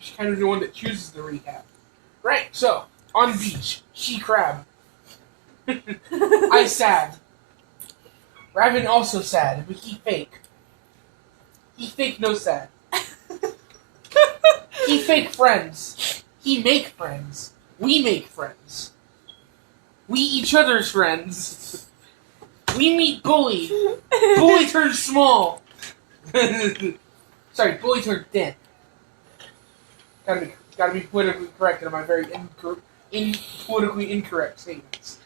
She's kind of the one that chooses the recap. Right, so, on beach, she crab. I sad. Raven also sad, but he fake. He fake no sad. He fake friends. He make friends. We make friends. We each other's friends. We meet Bully. Bully turns small. Sorry, Bully turns thin. Gotta be politically correct in my very politically incorrect statements.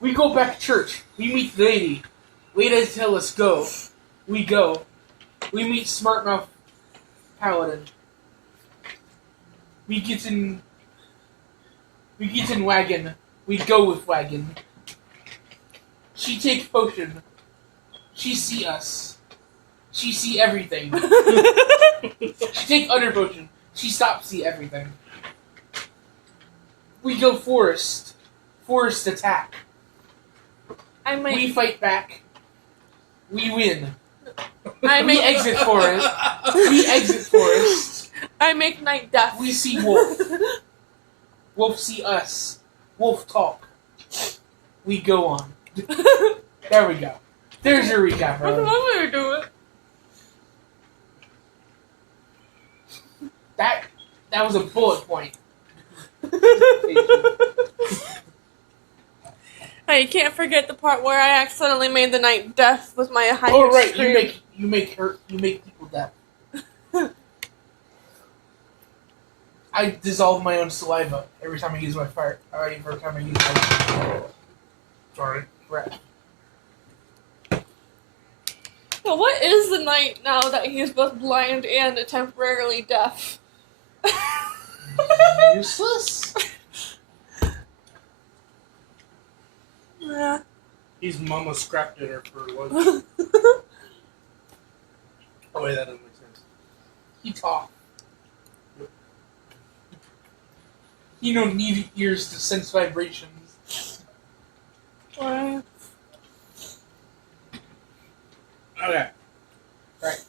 We go back to church. We meet the lady. Lady tell us go. We go. We meet Smart Mouth Paladin. We get in wagon. We go with wagon. She take potion. She see us. She see everything. She take other potion. She stop see everything. We go forest. Forest attack. We fight back. We win. We exit forest. We exit forest. I make night death. We see wolf. Wolf see us. Wolf talk. We go on. There we go. There's your recap, I don't bro. know how to do it. That was a bullet point. Hey, you can't forget the part where I accidentally made the night death with my high. Oh right, scream. you make people deaf. I dissolve my own saliva every time I use my fire. Every time I use my breath. Well, what is the knight now that he is both blind and temporarily deaf? Useless. Yeah. He's mama scrap dinner for lunch. Oh wait, that doesn't make sense. He talk. He don't need ears to sense vibrations. Why? Okay. Right.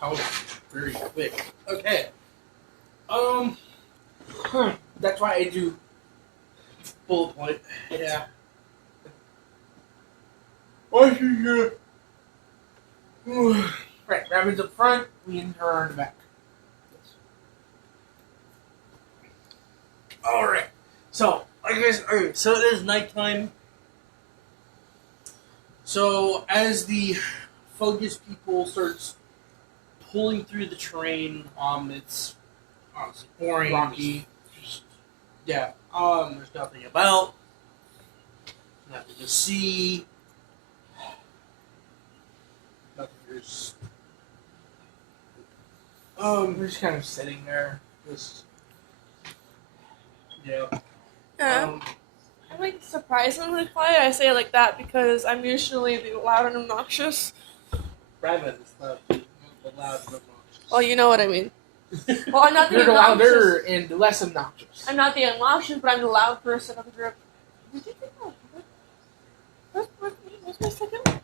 That was very quick. Okay. That's why I do Bullet point. Yeah. Why should you? Right, Raven's up front, we in her in the back. Alright. So, I guess, alright, so it is nighttime. So, as the focus people starts pulling through the terrain, it's honestly boring. Rocky. Yeah, there's nothing about, nothing to see, nothing there's, We're just kind of sitting there, just yeah. Yeah. I'm like surprisingly quiet. I say it like that because I'm usually the loud and obnoxious. Raven is not the loud and obnoxious. Well, you know what I mean. Well, I'm not the you're the obnoxious. louder and less obnoxious. I'm not the obnoxious, but I'm the loud person of the group. Did you think that? What's my second?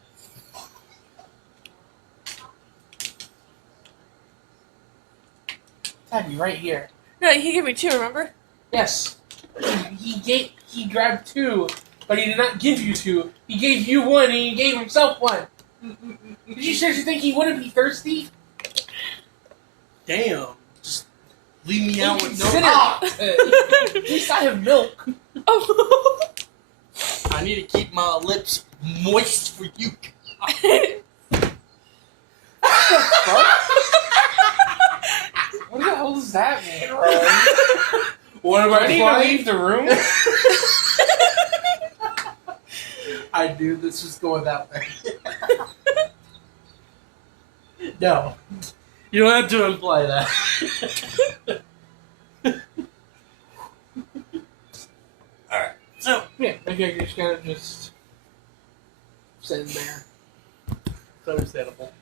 Tabby, right here. No, he gave me 2. Remember? Yes. He grabbed 2, but he did not give you 2. He gave you 1 and he gave himself 1. Did you seriously think he wouldn't be thirsty? Damn. Just leave me out with no. At least I have milk. Oh. I need to keep my lips moist for you. What the hell does that mean, Ryan? What am Do I need to leave the room? I knew this was going that way. No. You don't have to imply that. Alright, so. Yeah, okay, you're just kind of just sitting there. It's understandable.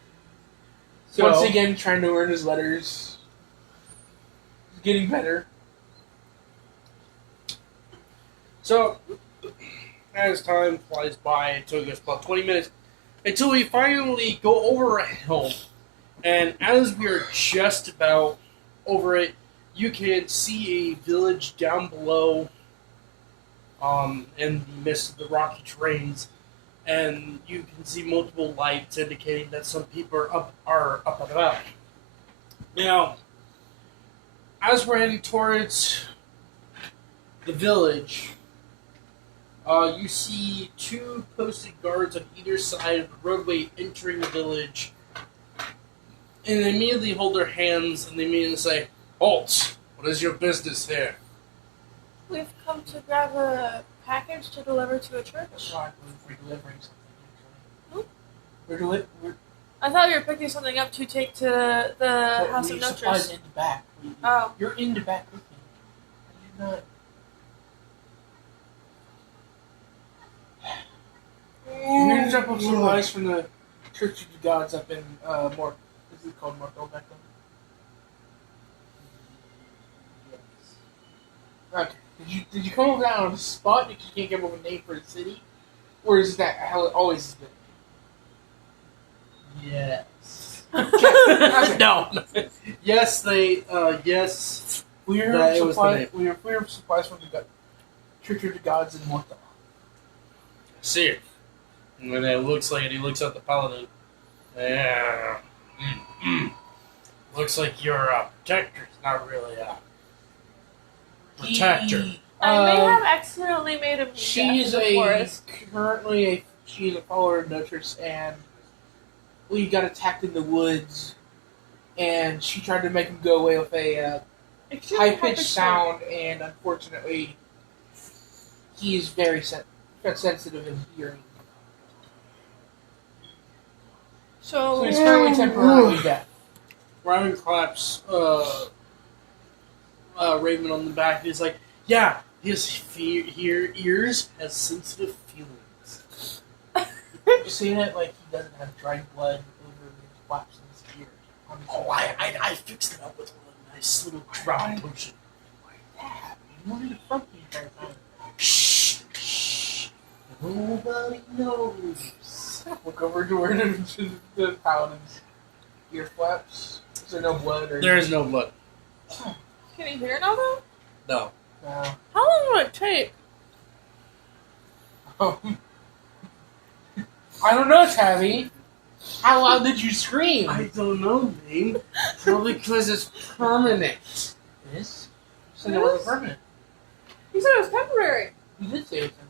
So, Once again, trying to learn his letters. He's getting better. So, as time flies by, it took us about 20 minutes until we finally go over a hill And as we are just about over it, you can see a village down below in the midst of the rocky terrains, and you can see multiple lights indicating that some people are up and about. Now, as we're heading towards the village, you see two posted guards on either side of the roadway entering the village, and they immediately hold their hands and they immediately say, "Halt! What is your business here?" We've come to grab a package to deliver to a That's church. why we're delivering something. Nope. We're I thought you were picking something up to take to the House of supplies Notres. in the back. Oh. You're in the back with me. You're not. We're gonna drop off supplies from the Church of the Gods up in Mark. Is it called Markville back then? Okay. Did you come up with that on the spot because you can't come up with a name for the city, or is that how it always has been? Yes. Okay. No. Yes, yes. We're That was the name. we're supplies from the Church of the Gods in Markville. See it. And then it looks like he looks at the paladin. Yeah. Looks like you're a protector, not really a protector. I may have accidentally made him She is death in the forest. she is a follower of Notres, and we got attacked in the woods, and she tried to make him go away with a Extremely high-pitched sound, and unfortunately, he is very sensitive in hearing. So he's currently temporarily deaf. Raven claps Raven on the back. He's like, "Yeah, his ears has sensitive feelings." You seen it? Like he doesn't have dried blood over his flaps in his ears. Oh, I fixed it up with a nice little drop potion. You wanted to fuck you guys on. Shh. Nobody knows. Look over to the paladin's ear flaps. Is there no blood? Or There is no blood. Can you hear now, though? No. No. How long will it take? Oh. I don't know, Tabby. How loud did you scream? I don't know, babe. Probably because it's permanent. This? You said it wasn't permanent. You said it was temporary. You did say it was temporary.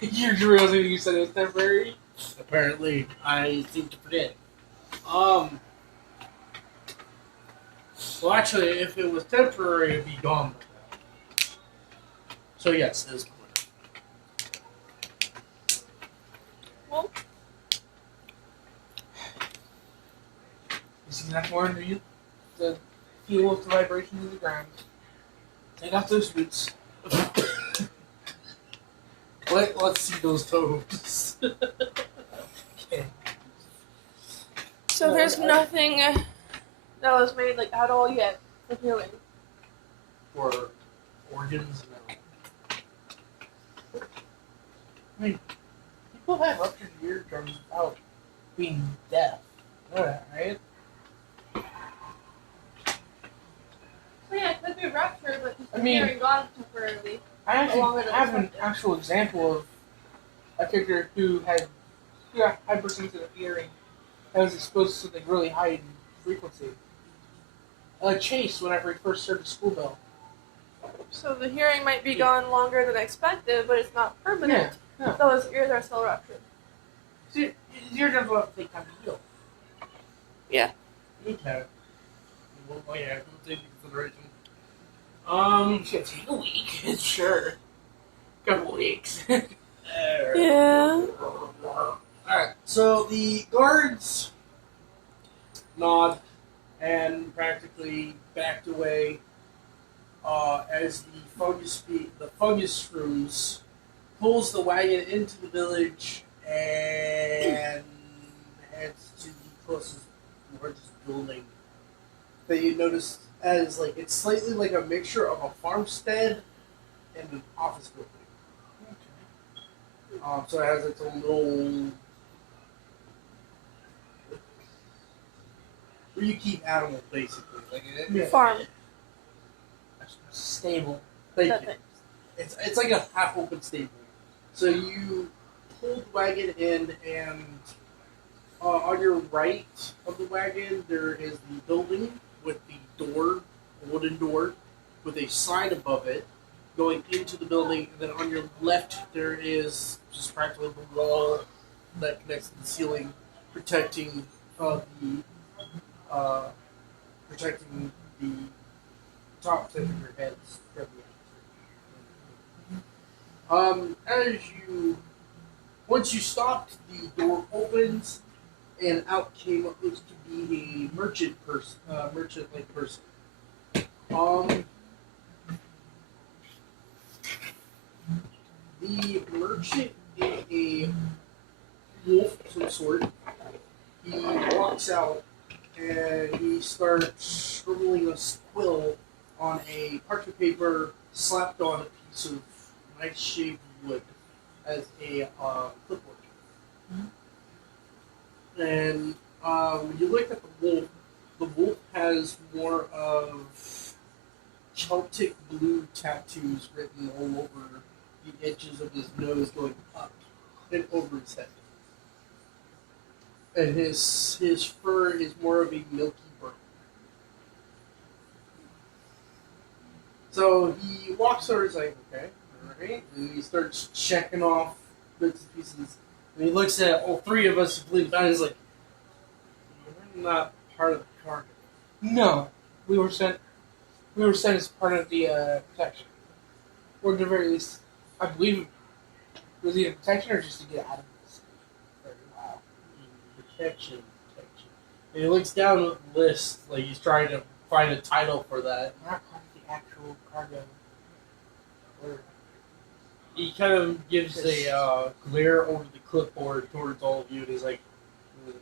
You're realizing you said it was temporary? Apparently, I seem to forget. Well, actually, if it was temporary, it'd be gone by now. So yes, it is permanent. Well, You see that more under you? The feel of the vibrations of the ground. Take off those boots. Let's see those toes. Okay. so there's nothing that was made like at all yet for healing. For organs, no. I mean, people have ruptured eardrums without being deaf. You know that, right? So yeah, it could be ruptured, but I mean- hearing gone temporarily. I actually Longer than have an expected. actual example of a character who got hypersensitive hearing that was exposed to something really high in frequency. Chase, whenever he first heard the school bell. So the hearing might be gone longer than expected, but it's not permanent. Yeah. So his ears are still ruptured. So his eardrums will have to take time to heal. Okay. Well, yeah, we'll take into consideration. It's gonna take a week, sure. Couple weeks. Yeah. Alright, so the guards nod and practically backed away as the fungus rooms pulls the wagon into the village and heads to the closest largest building that you notice as like it's slightly like a mixture of a farmstead and an office building. So it has its own little where you keep animals, basically. Like Yeah. Farm. Stable. Thank That you. thing. It's like a half open stable. So you pull the wagon in, and on your right of the wagon there is the building with the door, a wooden door, with a sign above it going into the building. And then on your left there is just practically the wall that connects to the ceiling, protecting protecting the top tip of your heads from the as you once you stopped, the door opens, and out came what looks to be a merchant-like person. The merchant is a wolf of some sort. He walks out and he starts scribbling a quill on a parchment paper slapped on a piece of nice shaved wood as a clipboard. And when you look at the wolf has more of Celtic blue tattoos written all over the edges of his nose, going up and over his head. And his fur is more of a milky brown. So he walks over, he's like, okay, alright, and he starts checking off bits and pieces. And he looks at all three of us, and he's like, you're not part of the cargo. No, we were sent. We were sent as part of the protection, or at the very least, I believe it was either protection or just to get out of this for a while. Protection. And he looks down at the list, like he's trying to find a title for that. Not part of the actual cargo. Or He kind of gives a glare over the clipboard towards all of you, and he's like, and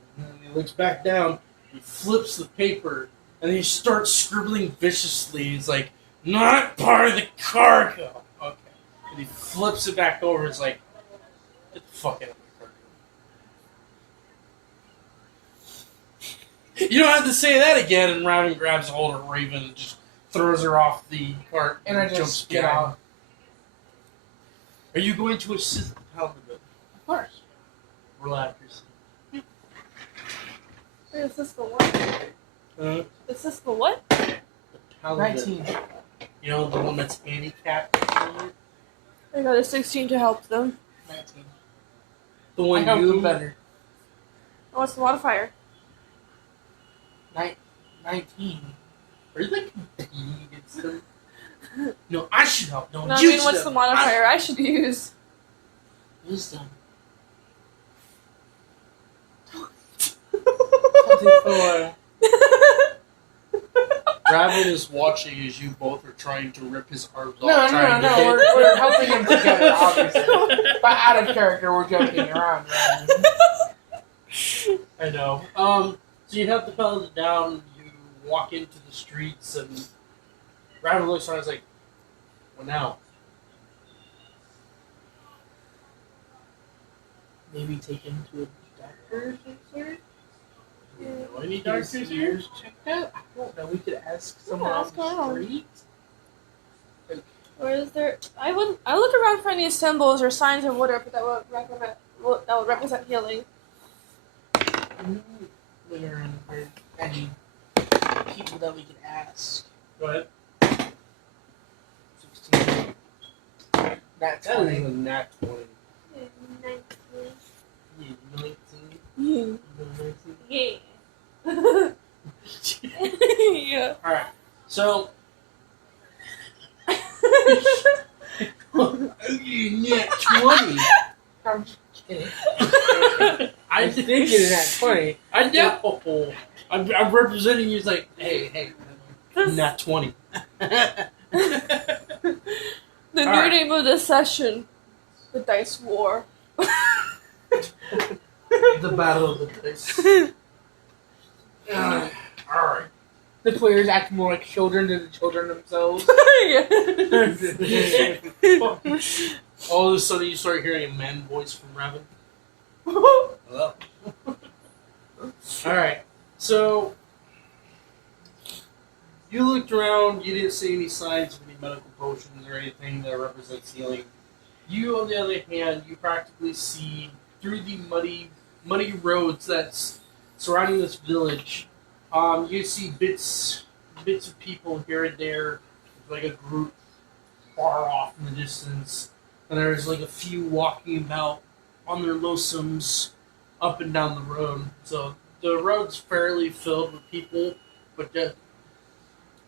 he looks back down, he flips the paper, and he starts scribbling viciously. He's like, not part of the cargo. Okay. And he flips it back over, it's like, get the fuck out of my cargo. You don't have to say that again, and Raven grabs a hold of Raven and just throws her off the cart and I jumps just get behind. out. Are you going to assist the paladin? Of course. Relax. Wait, is this the what? Is this the what? The paladin. 19. You know, the one that's handicapped? I got a 16 to help them. 19. The I one helped you... them better. Oh, what's the modifier? 19. Are you like competing against them? No, I should help. No, No, I you mean, should what's help. the modifier I should use? Wisdom. 24. Raven is watching as you both are trying to rip his arms off. No, trying to get- we're helping them together, obviously. But out of character, we're joking around. Right? I know. So you have the paladin down, you walk into the streets, and Raven looks around and is like, what now? Maybe take him to a doctor or some sort? Do you know any Get his doctors here? ears checked out? I don't know. We could ask someone Yeah, on ask the around. street. Or is there? I look around for any symbols or signs or whatever that would represent healing. We're any people that we could ask. Go ahead. 16. That's That is 20. a nat 20. Yeah, 19. Yeah. Yeah. Alright, so... Nat 20! I'm just kidding. I I'm thinking that 20. I know! I'm representing you as like, hey, nat 20. The new Alright. name of this session, the Dice War. The battle of the dice. Alright. The players act more like children than the children themselves. Yeah. All of a sudden you start hearing a man voice from Raven. Hello. Alright, so You looked around, you didn't see any signs of any medical potions or anything that represents healing. You, on the other hand, you practically see through the muddy roads that's surrounding this village. You see bits of people here and there, like a group far off in the distance, and there's like a few walking about on their losoms up and down the road. So the road's fairly filled with people, but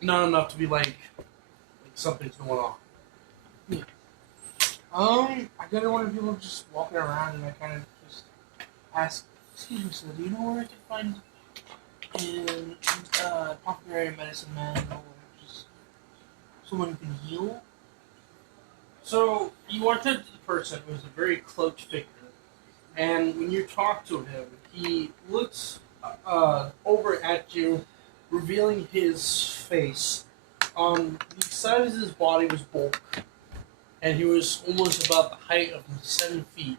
not enough to be like something's going on. I kind of want people just walking around, and I kind of just ask, "Excuse me, sir, do you know where I can find an apothecary medicine man, or just someone who can heal?" So you walked up to the person who was a very cloaked figure, and when you talk to him, he looks over at you, revealing his face. The size of his body was bulk, and he was almost about the height of 7 feet.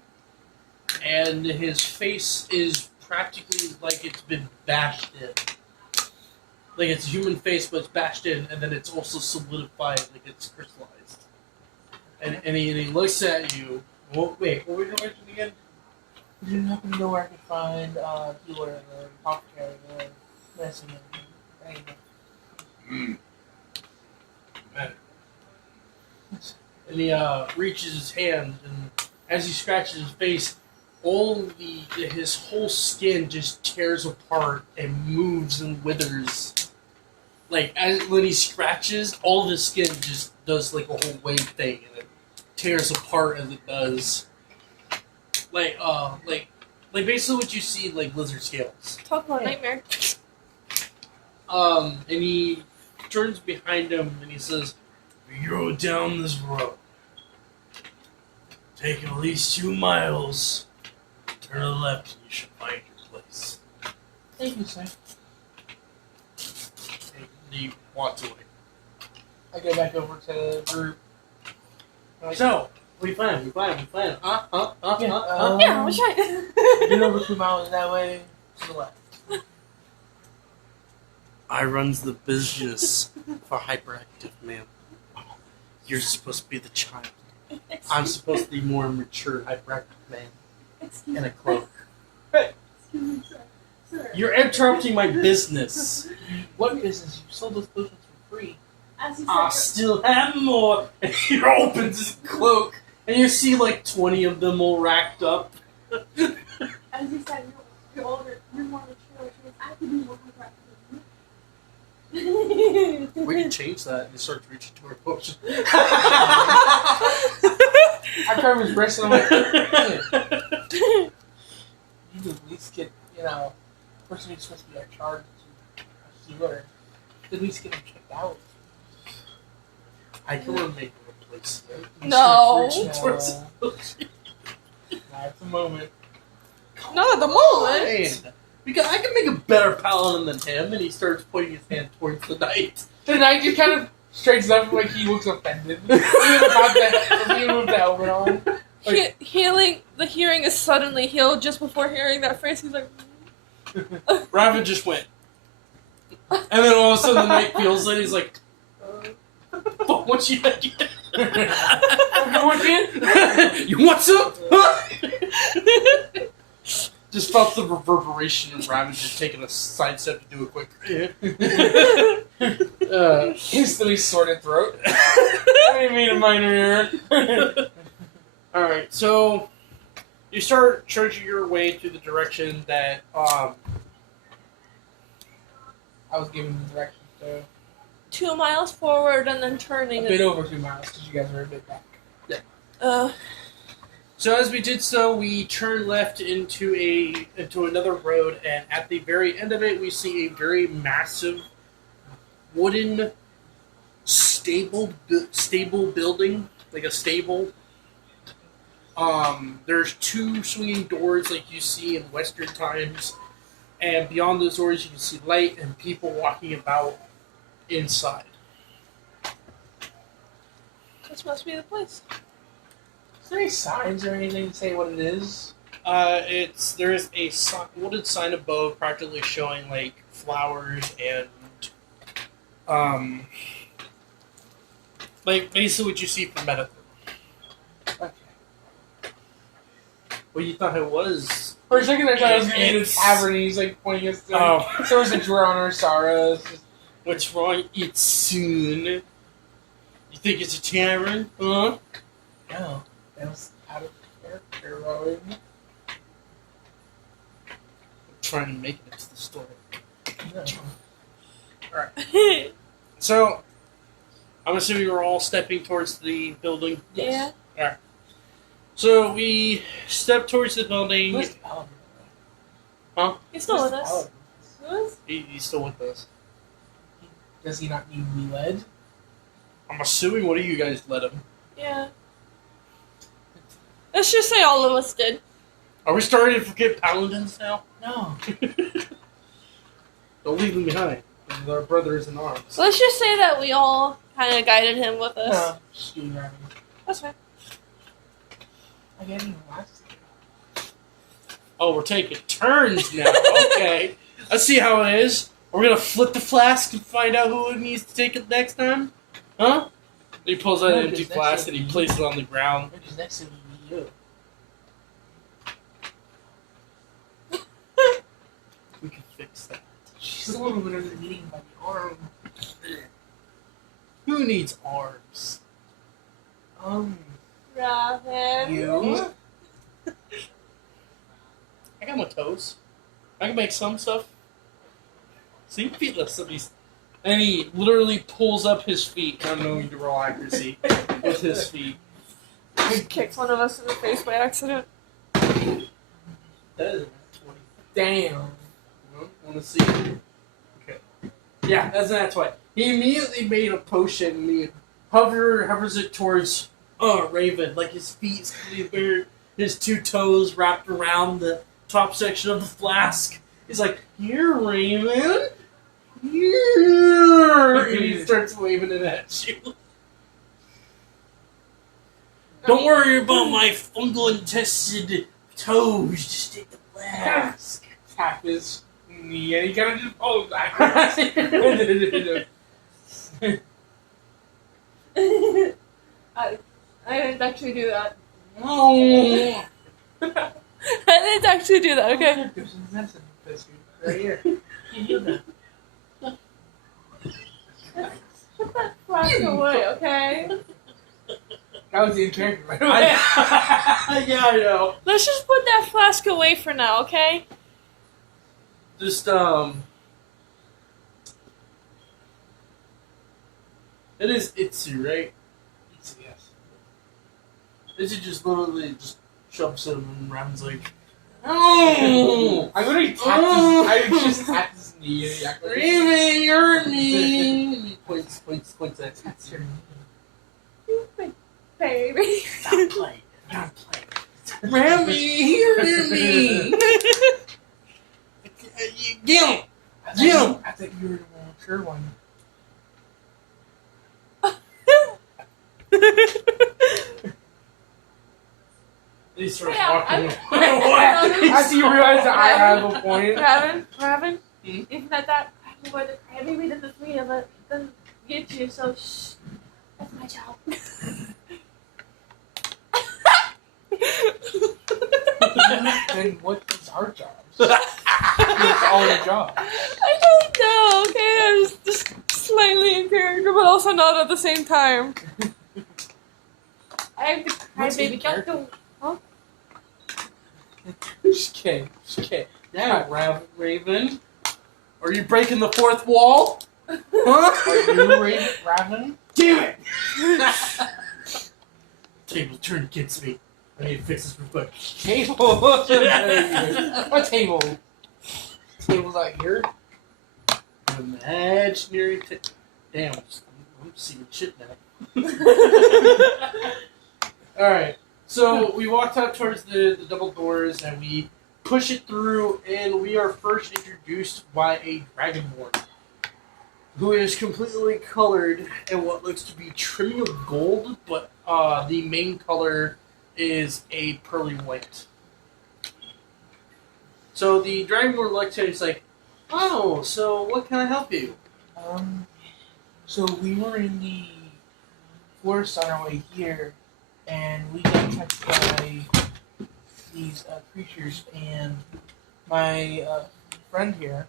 And his face is practically like it's been bashed in. Like it's a human face, but it's bashed in, and then it's also solidified, like it's crystallized. And he looks at you. Well, wait, what were your question again? Do you happen to know where I can find healer or apothecary or medicine man? Anything? And he reaches his hand, and as he scratches his face, his whole skin just tears apart and moves and withers. Like when he scratches, all of his skin just does like a whole wave thing, and it tears apart as it does. Like basically what you see in, like lizard scales. Talk about nightmare. And he turns behind him and he says, "You go down this road. Take at least 2 miles. Turn to the left and you should find your place." Thank you, sir. And he walks away. I go back over to the group. So, we find. Yeah, Yeah, that's right. get over 2 miles that way to the left. I runs the business for hyperactive man. You're supposed to be the child. I'm supposed to be more mature, hyperactive man in a cloak. Excuse me, sir. You're interrupting my business. What business? You sold those potions for free. As you I said, still have more. And he opens his cloak, and you see like 20 of them all racked up. as you said, you're older, you're more mature, which means I could be more hyperactive. We can change that and start reaching to our potion. I grab his wrist and I'm like, "Hey, you can at least get, person who's supposed to be our charge to a healer, at least get him kicked out." I can make a replacement. No. That's a moment. Not at the moment. Because I can make a better paladin than him, and he starts pointing his hand towards the knight. The knight just kind of straightens up like he looks offended. Even about that, he moved the helmet on. Like, The hearing is suddenly healed just before hearing that phrase. He's like, Raven just went. And then all of a sudden the knight feels it, he's like, what you get? You want some? Just felt the reverberation of Raven just taking a sidestep to do a quick. instantly sorted throat. I didn't mean a minor error. Alright, so you start charging your way to the direction that I was giving the directions to 2 miles forward and then turning. a bit over 2 miles because you guys were a bit back. So as we did so, we turned left into another road, and at the very end of it, we see a very massive wooden stable building, like a stable. There's 2 swinging doors like you see in Western times, and beyond those doors, you can see light and people walking about inside. This must be the place. Is there any signs or anything to say what it is? There is a wooden sign above, practically showing like flowers and like basically what you see from medical. Okay. Well, you thought it was. For a second, I thought it was in a It's- tavern. He's like pointing us to. Oh, So there's a drawer on our Sarah. what's wrong? Eat soon. You think it's a tavern? Huh? No, that was out of character, Rowan. I'm trying to make it to the story. No. So, I'm assuming we're all stepping towards the building. Yeah. So we step towards the building. Who's the paladin? Huh? He's still Who's with the us. paladin? Who's? He's still with us. Does he not need to be led? I'm assuming one of you guys let him. Yeah. Let's just say all of us did. Are we starting to forget paladins now? No. Don't leave them behind. They're our brothers in arms. Let's just say that we all kind of guided him with us. No. Just doing that. That's fine. I get even last. Oh, we're taking turns now. Okay. I see how it is. We're gonna flip the flask and find out who needs to take it next time? Huh? He pulls out No, an empty because that's flask what and he we places do. it on the ground. Because next to me be you. We can fix that. She's the one who went under the meeting by the arm. Who needs arms? Raven. You? I got my toes. I can make some stuff. See, feetless at least. And he literally pulls up his feet. I'm knowing to roll accuracy with his feet. Just kicked one of us in the face by accident. That is a 20. Damn. Want to see? Okay. Yeah, that's an that's why. He immediately made a potion and he hovers it towards Raven. Like his feet, his two toes wrapped around the top section of the flask. He's like, "Here, Raven. Here." And he starts waving it at you. Don't worry about my fungal infested toes. Just take the flask. Tap his knee and he kind of just pulls back. I didn't actually do that. No. I didn't actually do that, okay? There's some medicine biscuit right here. You do that. Put that flask away, okay? That was in character, by the way. Yeah, I know. Let's just put that flask away for now, okay? Just it is Itsu, right? Yes. Itsu just literally just shoves him and Raven's like, "Oh, I literally tapped his, I just tapped his knee and he acted like Raven, you hurt me." And he points at that's Itsu. your knee. Stupid baby. Stop playing. Stop playing. Raven, you hurt me. Get him. Jim! I thought you were the more mature one. He starts Yeah, walking I'm- away. I see you realize that I have a point. Raven, Hmm? even at that where the crybaby that the three of us doesn't get you, so shh. That's my job. Then what is our job? It's all the job. I don't know, okay? I was just slightly in character, but also not at the same time. I have the What's in crybaby. character? Huh? Just kidding. Just kidding. Yeah, Raven. Are you breaking the fourth wall? Huh? Are you Raven? Damn it! Table turned against me. I need to fix this real quick. Table. What table? Table's out here. Imaginary damn, I'm seeing shit now. Alright, so we walked out towards the double doors and we push it through, and we are first introduced by a dragonborn who is completely colored in what looks to be trimming of gold, but the main color is a pearly white. So the dragonborn looks at it and is like, "Oh, so what can I help you?" So we were in the forest on our way here, and we got attacked by these creatures, and my friend here.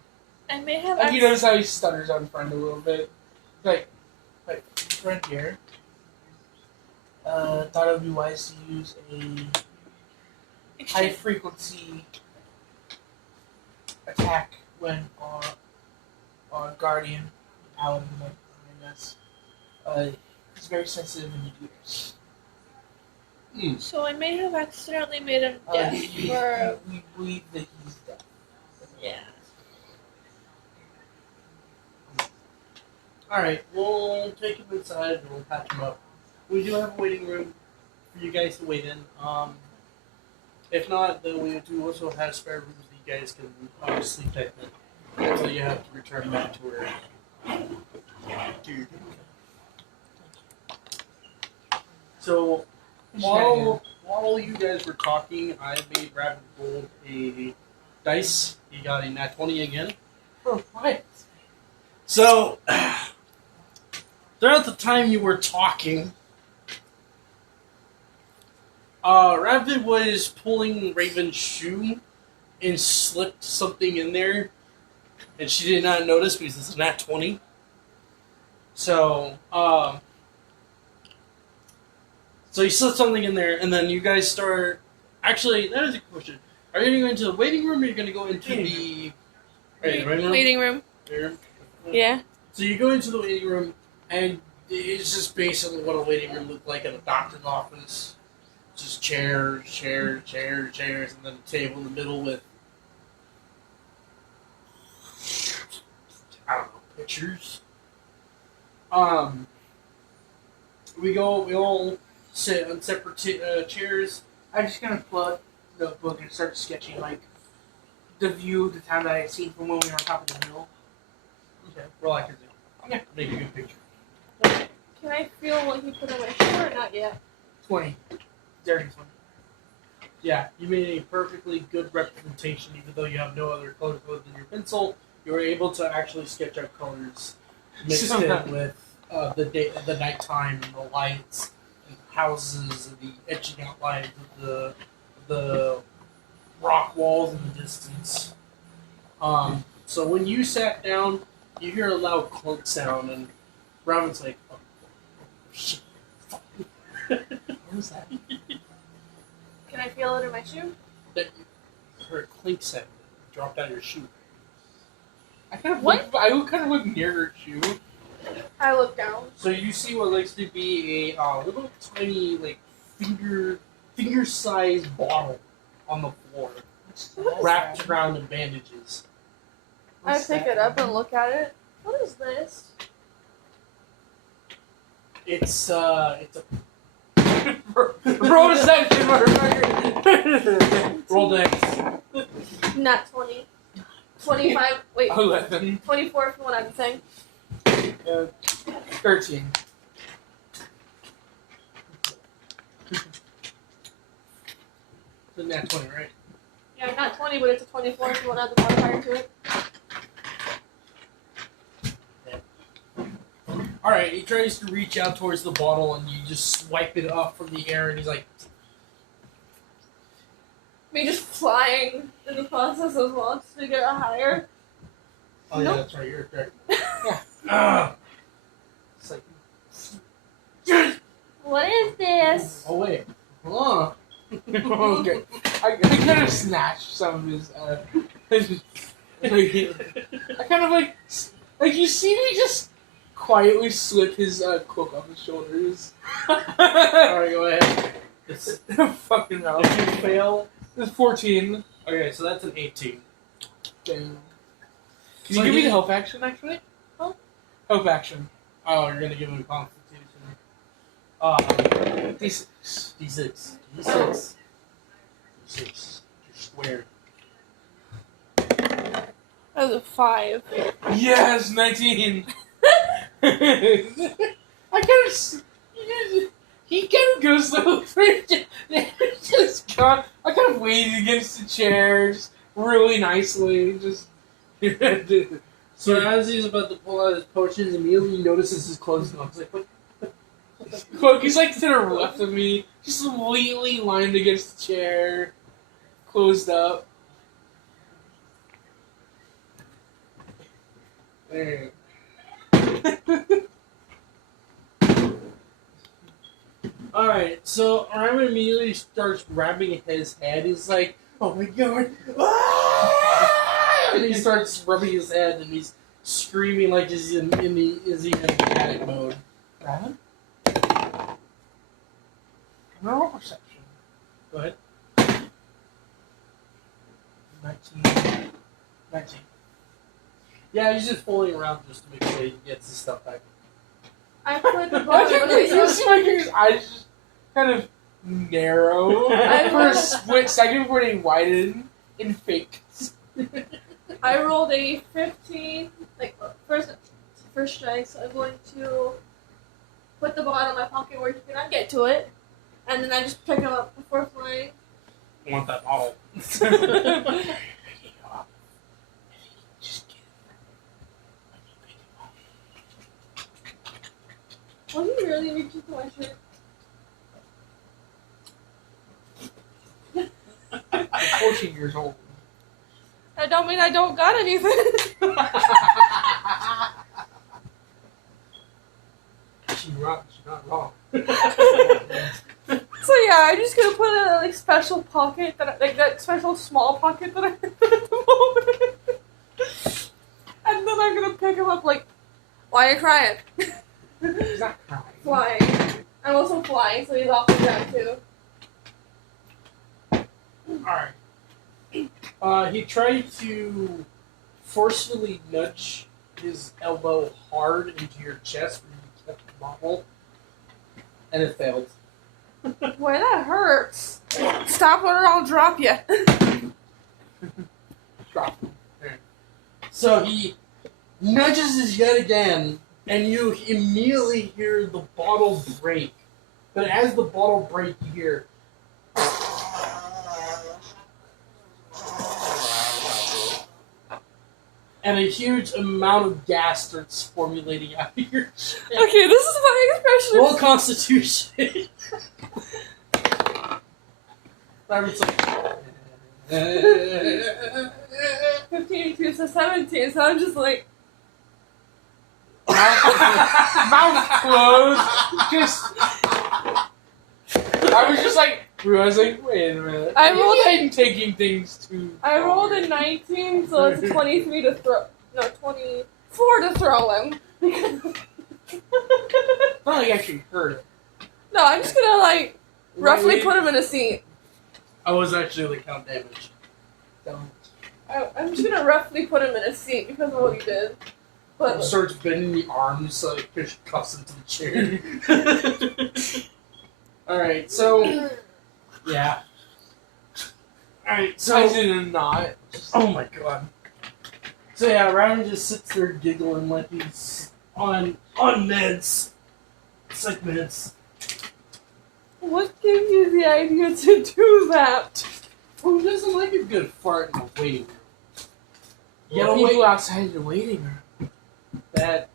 I may have. Have you noticed how he stutters on friend a little bit? Like friend here. Thought it would be wise to use a high frequency attack when our guardian paladin behind us. He's very sensitive in the ears. So I may have accidentally made him deaf for. We believe that he's deaf. Yeah. Alright, we'll take him inside and we'll patch him up. We do have a waiting room for you guys to wait in. If not, then we do also have spare rooms that you guys can sleep at until you have to return back to where So while you guys were talking, I made Rabbit roll a dice. He got a nat 20 again. For what? So throughout the time you were talking, Rabbit was pulling Raven's shoe and slipped something in there, and she did not notice because it's a nat 20. So, so you slipped something in there, and then you guys start. Actually, that is a question. Are you going to go into the waiting room, or are you going to go into the Waiting room. Yeah. So you go into the waiting room, and it's just basically what a waiting room looked like at a doctor's office. Just chairs, and then a table in the middle with, I don't know, pictures. We all sit on separate chairs. I'm just gonna pull up the book and start sketching like the view of the town that I had seen from when we were on top of the hill. Okay, roll accuracy. Okay. Make a good picture. Can I feel what he put on my shoe or not yet? 20. Dirty 20. Yeah, you made a perfectly good representation, even though you have no other colors other than your pencil. You were able to actually sketch out colors mixed in with the nighttime and the lights and the houses and the etching outlines of the rock walls in the distance. So when you sat down, you hear a loud clunk sound, and Robin's like, "Oh shit!" What was that? Can I feel it in my shoe? That you heard a clink sound. It dropped out of your shoe. I kind of What? I would kind of look near her shoe. I look down. So you see what looks to be a little tiny, like finger-sized bottle on the floor, wrapped around in bandages. I pick it up and look at it. What is this? It's a Roll deception, motherfucker. roll dice. Not 20. 25. Wait. 11. 24 for what I'm saying. 13. The nat 20, right? Yeah, not 20, but it's a 24 if you want to add the modifier to it. Alright, he tries to reach out towards the bottle and you just swipe it up from the air and he's like, Me just flying in the process as well to get higher. oh yeah, Nope. that's right, you're correct. Yeah. It's like, What is this? oh wait, hold Okay. I kind of snatched some of his, I kind of like you see me just quietly slip his cloak off his shoulders. Alright, go ahead. It's, Fucking hell. if you fail, It's 14. okay, so that's an 18. Damn. Can So you give me he- the help action, actually? Huh? Help action. Oh, you're gonna give him a constitution. D6. D6. D6. D6. You're squared. That was a 5. Yes, 19. I kind of. He kind of goes though. Just gone. I kind of waited against the chairs really nicely. Just So as he's about to pull out his potions, immediately he notices his clothes gone. He's like, what? Look, he's like to the left of me, just completely lined against the chair, closed up. There. Alright, so Ryman immediately starts grabbing his head. He's like, oh my god. Ah! And he starts rubbing his head and he's screaming like he's in panic mode. Raven? Neural perception. Go ahead. 19. Yeah, he's just fooling around just to make sure he gets his stuff back. I put the Why bottom of can't you the see my character's eyes just kind of narrow for a split second before they widen in fake? I rolled a 15, like first strike, so I'm going to put the bottom of my pocket where you cannot get to it, and then I just pick them up before flying. I want that bottle. Was he really reaching for my shirt? I'm 14 years old. I don't mean I don't got anything. She's not wrong. So yeah, I'm just gonna put it in a like special pocket like that special small pocket that I have at the moment, and then I'm gonna pick him up like, why are you crying? He's not crying. Flying. I'm also flying, so he's off the ground too. Alright. He tried to forcefully nudge his elbow hard into your chest where you kept the bottle, and it failed. Boy, that hurts. Stop or I'll drop you. Drop. So he nudges his yet again, and you immediately hear the bottle break. But as the bottle breaks, you hear. And a huge amount of gas starts formulating out of your chest. Okay, this is my expression. Roll Constitution. Robert's like. 15 to 17, so I'm just like. Mouth closed. I was just like realizing, wait a minute. I rolled I'm taking things too. I rolled a 19, so it's a 23 to throw. No, 24 to throw him. It's not like I actually heard it. No, I'm just gonna like roughly put him in a seat. I was actually the count damage. I'm just gonna roughly put him in a seat because of what he did. But Starts bending the arms so it push cuffs into the chair. Alright, so. Yeah. Alright, so. I did not. Oh my god. So yeah, Ryan just sits there giggling like he's on meds. Sick meds. what gave you the idea to do that? Who doesn't like a good fart in the waiting room? You gotta People wait. outside the waiting room. That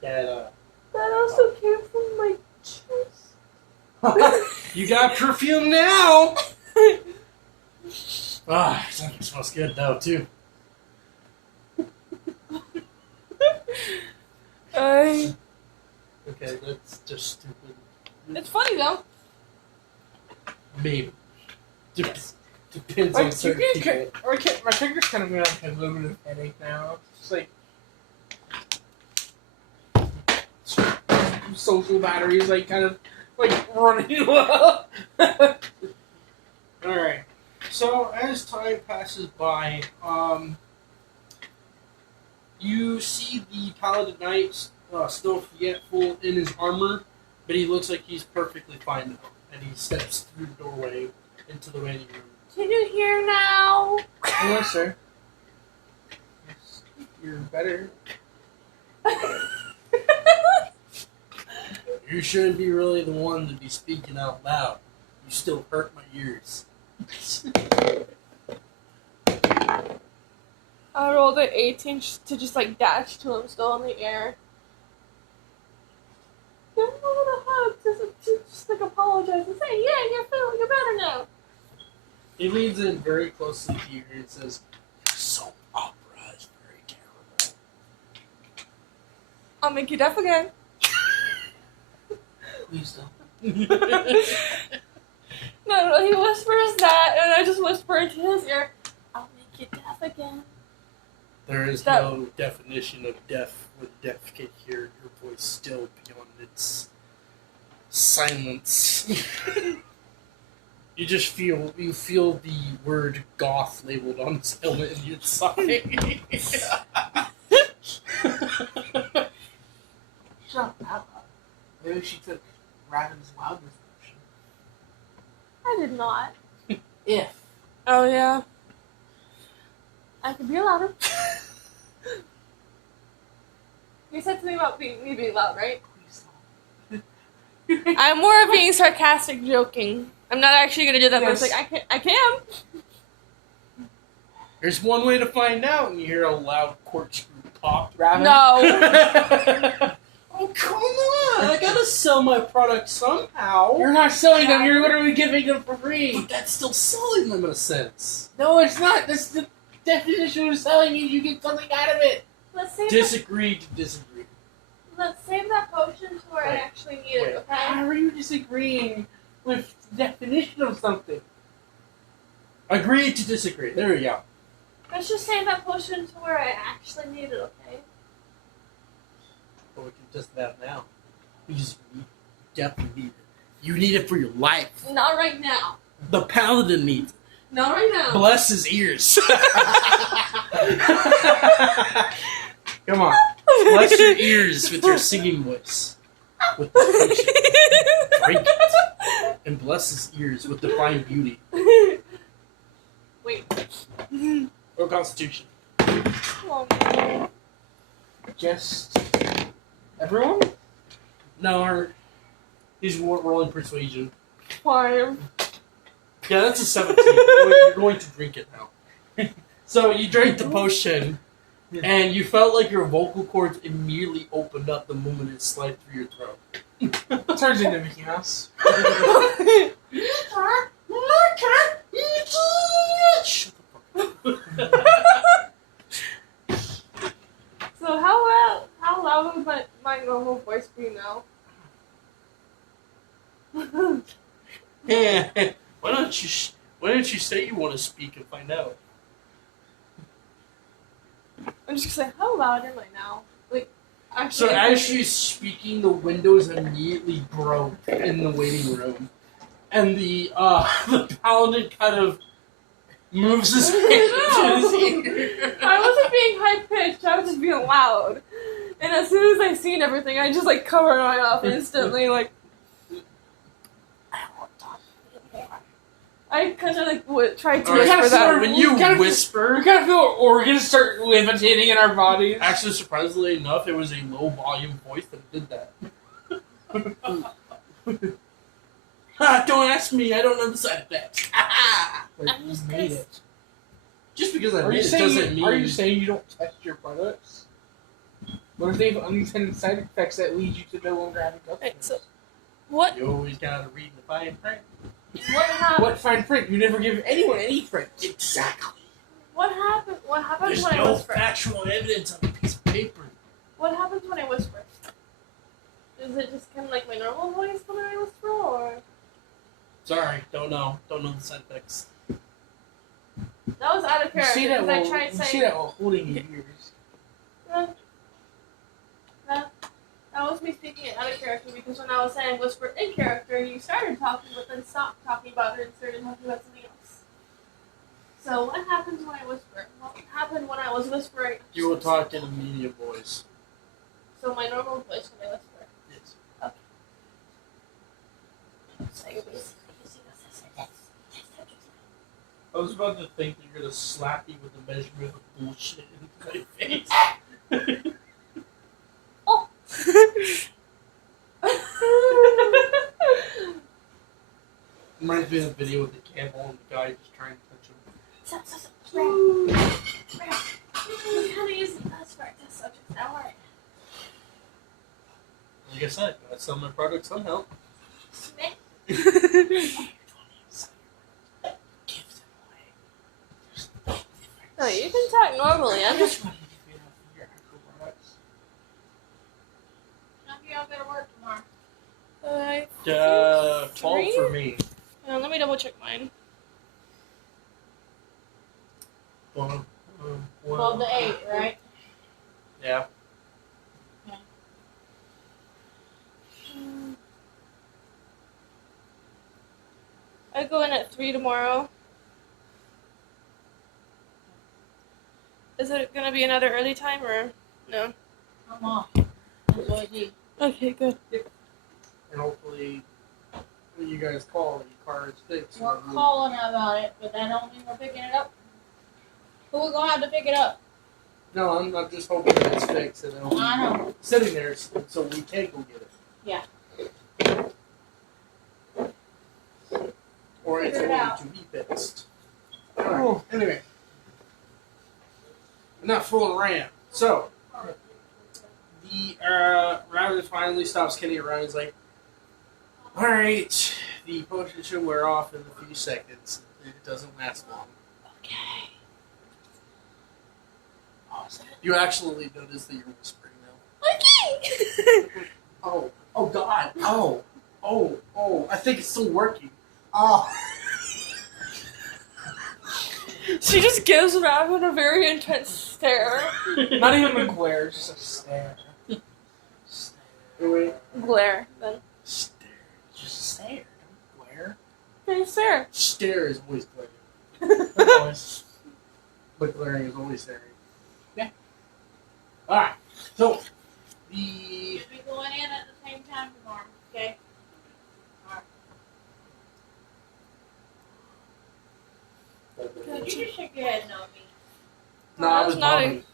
That also came from my chest. You got perfume now! Ah, something smells good though, too. Okay, that's just stupid. It's funny though. Maybe. Yes. Depends Like, on certain my character's kind of got like a little bit of headache now. It's like social batteries, like kind of like running low. Alright. So as time passes by, you see the Paladin Knight still forgetful in his armor, but he looks like he's perfectly fine now. And he steps through the doorway into the waiting room. Can you hear now? Hello, sir. Yes, you're better. You shouldn't be really the one to be speaking out loud. You still hurt my ears. I rolled an 18 to just like dash to him still in the air. Give him a little hug, just like apologize and say, yeah, you're better now. He leans in very closely to you and says, "Your soap opera is very terrible." I'll make you deaf again. Please don't. No, he whispers that, and I just whisper into his ear, I'll make you deaf again. There is no definition of deaf when deaf can hear your voice still beyond its silence. You just feel the word goth labeled on his helmet in the inside. She's not that loud. Maybe she took Raven's loudness potion. I did not. If. Oh, yeah. I could be louder. You said something about me being loud, right? Please don't. I'm more of being sarcastic, joking. I'm not actually gonna do that, Yes. but it's like, I can. There's one way to find out, and you hear a loud corkscrew pop. Raven? No. Oh, come on! I gotta sell my product somehow. You're not selling them, you're literally giving them for free. But that's still selling them in a sense. No, it's not. That's the definition of selling means you get something out of it. Let's save Disagree to disagree. Let's save that potion to where I Wait. actually need it, okay? How are you disagreeing with the definition of something? Agree to disagree. There we go. Let's just save that potion to where I actually need it, okay? But we can just that now. Because you definitely need it. You need it for your life. Not right now. The paladin needs it. Not right now. Bless his ears. Come on. Bless your ears with your singing voice. With the potion. Drink it. And bless his ears with divine beauty. Wait. Or constitution. Oh, no. Just everyone? No, he's rolling persuasion. Fine. Yeah, that's a 17. You're going to drink it now. So you drank the potion, and you felt like your vocal cords immediately opened up the moment it slid through your throat. Turns into Mickey Mouse. Shut the fuck up. So how loud would my normal voice be now? Yeah. Why don't you say you want to speak and find out? I'm just gonna say, how loud am I now? Like, actually. So as she's speaking, the windows immediately broke in the waiting room, and the paladin kind of moves his hand to his ear. I wasn't being high pitched. I was just being loud. And as soon as I seen everything, I just like covered my mouth instantly. Like, I don't want to talk anymore. I kind of like tried to Alright, whisper so that. when you We kind of- whisper, We kind of feel organs start levitating in our bodies. actually, surprisingly enough, it was a low volume voice that did that. Don't ask me, I don't know the side effects. Like, I'm you just made gonna- it. Just because I Are made you it doesn't saying? mean. Are you saying you don't test your products? What if they have unintended side effects that lead you to no longer having customers? Right, so what You always gotta read the fine print. happened? What fine print? You never give anyone any print. Exactly. What happened? What happens There's when I no whisper? factual evidence on a piece of paper. What happens when I whisper? Is it just kind of like my normal voice when I whisper, or Sorry, don't know. Don't know the side effects. that was out of You character? see that Because I while tried you see saying that while holding your ears. that was me speaking it out of character. Because when I was saying whisper in character, you started talking, but then stopped talking about it and started talking about something else. So what happens when I whisper? What happened when I was whispering? You will talk in a medium voice. So my normal voice when I whisper. Yes. So you're basically using this. I was about to think you're gonna slap me with a measurement of bullshit in my face. Oh. Reminds me of the video with the camel and the guy just trying to touch him. Stop. I said, I sell my product somehow. Smith. No, you can talk normally. I'm just. trying to give you your actual products. Now you all gotta work tomorrow. 12 for me. Let me double check mine. 12 to 8, right? Yeah. I go in at 3 tomorrow. Is it gonna be another early time or no? I'm off. Enjoy you. Okay, good. And hopefully, when you guys call, your car is fixed. We're calling about it, but that don't mean we're picking it up. Who we gonna have to pick it up? No, I'm just hoping that it's fixed and it'll I be know. sitting there so we can go get it. Yeah. Or it's Figure it going out. to be fixed. Alright, anyway. Enough fooling around. So, the Rabbit finally stops kidding around. He's like, alright, the potion should wear off in a few seconds. It doesn't last long. Okay. Oh, is that You actually notice that you're whispering now. Okay. Oh God. Oh, I think it's still working. Oh. She just gives Raven a very intense stare. Not even a glare, just a stare. Stare. Wait. Glare, then. Stare. Just stare. Don't glare. Okay, stare. Stare is always glaring. Always. But glaring is always staring. Yeah. Alright. So, the... You'll be going in at the same time tomorrow, okay? Alright. You just shake your head no at me. No, I I was was nodding.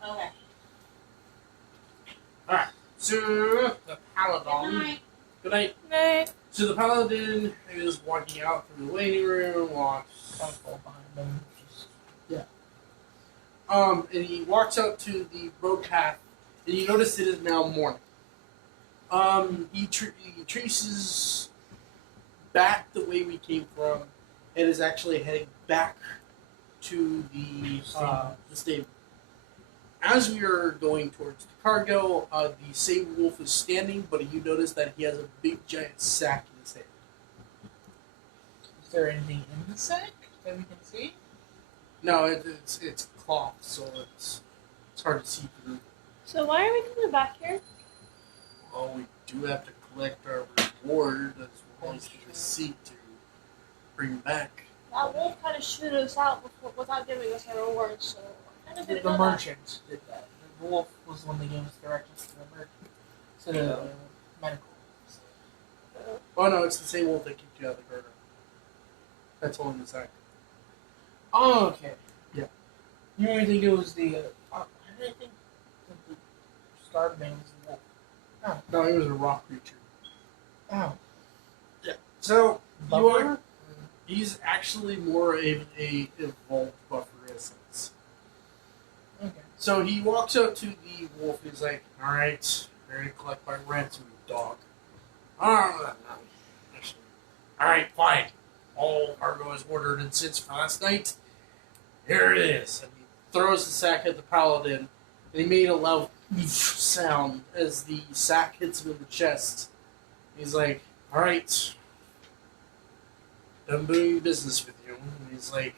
nodding. Okay. So, the Good Paladin... night. Good night. Night. So the Paladin is walking out from the waiting room, Kind of fall behind them. Just- and he walks out to the road path, and you notice it is now morning. He traces back the way we came from, and is actually heading back to the stable. As we are going towards the cargo, the same wolf is standing, but you notice that he has a big giant sack in his hand. Is there anything in the sack that we can see? No, it's cloth, so it's hard to see through. So why are we coming back here? Well, we do have to collect our reward as well as the receipt to bring back. That wolf kind of shooed us out without giving us our rewards, so I kind of didn't The know that. merchant did that. The wolf was the one that gave us directions to the merchant. To the medical. Oh no, it's the same wolf that kicked you out of the garden. That's holding the sack. Oh, okay. Yeah. You really think it was the... how did I think that the starved man was the wolf? No, he was a rock creature. Oh. So, you are... Buffer? He's actually more of a evolved buffer essence. Okay. So he walks up to the wolf. He's like, "Alright, I'm ready to collect my ransom, you dog." Alright, fine. All cargo is ordered and since for last night. Here it is. And he throws the sack at the paladin. And he made a loud sound as the sack hits him in the chest. He's like, "Alright, done doing business with you." And he's like,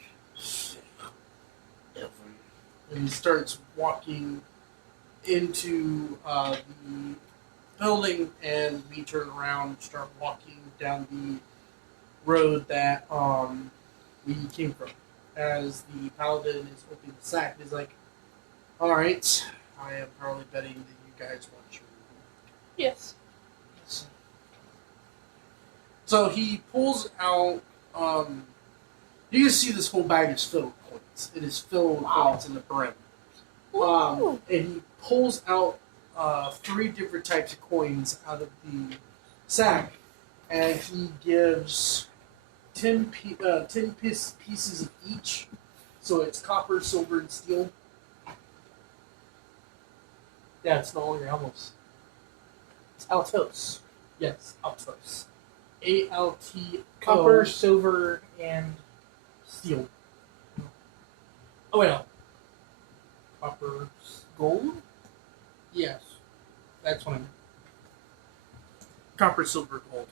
and he starts walking into the building, and we turn around and start walking down the road that we came from. As the paladin is opening the sack, he's like, "Alright, I am probably betting that you guys want your reward." Yes. So he pulls out. You can see this whole bag is filled with coins. It is filled with coins in the brim. Ooh. And he pulls out 3 different types of coins out of the sack, and he gives 10 pieces of each. So it's copper, silver, and steel. Yeah, it's the only almost. Altos. Yes, Altos. A-L-T-O. Copper, silver, and Steel. Oh, wait, no. Copper. gold. Yes. That's what I meant. Copper, silver, gold.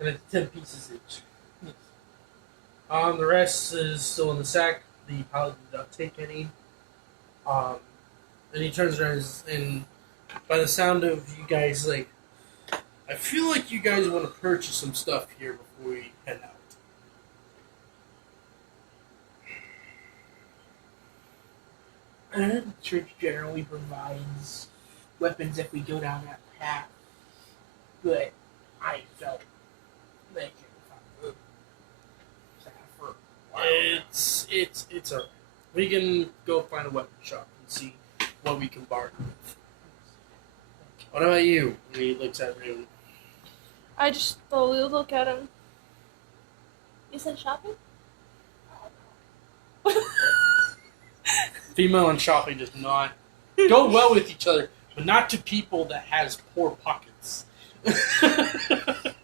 And it's 10 pieces each. Yes. The rest is still in the sack. The paladin did not take any. And he turns around and by the sound of you guys, like, I feel like you guys want to purchase some stuff here before we head out. The church generally provides weapons if we go down that path. But I felt like if I would for a while. It's alright. We can go find a weapon shop and see what we can bargain with. What about you? And he looks at Raven. I just slowly look at him. You said shopping? Female and shopping does not go well with each other, but not to people that has poor pockets. The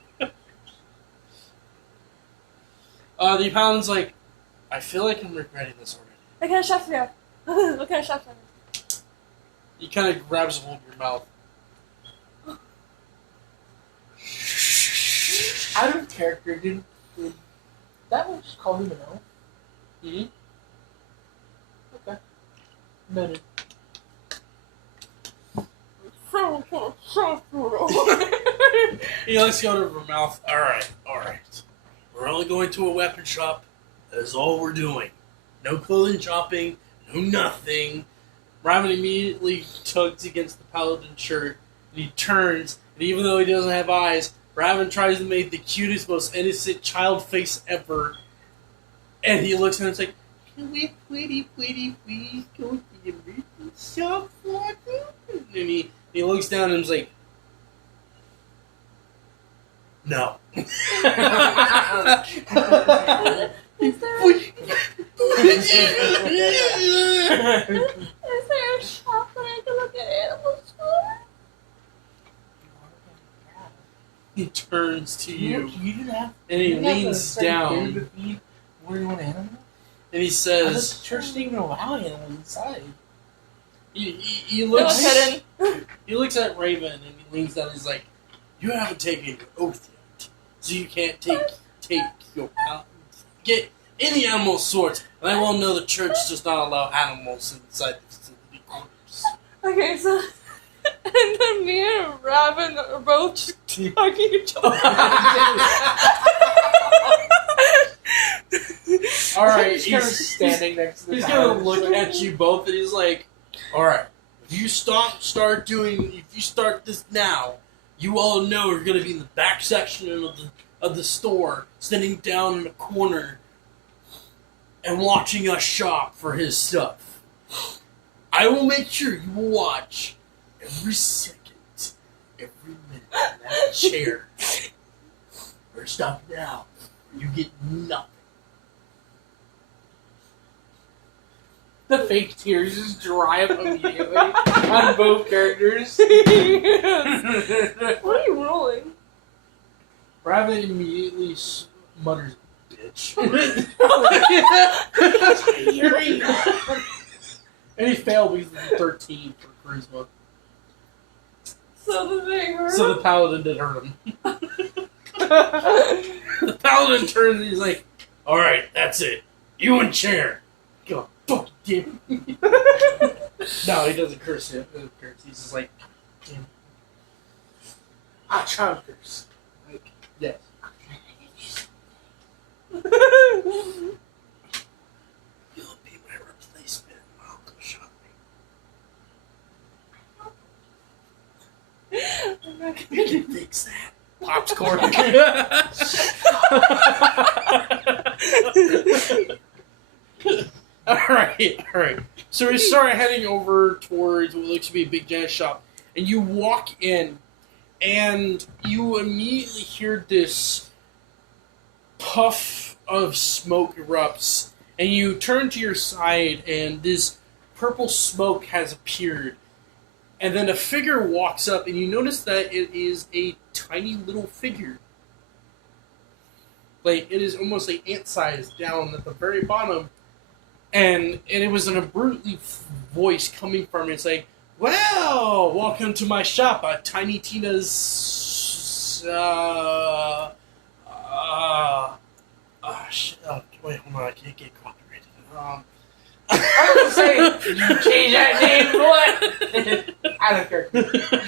paladin's like, I feel like I'm regretting this already. What kind of shop for you? What kind of shop for you? He kind of grabs a hold of your mouth. Out of character, did that one just call him an elf? Mm-hmm. Okay. Noted. He lets go of her mouth. Alright. We're only going to a weapon shop. That is all we're doing. No clothing shopping, no nothing. Raven immediately tugs against the paladin shirt, and he turns, and even though he doesn't have eyes, Raven tries to make the cutest, most innocent child face ever. And he looks at him and is like, can we please go to the merchant shop for them? And he looks down and is like, no. Is there a shop where I can look at animals for? He turns to you, You didn't have. and he you didn't have leans the certain down, period to feed more than one animal. and he The says, church didn't even allow animals inside. he No, looks hidden. he looks at Raven, and he leans down, and he's like, you haven't taken your oath yet, so you can't take your get any animal sorts, and I will know the church does not allow animals inside the facility quarters. Okay, so and then me and Raven are both just talking each other. Alright, He's kind of standing next to the he's tower. gonna look at you both, and he's like, alright, if you start this now, you all know you're gonna be in the back section of the store, standing down in a corner, and watching us shop for his stuff. I will make sure you will watch every second, every minute in that chair. We're stopping now. You get nothing. The fake tears just dry up immediately on both characters. What are you rolling? Raven immediately mutters, bitch. And he failed because of 13 for charisma. So the thing hurt So the paladin did hurt him. The paladin turns and he's like, alright, that's it. You in chair. Go, fuck you. No, he doesn't curse him. He doesn't curse. He's just like, damn. Ah, child curse. Like, yes. You'll be my replacement while I'll go shopping. I'm not You can fix that. Popcorn. Alright. So we start heading over towards what looks to be a big giant shop. And you walk in, and you immediately hear this puff of smoke erupts. And you turn to your side, and this purple smoke has appeared. And then a figure walks up, and you notice that it is a tiny little figure. Like, it is almost like ant-sized down at the very bottom. And it was an abruptly voice coming from it. It's like, well, welcome to my shop, Tiny Tina's, shit. Oh, wait, hold on, I can't get copyrighted. I was gonna say, you change that name, boy. I don't care. You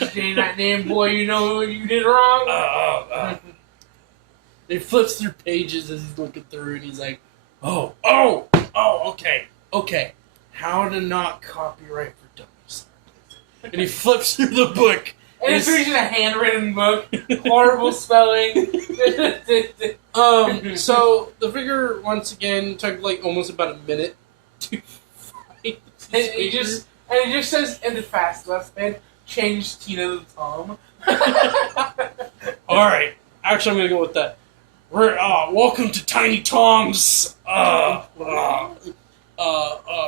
change that name, boy. You know what you did wrong. He flips through pages as he's looking through, and he's like, oh, okay. How to not copyright for dummies. And he flips through the book. And it's just a handwritten book. Horrible spelling. So the figure once again took like almost about a minute to find. And it just says in the fast left bed, change Tina to Tom. Alright. Actually I'm gonna go with that. We're welcome to Tiny Tom's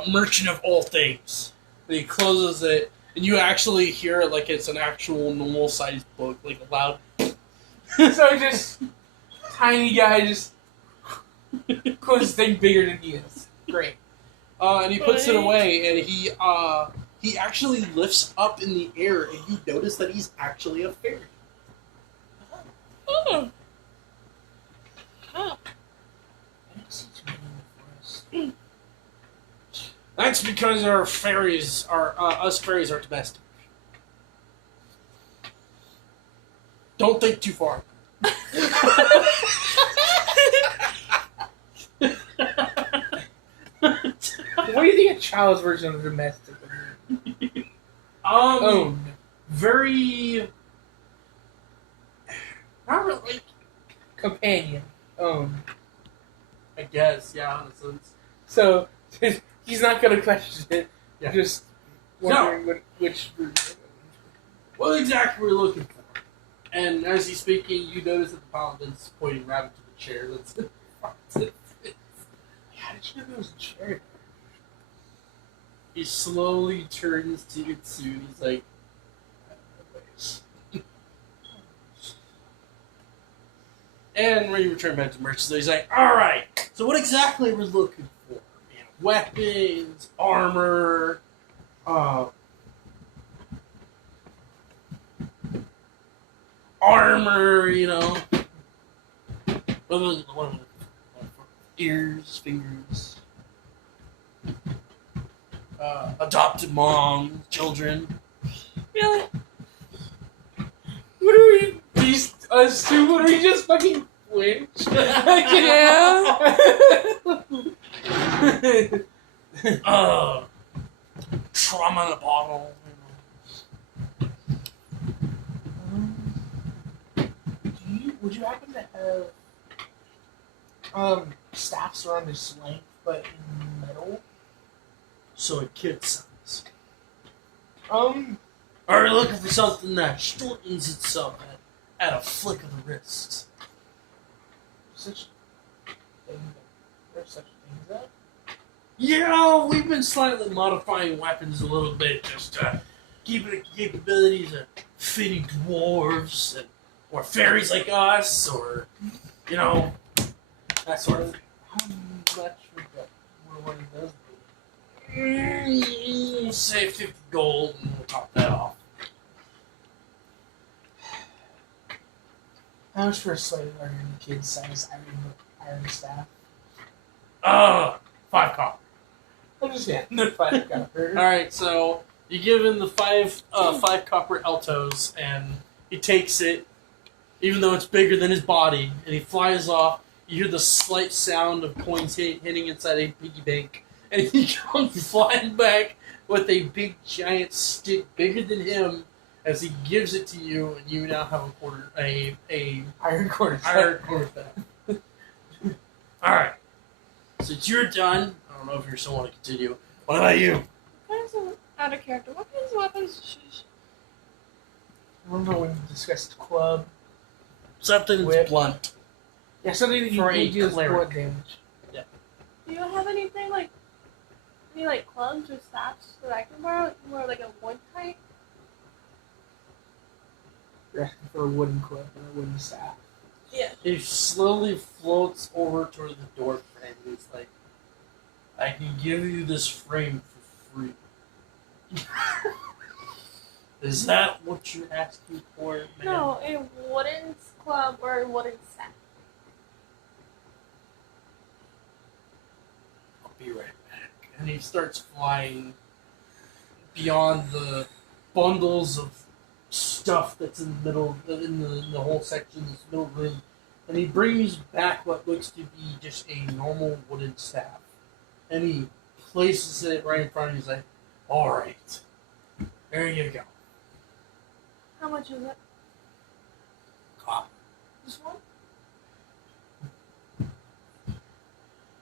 Merchant of All Things. And he closes it, and you actually hear it like it's an actual normal sized book, like a loud. So just tiny guy just closes thing bigger than he is. Great. And he puts it away, and he actually lifts up in the air, and you notice that he's actually a fairy. Oh. Oh. That's because our fairies are us fairies are domestic. Don't think too far. What do you think a child's version of domestic would be? Owned. Very. Not really. Companion. Owned. I guess, yeah, in a sense. So, he's not going to question it. Yeah. Just wondering which version. What exactly we're looking for? And as he's speaking, you notice that the paladin's pointing right to the chair that's in front of it. How did you know there was a chair there? He slowly turns to Itsu and he's like, and when you return back to merchants, he's like, alright, so what exactly are we looking for? Man, weapons, armor, you know. Ears, fingers. Adopted mom, children. Really? What are we? Us two? What are we just fucking flinch? Yeah. Trauma in a bottle. Would you happen to have staffs around his length, but in metal? So a kid size. Are Are you looking for something that shortens itself at a flick of the wrist? such thing. There's such a thing as that. Yeah, we've been slightly modifying weapons a little bit, just keeping the capabilities of fitting dwarves or fairies like us, or you know, that sort of thing. How much would that? What he does? Say 50 gold, and we'll top that off. How much for a slightly larger than kid size iron staff? 5 copper. I'm just saying, the 5 copper. Alright, so you give him the 5 copper altos, and he takes it, even though it's bigger than his body, and he flies off. You hear the slight sound of coins hitting inside a piggy bank, and he comes flying back with a big giant stick bigger than him as he gives it to you, and you now have a Iron quarterstaff. iron quarterstaff. Alright. Since you're done, I don't know if you still want to continue. What about you? Out of character. What kinds of weapons? Remember when we discussed club? Something Whip. blunt. Yeah, something that you For can a deal cleric. blood damage. Do you have anything any clubs or staffs that I can borrow? More like a wood type? You're asking for a wooden clip and a wooden staff. Yeah. He slowly floats over toward the door frame. He's like, I can give you this frame for free. Is that what you're asking for, man? No, a wooden club or a wooden staff. I'll be right back. And he starts flying beyond the bundles of stuff that's in the middle, in the whole section, this middle room. And he brings back what looks to be just a normal wooden staff. And he places it right in front of him. He's like, alright, there you go. How much is it? Copper. This one?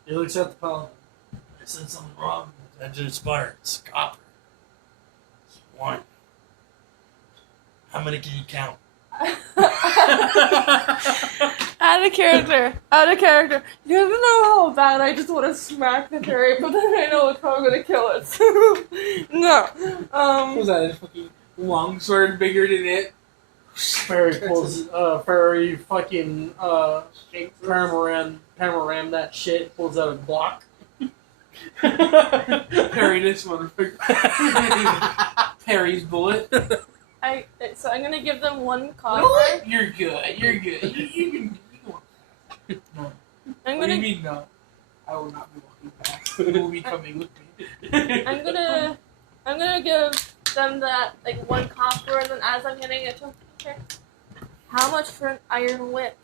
He looks at the paladin. I said something wrong. I just inspired. It's copper. It's one. How many can you count? Out of character. You don't know how bad I just want to smack the fairy, but then I know it's probably going to kill it. No. What was that? A fucking long sword bigger than it? Fairy pulls, Fairy fucking, Paramoram that shit, pulls out a block. Parry this motherfucker. Parry's bullet. So I'm going to give them one copper. What? You're good. You can. No. I'm What do you going to mean no? I will not be walking past. You will be coming with me. I'm gonna give them that like one copper, and then as I'm getting it, okay, how much for an iron whip?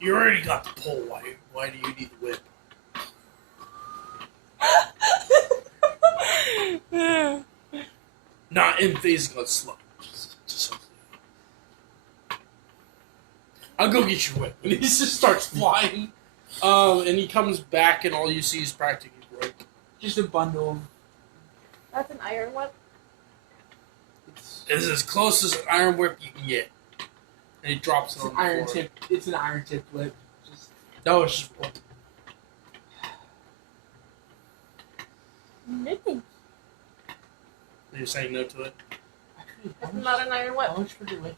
You already got the pole. Why do you need the whip? Not in phasing on slow. Just I'll go get your whip. And he just starts flying. And he comes back, and all you see is practically rope. Just a bundle. That's an iron whip. It's as close as an iron whip you can get. And he drops it It's on an the iron floor. tip. It's an iron tip whip. Just No, it's just one. Nothing. You're saying no to it? actually, It's not an iron whip. how much for the whip?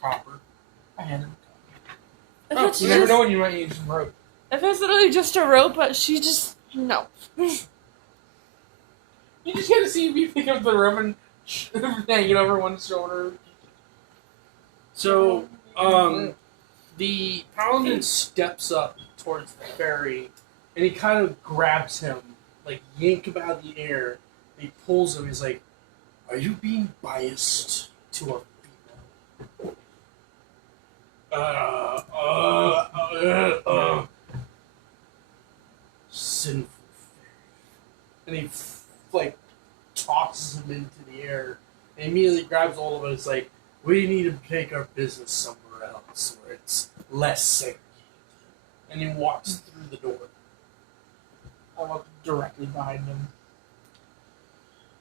Copper. I had him. If Oh, it's You never just, know when you might need some rope. if it's literally just a rope, but she just no. You just gotta see if you pick up the rope and hang it over one shoulder. So, the paladin steps up towards the fairy, and he kind of grabs him, like yank him out of the air. And he pulls him. He's like, "Are you being biased to a female?" Sinful fairy. And he like tosses him into the air, and immediately grabs all of it. It's like, we need to take our business somewhere else where it's less segregated. And he walks through the door. I walk directly behind him.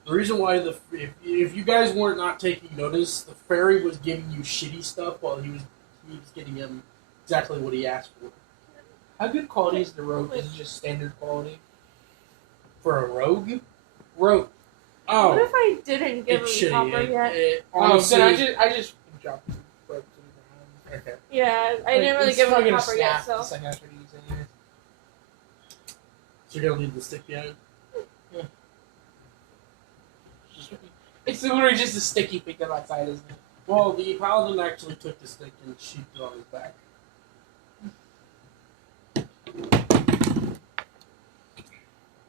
The reason why if you guys weren't not taking notice, the fairy was giving you shitty stuff while he was getting him exactly what he asked for. How good quality is the rope? Is it just standard quality? For a rogue? Rope. Oh, What if I didn't give it's him shitty. copper yet? Honestly, then I just dropped the rope to the ground. okay. Yeah, I didn't really give him copper yet, so. The second I started using it. So you're gonna leave the stick behind? It's literally just a stick you picked up outside, isn't it? Well, the paladin actually took the stick and sheathed it on his back.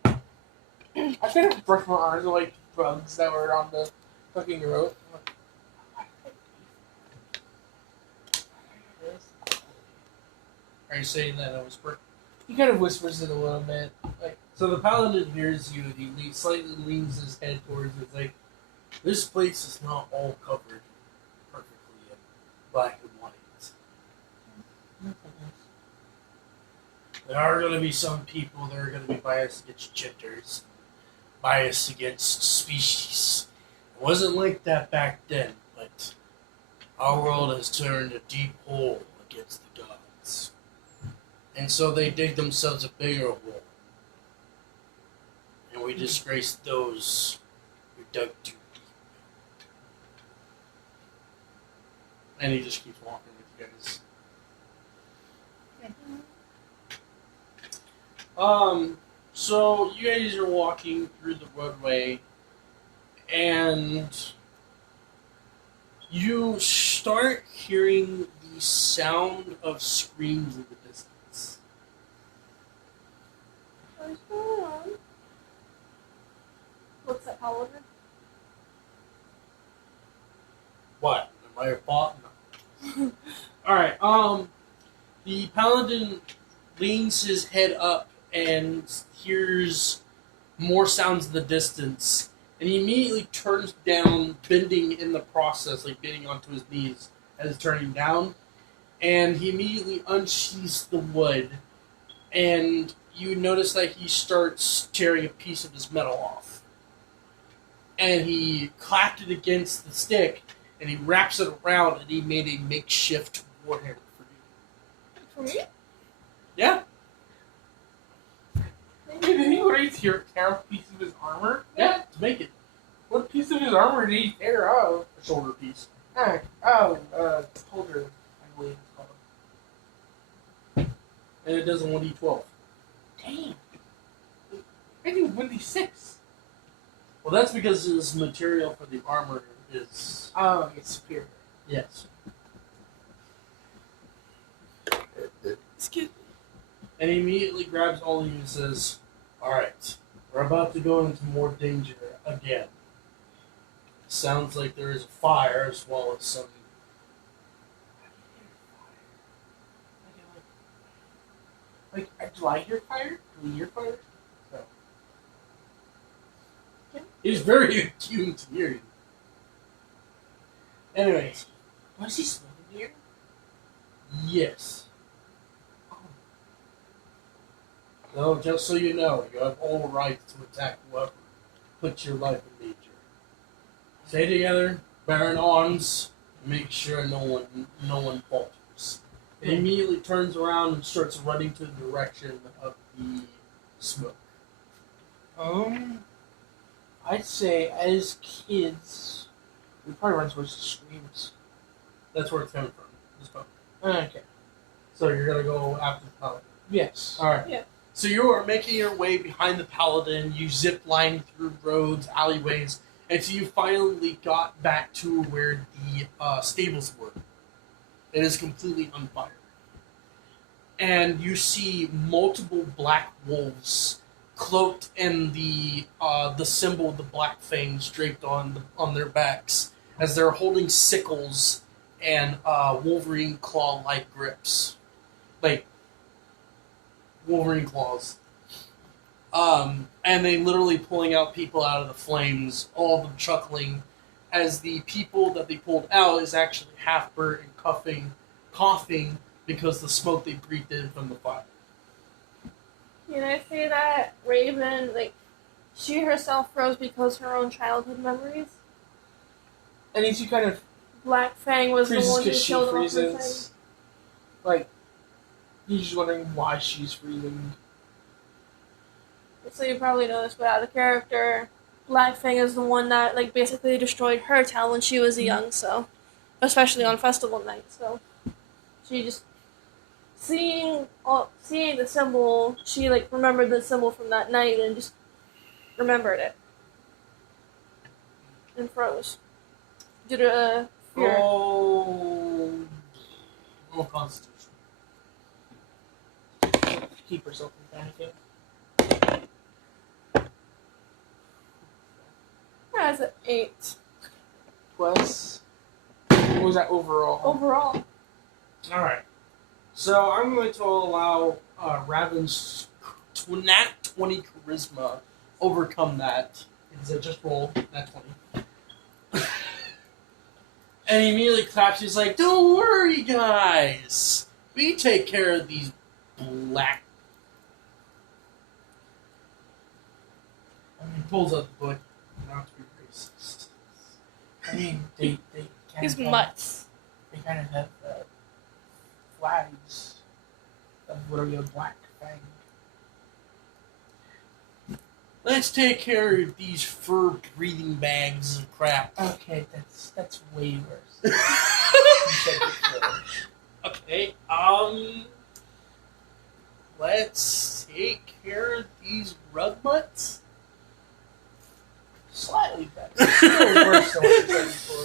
I kind of brushed my arms with like bugs that were on the fucking rope. Are you saying that in a whisper? He kind of whispers it a little bit. Like, So the paladin hears you, and he slightly leans his head towards it. It's like, this place is not all covered perfectly in black and white. There are going to be some people that are going to be biased against genders, biased against species. It wasn't like that back then, but our world has turned a deep hole against the gods. And so they dig themselves a bigger hole. And And we disgrace those who dug too deep. And he just keeps walking with you guys. So you guys are walking through the roadway, and you start hearing the sound of screams in the distance. What's going on? What's that paladin? What? Am I your fault? No. Alright, the paladin leans his head up and hears more sounds in the distance, and he immediately turns down, bending in the process, like bending onto his knees as turning down, and he immediately unsheathes the wood, and you notice that he starts tearing a piece of his metal off. And he clapped it against the stick, and he wraps it around, and he made a makeshift warhammer for you. For me? Yeah. Did he already tear a piece of his armor? Yeah, to make it. What piece of his armor did he tear out? A shoulder piece. Holder, I believe it's called. And it does a 1d12. Damn. I think 1d6. Well, that's because his material for the armor is... Oh, it's superior. Yes. Excuse me. And he immediately grabs all of you and says, "Alright, we're about to go into more danger again. Sounds like there is a fire as well as some..." Like, do I hear fire? Do we hear fire? No. He's very attuned to hearing. Anyways, Was he smoking here? yes. No, just so you know, you have all rights to attack whoever puts your life in danger. Stay together, bear in arms, and make sure no one falters. He immediately turns around and starts running to the direction of the smoke. I'd say as kids, we probably run towards the screams. That's where it's coming from. The smoke. Okay. So you're gonna go after the paladin. Yes. All right. Yeah. So you are making your way behind the paladin. You zip line through roads, alleyways, until you finally got back to where the stables were. It is completely on fire, and you see multiple black wolves cloaked in the symbol of the black fangs draped on their backs, as they're holding sickles and Wolverine claw-like grips, like Wolverine claws. And they literally pulling out people out of the flames, all of them chuckling, as the people that they pulled out is actually half burnt and coughing because the smoke they breathed in from the fire. Can I say that Raven, like, she herself froze because her own childhood memories? And he kind of Black Fang was the freezes one who because she killed him off the freezes. Like, he's just wondering why she's freezing. So you probably know this, but out of character, Black Fang is the one that, like, basically destroyed her town when she was young, so. Especially on festival night, so. She just. Seeing the symbol, she, like, remembered the symbol from that night and just remembered it. And froze. Due to fear. Oh, Constitution. Keep herself from panicking. That's an 8. Plus, what was that overall? Overall. Alright. So I'm going to allow Raven's nat 20 charisma overcome that. Because I just rolled nat 20. And he immediately claps. He's like, "Don't worry, guys. We take care of these black..." And he pulls out the book. Not to be racist. I mean, they kind His of have, mutts. they kind of have flags of literally a black fang. Let's take care of these fur breathing bags of crap. Okay, that's way worse. You said before. Okay, let's take care of these rug butts. Slightly better. Still worse than what you said before.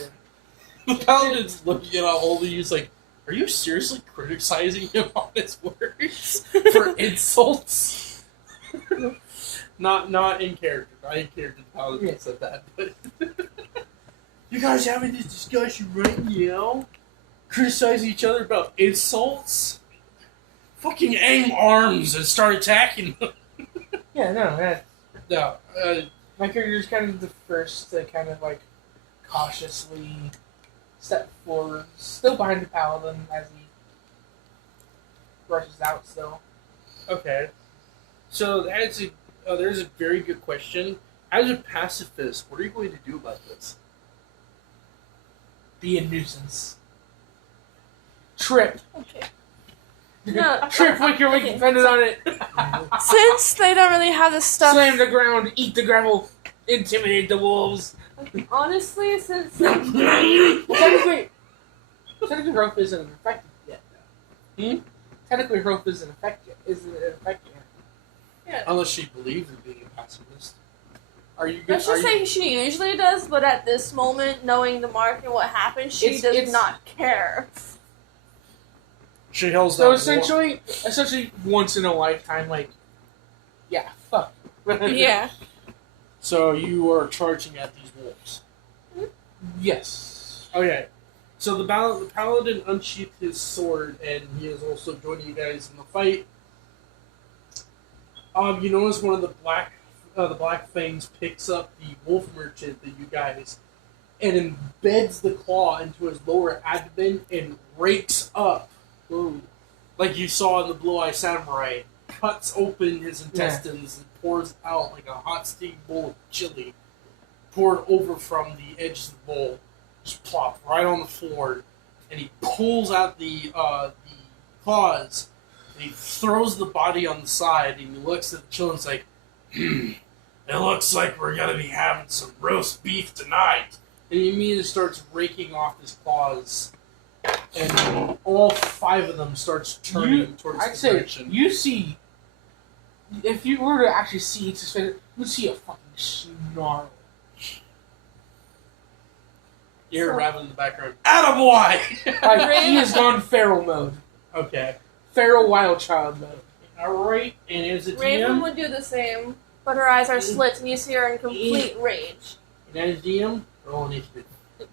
The paladin's looking at all of you, he's like, are you seriously criticizing him on his words? For insults? Not in character. Not in character, the paladin Yeah. said that, but... You guys having this discussion right now? Criticizing each other about insults? Fucking aim arms and start attacking them. Yeah, no, No, my character is kind of the first to kind of like cautiously step forward, still behind the paladin as he rushes out still. okay. So there's a very good question. As a pacifist, what are you going to do about this? Be a nuisance. Trip. Okay. No. Trip like you're Okay. dependent on it. Since they don't really have the stuff. Slam the ground, eat the gravel, intimidate the wolves. Honestly, since Technically, rope isn't effective yet. Though. Technically, rope isn't effective. Yet. yeah. Unless she believes in being a pacifist. Are you good? Let's just say she usually does, but at this moment, knowing the mark and what happened, she It's- does it's- not care. She holds So that essentially, once in a lifetime, like, yeah, fuck. Yeah. So you are charging at these wolves. Yes. Okay. So the paladin unsheathed his sword, and he is also joining you guys in the fight. You notice one of the black fangs picks up the wolf merchant that you guys, and embeds the claw into his lower abdomen and rakes up, like you saw in the Blue Eye Samurai. Cuts open his intestines and pours out like a hot steam bowl of chili, poured over from the edge of the bowl, just plop right on the floor, and he pulls out the claws, and he throws the body on the side, and he looks at the children and is like, it looks like we're gonna be having some roast beef tonight. And he immediately starts raking off his claws, and all 5 of them starts turning towards I'd the say direction. you see. If you were to actually see his face, you'd see a fucking snarl. You hear Raven in the background. Attaboy! Like, he has gone feral mode. Okay. Feral wild child mode. Alright, and is it Raven DM? would do the same, but her eyes are slit and you see her in complete rage. And that is DM? Roll initiative.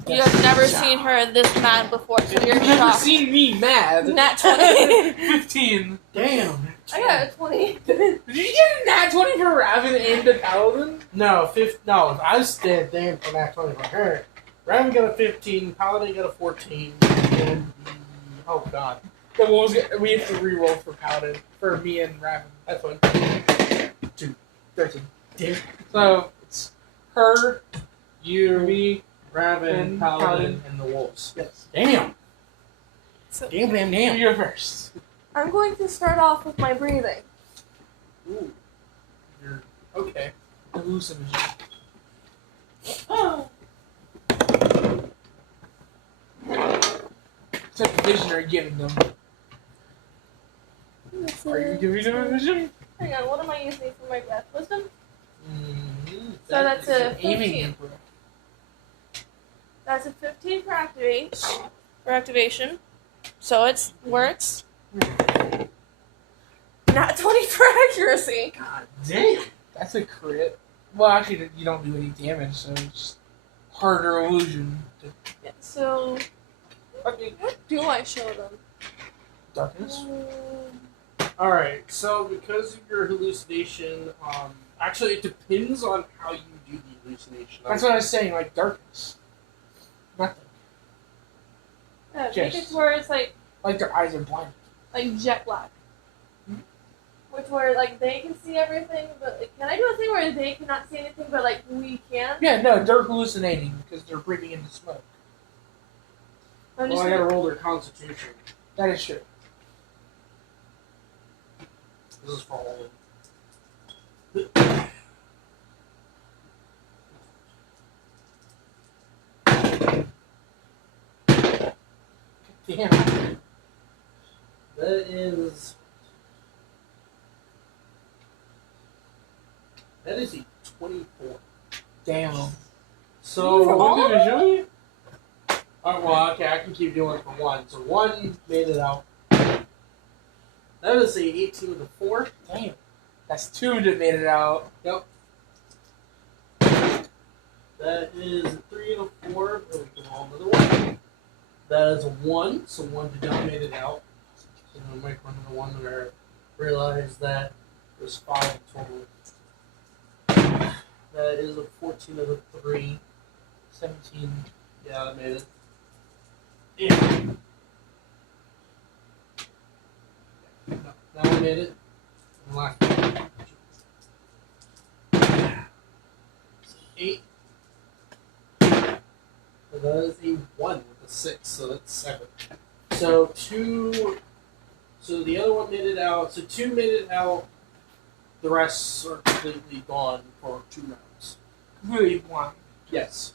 You have never seen her this mad before, so you're You've never shocked. seen me mad. Nat 20. 15. Damn. I got a 20. Did you get a nat 20 for Raven and the Paladin? No, no, I was dead then for that 20 for her. Raven got a 15, Paladin got a 14, and oh god. The wolves we have to reroll for Paladin. For me and Raven. That's fun. 2. 13. Damn. So, it's her, You, me, Raven, and Paladin, Paladin. and the wolves. yes. Damn. So Damn. You're first. I'm going to start off with my breathing. Ooh. You're okay. Hallucinogen. Except the vision are giving them. Are you giving them a vision? Hang on, what am I using for my breath? Wisdom? Mm-hmm. So that's a Aiming 15. emperor. That's a 15 for activation. So it works. Not 20 for accuracy. God damn. That's a crit. Well, actually, you don't do any damage, so it's just harder illusion. Yeah, so Okay. what do I show them? Darkness. Alright, so because of your hallucination, actually it depends on how you do the hallucination. That's what I was saying, like darkness. Nothing. Yeah, I Yes. think it's where it's like Their eyes are blind. jet black. Hmm? Which where like they can see everything, but like, can I do a thing where they cannot see anything, but like we can? Yeah, no, they're hallucinating because they're breathing in the smoke. I'm Well, just I gotta gonna, roll their constitution. That is true. This is for all of them. Damn. That is a 24. Damn. So For one division? well, okay, I can keep doing it for one. So one made it out. That is a 18 with a 4. Damn. That's 2 that made it out. Yep. That is a 3 and a 4. Then we can roll another one. That is a 1, so 1 did not make it out. So I'm going to make another one where I realize that there's 5 total. That is a 14 of a 3. 17. Yeah, I made it. Yeah. No, now I made it. And last one. 8. So that is a 1 with a 6, so that's 7. So 2. So the other one made it out. So 2 made it out. The rest are completely gone for 2 rounds. Completely blind. Yes.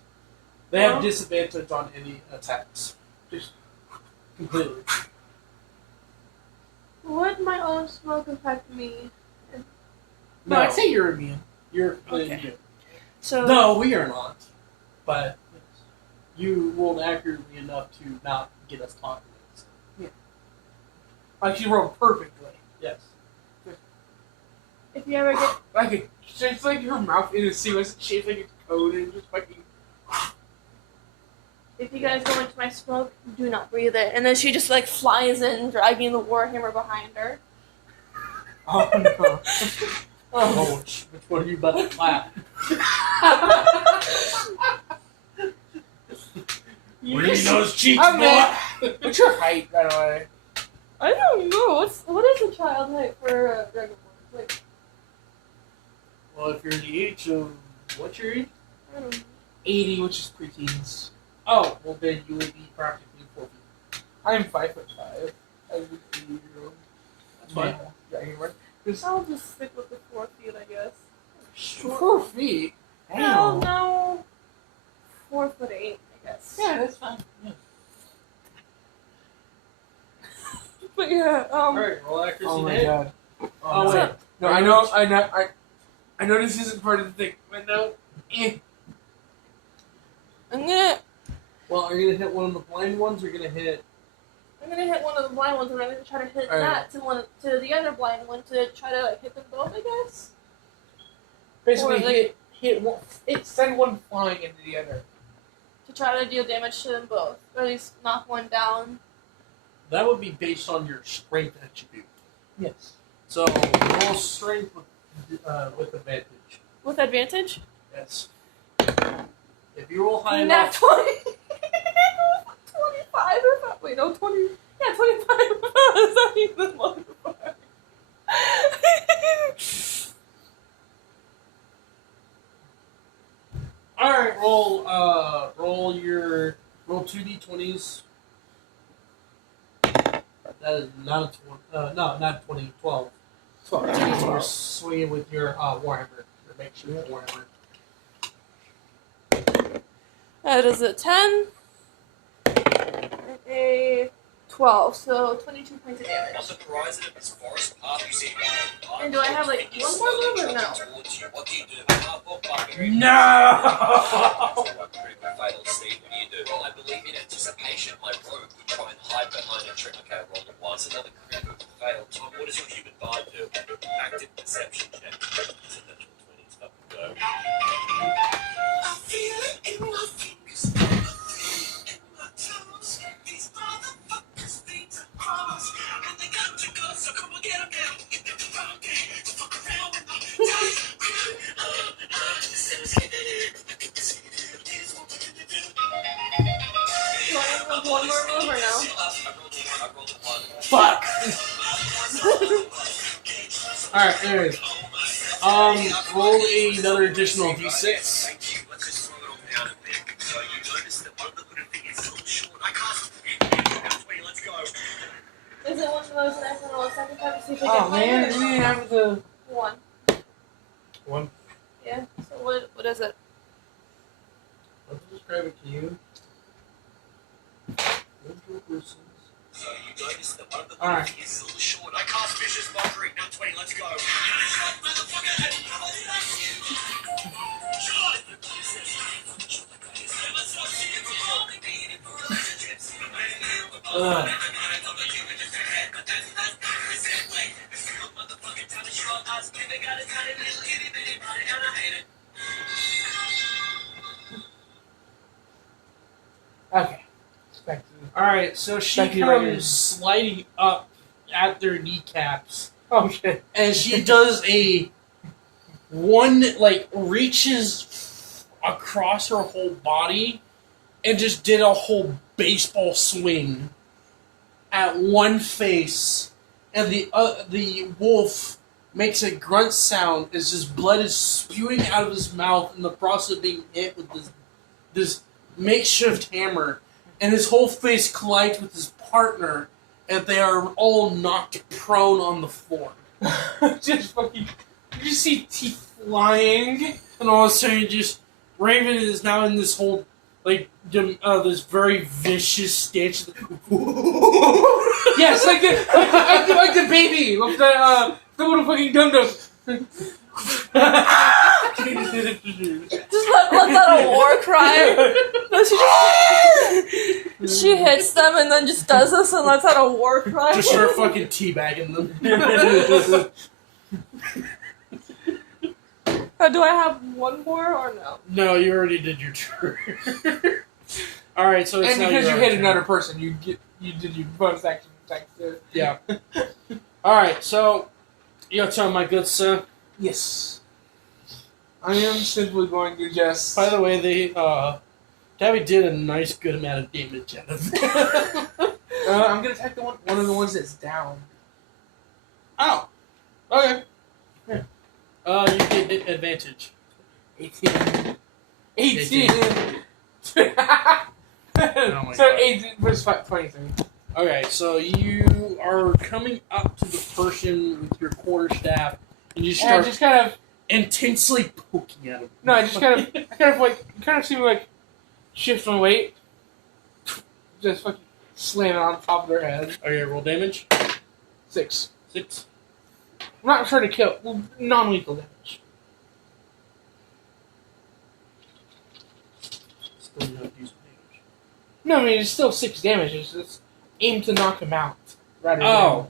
They have disadvantage on any attacks. Just Completely. Would my own smoke affect me? No, I'd say you're immune. You're completely Okay. immune. So No, we are not. But you rolled accurately enough to not get us talking. Like you rolled perfectly. Yes. if you ever get Like it shapes like her mouth in a sequence shaped like a code and just fucking if you guys go into my smoke, do not breathe it. And then she just like flies in, dragging the warhammer behind her. oh no. Oh, which one are you about to clap? Bring those cheeks, I'm boy! not- What's your height, by the way? I don't know. What is the child height for Dragonborn? Like, Well, if you're the age of... What's your age? I don't know. 80, which is preteens. Oh, well then you would be practically 4 feet. I'm 5'5". I would be That's fine. Dragonborn. I'll just stick with the 4 feet, I guess. 4 feet. Hell Damn. no. 4'8", I guess. Yeah, that's fine. Yeah. But yeah, Alright, roll accuracy Oh my hit. god. Oh, What's wait. up? No, I know this isn't part of the thing, but no. I'm gonna Well, are you going to hit one of the blind ones, or are you going to hit... hit one of the blind ones, and I'm gonna try to hit Alright. that to the other blind one to try to like hit them both, I guess. Basically, Or, like- hit one. Send one flying into the other. To try to deal damage to them both, or at least knock one down. That would be based on your strength attribute. Yes. So, roll strength with advantage. With advantage? Yes. If you roll high Nat enough... 20. 25 or 5. Wait, no, 20. Yeah, 25. Is that even modifier? Alright, roll 2d20s. That is not a 20, not 20, 12. 12. You're swinging with your Warhammer, your makeshift Warhammer. That is a 10. And a 12, so 22 points of damage. On the horizon of this forest path, you see one And do I have, like, one more move or no? What do you do? Half or barbarian? No! Critical fatal state. What do you do? Well, I believe in anticipation, my rogue would try and hide behind a trick. Okay, I rolled it once. Another critical fail. Tom, what does your human bard do? Active perception check. It's a natural 20. It's up and go. I feel it in my fingers. I feel it in my toes. These motherfuckers think to cross. And they got to go, so come on, get them now. Get them around there. To fuck around with my dice. Do I have one more move or no? I rolled a 1. Fuck! Alright, anyways. Roll another additional d6. Thank you. Let's just slow it all down a bit. So you notice that one of the little thing is so short. I can't. Wait, let's go. Is it one of those that I can roll a second time to see if I Oh get man, higher? we didn't have the. One. One. Yeah. So what is it? Let's describe it to you. Mental persons. So you notice that one of the Alright. is a little short. I cast Vicious Mockery. Now 20, let's go. Ugh. Okay. Back to Alright, so she Back to your comes regular. sliding up at their kneecaps, oh shit. and she does a one, like, reaches across her whole body and just did a whole baseball swing at one face, and the wolf makes a grunt sound as his blood is spewing out of his mouth in the process of being hit with this makeshift hammer, and his whole face collides with his partner, and they are all knocked prone on the floor. Just fucking. You see teeth flying. And all of a sudden, just Raven is now in this whole this very vicious stance. Yes, like the baby with the little fucking dum dum. Just let out a war cry. No, she hits them and then just does this and lets out a war cry. Just start fucking teabagging them. Do I have one more or no? No, you already did your turn. All right, so it's And now because you your hit turn. another person, you did your bonus action attack too. Yeah. All right, so your turn, my good sir. Yes. I am simply going to just. By the way, Tabby did a nice good amount of damage out of it. I'm gonna attack one of the ones that's down. Oh. Okay. Yeah. You get advantage. 18. 18. so my God. 18 versus 23. Okay, so you are coming up to the person with your quarterstaff, and you And start I just kind of. intensely poking at him. No, I kind of see me like shift my weight. Just fucking slam it on top of their head. Okay, roll damage. 6. 6. I'm not trying to kill. Well, non-lethal damage. Still not use damage. No, I mean it's still 6 damage. It's just aim to knock him out rather than Oh.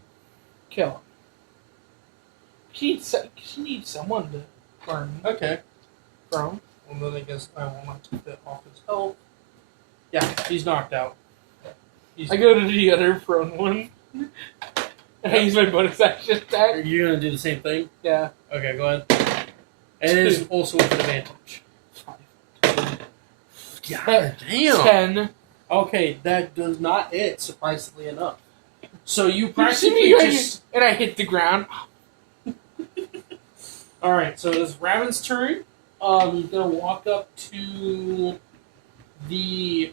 kill him. She needs someone to burn Okay. from. Well, then I guess I will not take that off his health. Yeah, he's knocked out. He's, I go to the other prone one. And I use my bonus action Are attack. you going to do the same thing? Yeah. Okay, go ahead. And it is also with advantage. 5. God damn. 10. Okay, that does not hit, surprisingly enough. So you You see practically me just... and I hit the ground. Alright, so it's Raven's turn. He's going to walk up to the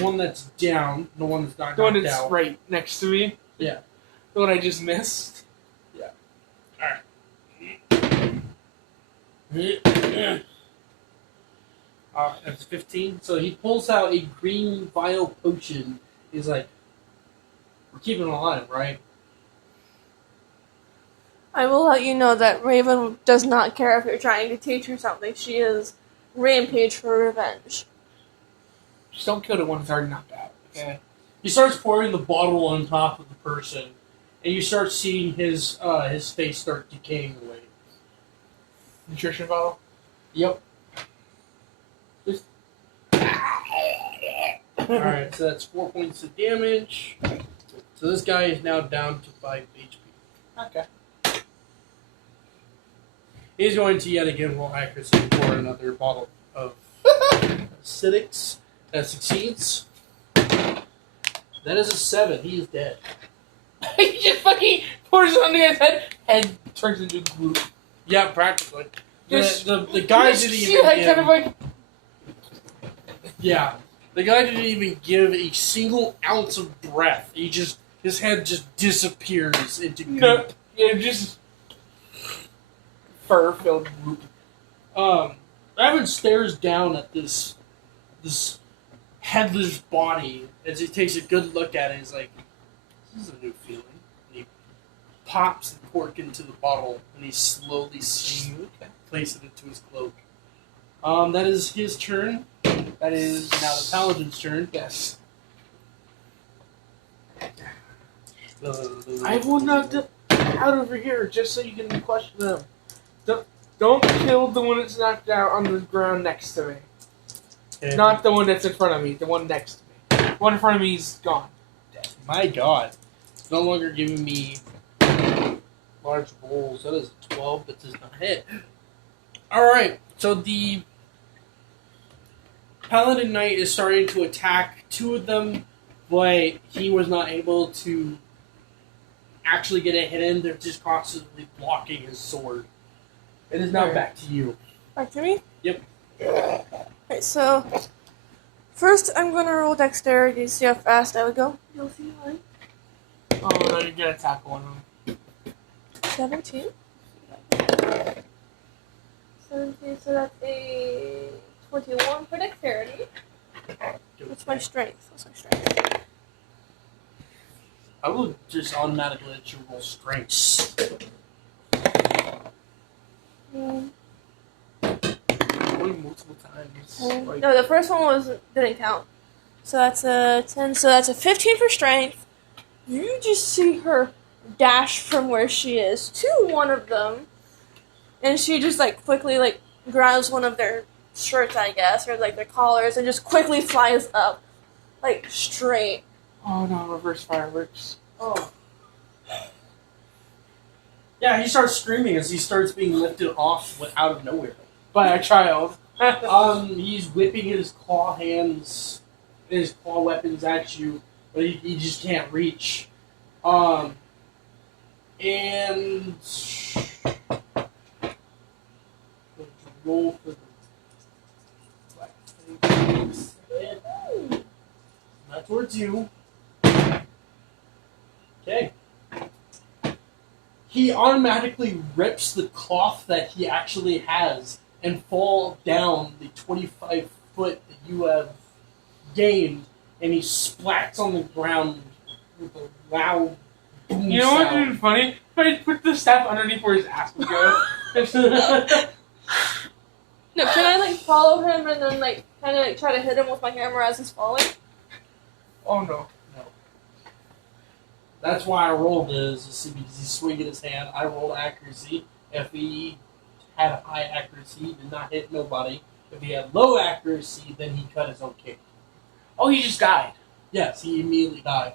one that's down, the one that's not The one knocked that's out. right next to me. Yeah. The one I just missed. That's 15. So he pulls out a green vial potion. He's like, we're keeping him alive, right? I will let you know that Raven does not care if you're trying to teach her something. She is rampage for revenge. Just don't kill the one that's already knocked out. Okay. He starts pouring the bottle on top of the person, and you start seeing his face start decaying away. Nutrition bottle. Yep. Alright, so that's 4 points of damage. So this guy is now down to 5 HP. Okay. He's going to yet again roll accuracy for another bottle of acidics. That succeeds. That is a 7. He is dead. He just fucking pours it on the guy's head and turns into glue. Yeah, practically. Just- The guy didn't See, even like, give, kind of like yeah. The guy didn't even give a single ounce of breath. His head just disappears into goop. no, yeah, just fur-filled goop. Raven stares down at this headless body as he takes a good look at it. He's like, This is a new feeling. And he pops the cork into the bottle, and he slowly places it into his cloak. That is his turn. That is now the paladin's turn. Yes. I will not out over here just so you can question them. Don't kill the one that's knocked out on the ground next to me. Okay. Not the one that's in front of me. The one next to me. The one in front of me is gone. My God. It's no longer giving me large rolls. That is a 12. That does not hit. Alright, so the Paladin Knight is starting to attack two of them, but he was not able to actually get a hit in. They're just constantly blocking his sword. It is now back to you. Back to me? Yep. Alright, so first I'm gonna roll dexterity to see how fast I would go. You'll see mine. Oh no, you're gonna tackle one of them. 17. 17, so that's a 21 for dexterity. What's my strength? I will just automatically let you roll strength. Rolling multiple times. Like, No, the first one didn't count. So that's a 10. So that's a 15 for strength. You just see her dash from where she is to one of them, and she just quickly grabs one of their shirts, I guess, or their collars, and just quickly flies up, straight. oh no, reverse fireworks. Oh. Yeah, he starts screaming as he starts being lifted off out of nowhere. By a child. He's whipping his claw weapons at you, but he just can't reach. And roll for the not towards you. Okay. He automatically rips the cloth that he actually has and fall down the 25 foot that you have gained, and he splats on the ground with a loud boom You know what sound. would be funny? If I put the staff underneath where his ass would go. No, can I follow him and then kind of try to hit him with my hammer as he's falling? Oh no. That's why I rolled this, see, because he's swinging his hand. I rolled accuracy. If he had a high accuracy, he did not hit nobody. If he had low accuracy, then he cut his own kick. Oh, he just died. Yes, he immediately died.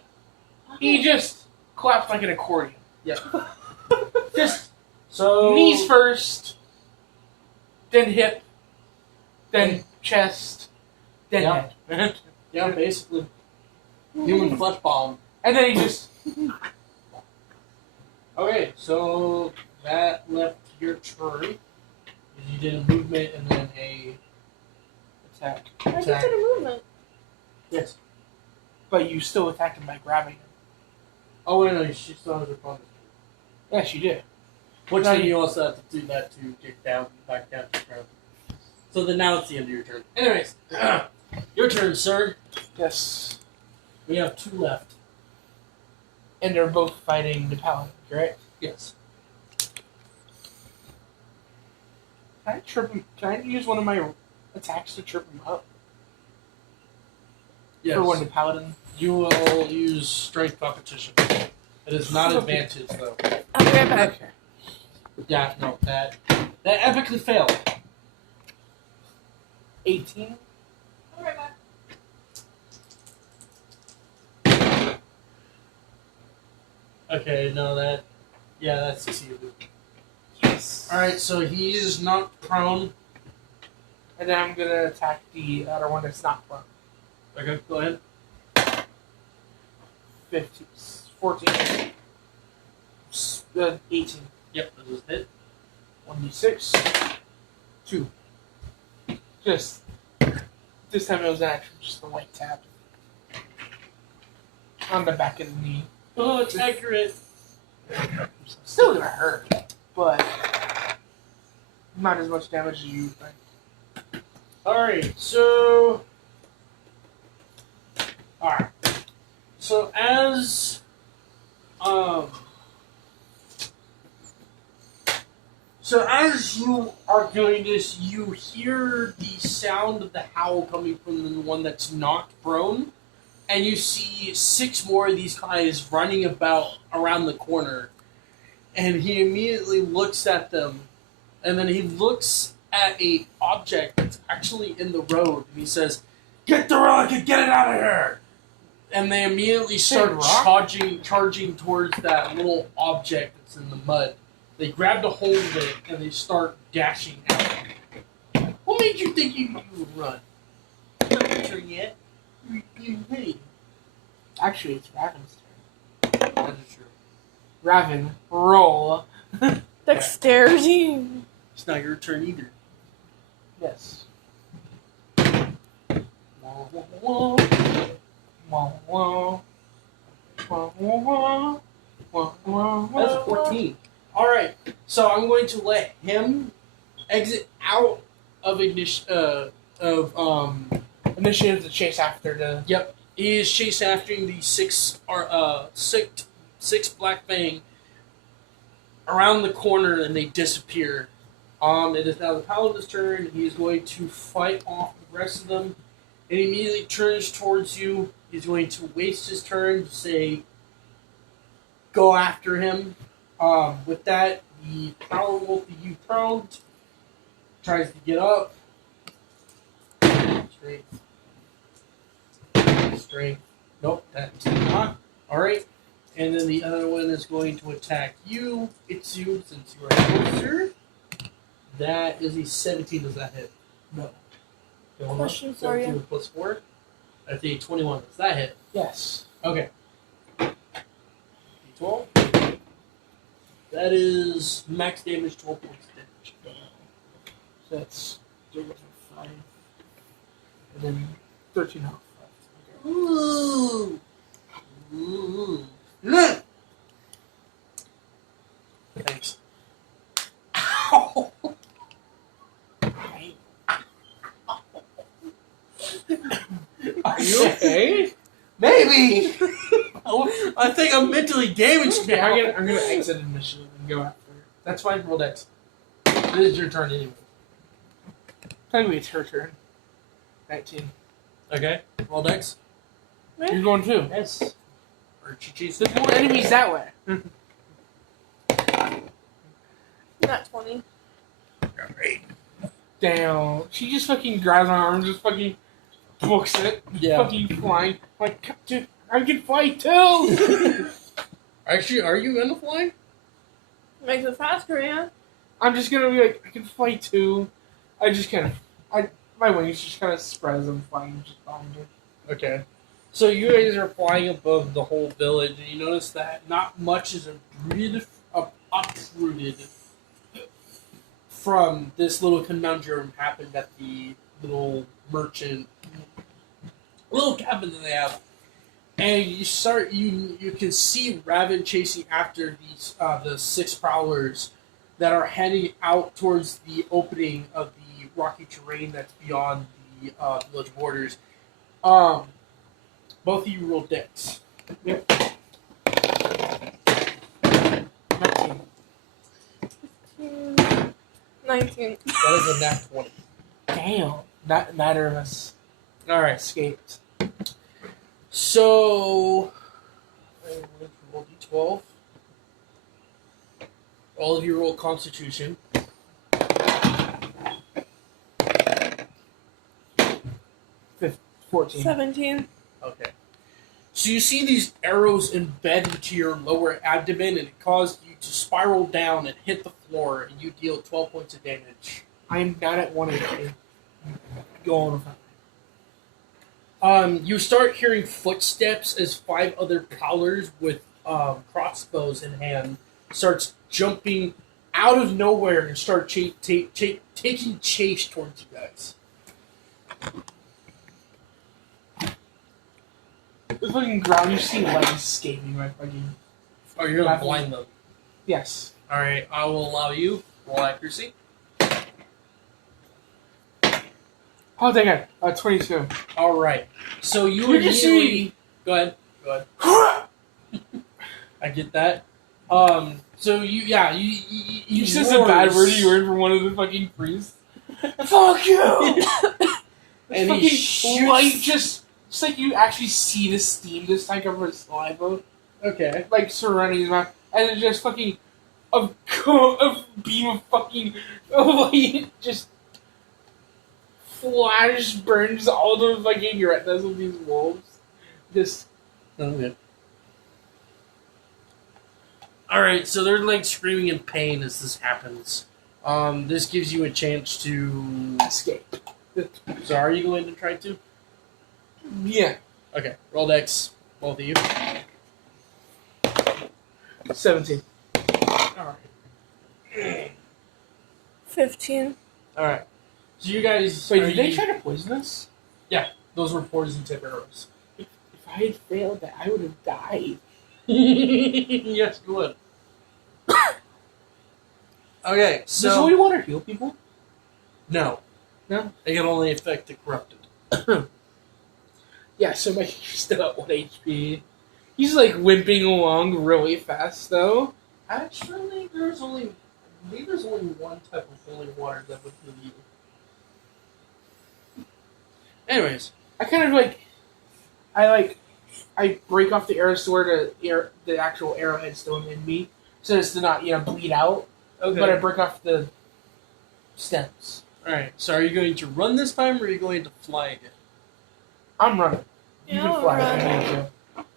He just clapped like an accordion. Yep. Just So knees first, then hip, then chest, then Yep. head. Yeah, basically. Human flesh bomb. And then he just... Okay, so that left your turn. You did a movement and then a attack. I just did a movement. Yes. But you still attacked him by grabbing him. Oh, wait, no, she still has her bonus. Yes, you did. Which No, then you- you also have to do that to get back down to the ground. So then now it's the end of your turn. Anyways, your turn, sir. Yes. We have 2 left. And they're both fighting the paladin, correct? Yes. Can I trip him? Can I use one of my attacks to trip him up? Yes. For when the paladin... You will use strength competition. It is not advantage though. I'll be right back. Okay. Yeah, no, that epically failed. 18? I'll be right back. Okay, no, that succeeded. Yes. Alright, so he is not prone. And then I'm gonna attack the other one that's not prone. Okay, go ahead. 15, 14, 18, Yep, that is hit. 1d6, 2. Just, this time it was actually just a light tap. On the back of the knee. Oh, it's accurate. Still gonna hurt, but not as much damage as you think. Alright, so... Alright. So as So as you are doing this, you hear the sound of the howl coming from the one that's knocked prone, and you see 6 more of these guys running about around the corner. And he immediately looks at them, and then he looks at a object that's actually in the road, and he says, "Get the rock and get it out of here!" And they immediately start charging towards that little object that's in the mud. They grab a hold of it, and they start dashing out. What made you think you would run? I'm not sure yet. You hey. Actually, it's Raven's turn. That is true. Raven, roll. Dexterity. It's not your turn either. Yes. Wah, wah, wah. Wah, wah. Wah, wah, wah. Wah, wah, wah. That's a 14. Alright, so I'm going to let him exit out of Initiative to chase after the. Yep. He is chase after the six Black Fang around the corner, and they disappear. It is now the Paladin's turn. He is going to fight off the rest of them, and he immediately turns towards you. He's going to waste his turn to say, "Go after him." With that, the Power Wolf that you prone tries to get up. Strength. Nope, that's not. Alright. And then the other one is going to attack you. It's you, since you are closer. That is a 17. Does that hit? No. Question for you. 17 plus 4. That's a 21. Does that hit? Yes. Okay. 12. That is max damage, 12 points of damage. So that's 5. And then 13 health. Ooh. Ooh. Look. Thanks. Ow. Are you okay? Maybe. I think I'm mentally damaged Okay, now. I'm gonna exit initiative and go after her. That's fine. Roll dex. This is your turn anyway. Technically, it's her turn. 19. Okay. Roll dex. You're going too. Yes. Or Chi-Chi's. There's more enemies that way. Not 20. Great. Damn. She just fucking grabs my arm and just fucking books it. Yeah. Fucking flying. Like, dude, I can fly too! Actually, are you gonna fly? Makes it faster, yeah. I'm just gonna be like, I can fly too. I just kind of, my wings just kind of spread as I'm flying just behind her. Okay. So you guys are flying above the whole village, and you notice that not much is uprooted from this little conundrum happened at the little cabin that they have. And you can see Raven chasing after these the 6 prowlers that are heading out towards the opening of the rocky terrain that's beyond the village borders. Both of you roll dex. Yep. 19. 19. That is a nat 20. Damn. Neither of us Alright. escaped. So, roll d12. All of you roll Constitution. 14. 17. Okay. So you see these arrows embed into your lower abdomen, and it caused you to spiral down and hit the floor, and you deal 12 points of damage. I'm not at 1 HP. Go on. You start hearing footsteps as 5 other prowlers with crossbows in hand starts jumping out of nowhere and start taking chase towards you guys. The fucking ground, you see legs escaping right fucking. Oh, you're gonna blind them. Yes. Alright, I will allow you. Roll accuracy. Oh, dang it. 22. Alright. So you You just immediately... Go ahead. I get that. So you says a bad word you heard from one of the fucking priests. Fuck you! And fucking he shoots. light just. It's like you actually see the steam this time of his saliva, Okay. like surrounding his mouth, and it's just fucking a beam of fucking light just flash burns all the fucking retinas of these wolves. Just Okay. Alright, so they're like screaming in pain as this happens. This gives you a chance to escape. So are you going to try to? Yeah. Okay. Roll dex, both of you. 17. Alright. 15. Alright. So you guys Wait, did they try to poison us? those were poison tip arrows. If I had failed that, I would have died. Yes, you would. Okay, so Does holy water heal people? no. No? It can only affect the corrupted. Yeah, so my character's still at 1 HP. He's like wimping along really fast though. Actually, I believe there's only one type of holy water that would heal you. Anyways, I kind of I break off the arrows to where the actual arrowhead's still in me, so as to not bleed out. okay. But I break off the stems. Alright, so are you going to run this time or are you going to fly again? I'm running. You Yeah, can I'll fly. run. If I need to.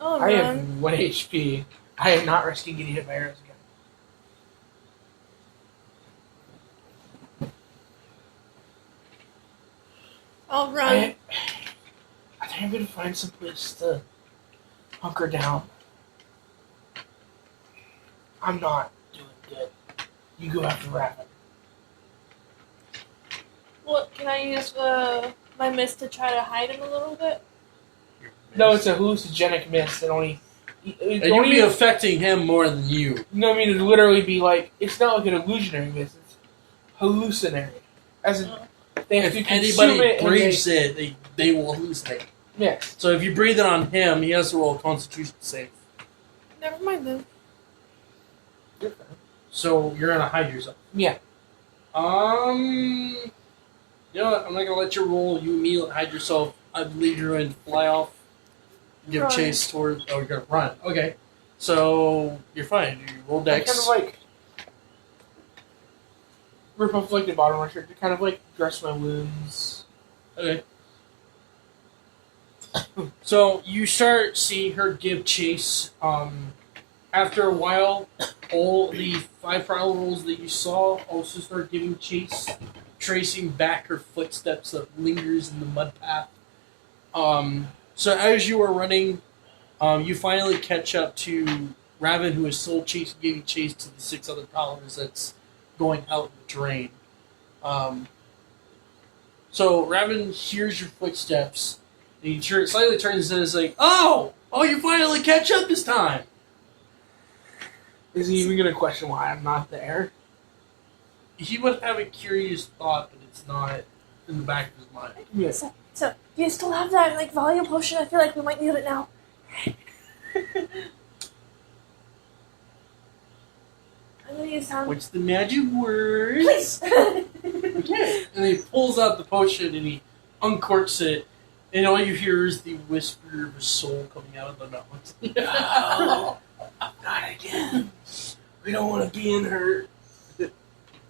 Oh, I have run. 1 HP. I am not risking getting hit by arrows again. I'll run. I think I'm gonna find some place to hunker down. I'm not doing good. You go after Raven. What, can I use my mist to try to hide him a little bit? No, it's a hallucinogenic mist. It only. And you'll be affecting him more than you. No, I mean it'd literally be like it's not like an illusionary mist. It's hallucinatory. As in, they have If to consume anybody it. breathes it, they will hallucinate. Yes. So if you breathe it on him, he has to roll a Constitution save. Never mind then. So you're gonna hide yourself. Yeah. You know what? I'm not gonna let you roll. You immediately hide yourself. I believe you're going to fly off, give Run. chase towards. Oh, you're gonna run. Okay. So you're fine. You roll I dex. kind of like rip off like the bottom of my shirt to kind of like dress my wounds. Okay. So you start seeing her give chase. After a while, all the 5 prior rolls that you saw also start giving chase, tracing back her footsteps that lingers in the mud path. So as you are running, you finally catch up to Raven, who is still giving chase to the 6 other prowlers that's going out in the terrain. So Raven hears your footsteps. And he slightly turns and is like, "Oh, you finally catch up this time." Is he even gonna question why I'm not there? He would have a curious thought, but it's not in the back of his mind. Yes. So, do you still have that like volume potion? I feel like we might need it now. I'm gonna use some. What's the magic word? Please. Okay. And he pulls out the potion and he uncorks it, and all you hear is the whisper of a soul coming out of the mountain. No, not again. We don't want to be in her.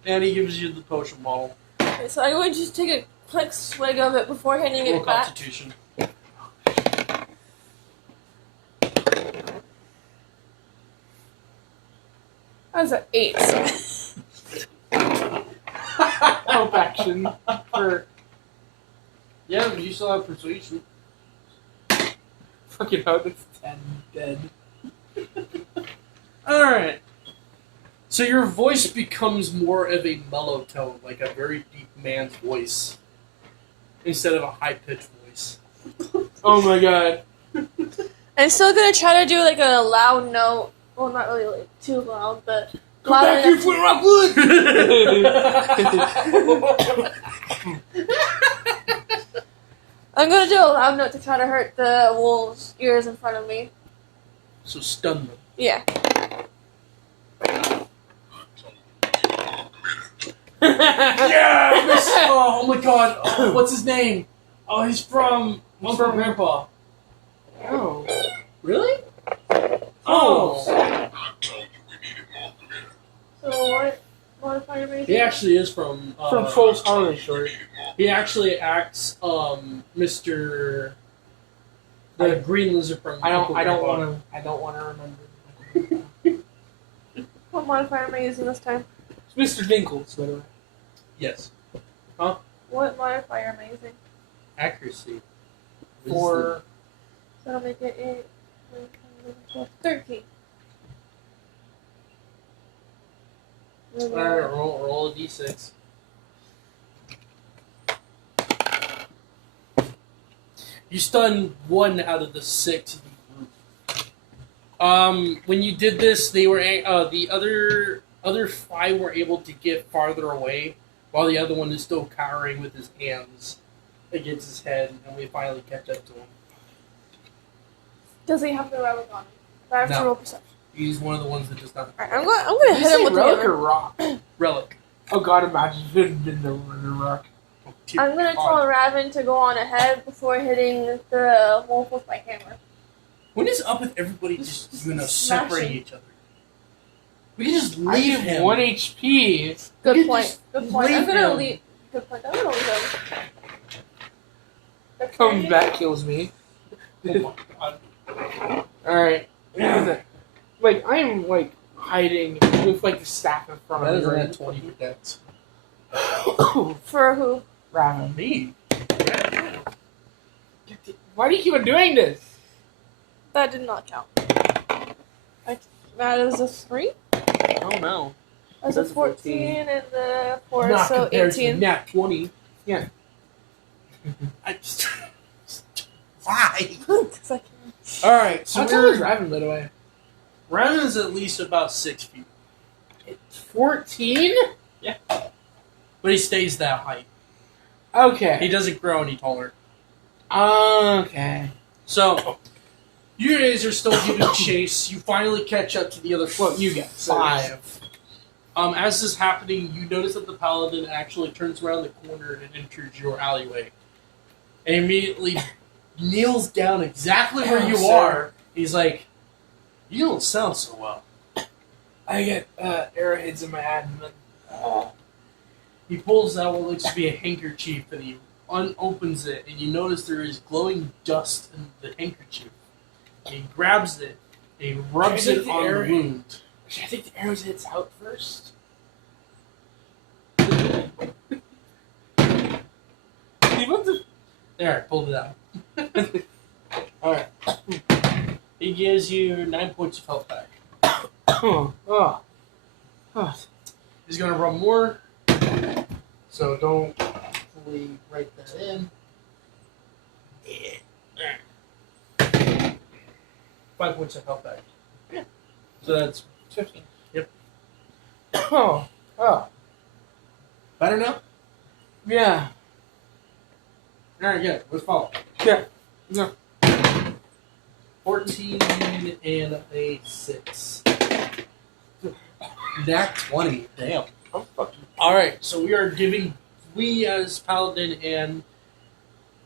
And he gives you the potion bottle. Okay, so I'm going to just take a quick swig of it before handing Roll it back. Constitution. That was an 8. Help action for Yeah, but you still have persuasion. fucking hell. That's 10 dead. Alright. So your voice becomes more of a mellow tone, like a very deep man's voice, instead of a high-pitched voice. Oh my god. I'm still gonna try to do like a loud note. Well, not really like too loud, but Come loud back here, enough. Flint Rockwood! I'm gonna do a loud note to try to hurt the wolves' ears in front of me. So stun them. Yeah. Yeah! Oh my god. Oh, what's his name? Oh, he's from Uncle Grandpa. Oh. Really? Oh. So what modifier rating? He actually is from Full Holiday Short. He actually acts Mr. the Green Lizard from I don't Uncle want Grandpa. to remember. What modifier am I using this time? It's Mr. Dinkles, by the way. Yes. What modifier am I using? Accuracy. For So I'll make it 8, 13. Alright, roll a d6. You stun 1 out of the 6 of the group. When you did this, they were the other 5 were able to get farther away, while the other one is still cowering with his hands against his head, and we finally catch up to him. Does he have the relic on him? I have No. to roll perception. He's one of the ones that does not. Alright, I'm gonna Did you hit say him with the relic other. or rock? Relic. Oh god, imagine if it had been the rock. I'm gonna tell Raven to go on ahead before hitting the wolf with my hammer. When is up with everybody just Smashing. separating each other? We can just I leave have him. 1 HP. Good You point. just Good point. I'm leave gonna him. leave. Good point. I'm gonna leave him. Comes back, kills me. Oh my god. Alright. Like, I'm, like, hiding with, like, the staff in front That of is me. a right? net 20 for dex. For who? Raven. Me? Why do you keep on doing this? That did not count. That is a 3. Oh no. That's a That's a 14 and the 4, Not so compared to 18. nat 20. Yeah. I just... Why? It's like- Alright, so How tall is we're... Raven, by the way? Raven's at least about 6 feet. 14? But he stays that height. He Okay. doesn't grow any taller. Okay. So, you guys are still giving chase. You finally catch up to the other Well, you guys. 5. As this is happening, you notice that the paladin actually turns around the corner and enters your alleyway. And immediately kneels down exactly where you Sir. are. He's like, "You don't sound so well." I get arrowheads in my abdomen. He pulls out what looks to be a handkerchief and he unopens it, and you notice there is glowing dust in the handkerchief. And he grabs it and he rubs Can I take it the on the arrow- wound. Should I take the arrowheads out first? There, I pulled it out. Alright. He gives you 9 points of health back. Oh. He's gonna run more, so don't fully write that in. 5 points of health back. Yeah. So that's 15. Yep. Oh. better now. Yeah. All right, good. Let's follow. Yeah. Yeah. 14 and a 6. Nat 20. Damn. I'm fucking. Alright, so we as Paladin and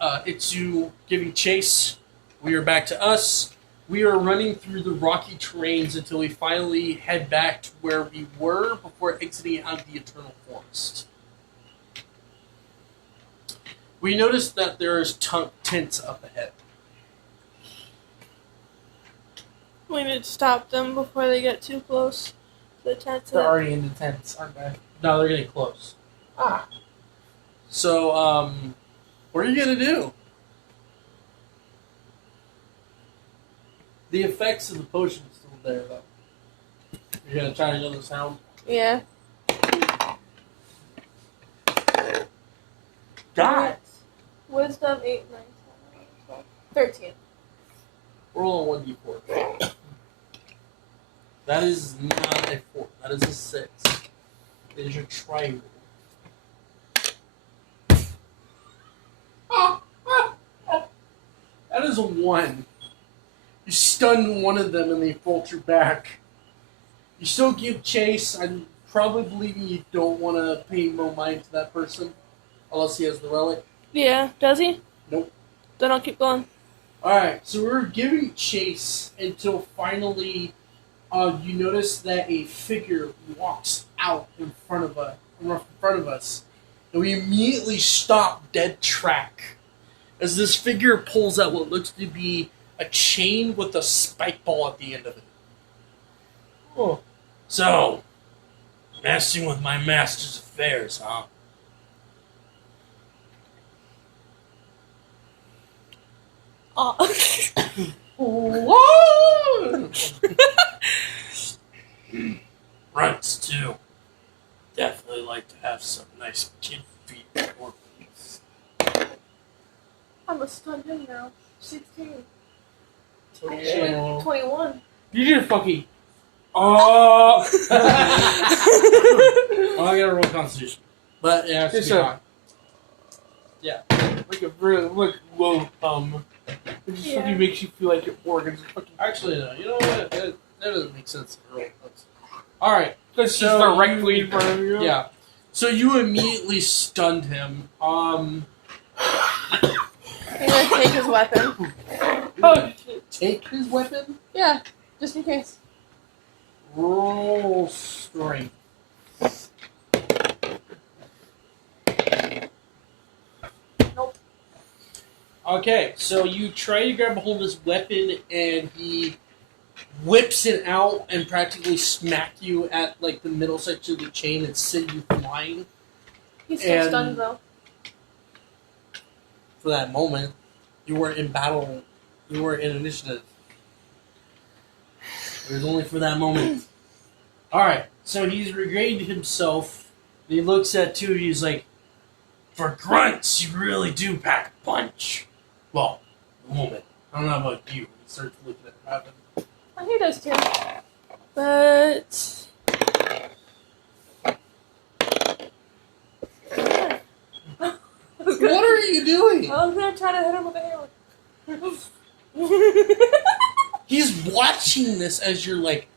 Itsu giving chase. We are back to us. We are running through the rocky terrains until we finally head back to where we were before exiting out of the Eternal Forest. We noticed that there is tents up ahead. We need to stop them before they get too close to the tents. They're already in the tents, aren't they? No, they're getting close. Ah. So, what are you gonna do? The effects of the potion is still there, though. You're gonna try another sound? Yeah. God! Wisdom 8, 9, 10, 12, 13. Roll a 1d4. That is not a 4. That is a 6. It is your triangle. That is a 1. You stun one of them and they falter back. You still give chase. I'm probably believing you don't want to pay no mind to that person. Unless he has the relic. Yeah, does he? Nope. Then I'll keep going. Alright, so we're giving chase until finally you notice that a figure walks out in front of us. And we immediately stop dead track. As this figure pulls out what looks to be a chain with a spike ball at the end of it. Oh. So, messing with my master's affairs, huh? Runts, too. Definitely like to have some nice kid feet orphans. I'm a stun him now. 16. Yeah. Actually, 21. You did fucking. Oh! Oh, I gotta roll Constitution. But yeah, it's It's too a- high. Like a really low thumb. It just Yeah. fucking makes you feel like your organs are fucking. Actually, no. You know what? That doesn't make sense. Alright. It's So just directly in front of you. Yeah. So you immediately stunned him. I'm gonna take his weapon. Oh, Take his weapon? Yeah, just in case. Roll strength. Nope. Okay, so you try to grab a hold of his weapon and he whips it out and practically smack you at like the middle section of the chain and send you flying. He's still And- stunned though. For that moment, you weren't in battle. You weren't in initiative. It was only for that moment. Alright, so he's regained himself. And he looks at two of you. He's like, for grunts, you really do pack a punch. Well, the woman. I don't know about you. He starts looking at Raven. Oh, he does too. But. What are you doing? I was gonna try to hit him with a hammer. He's watching this as you're like,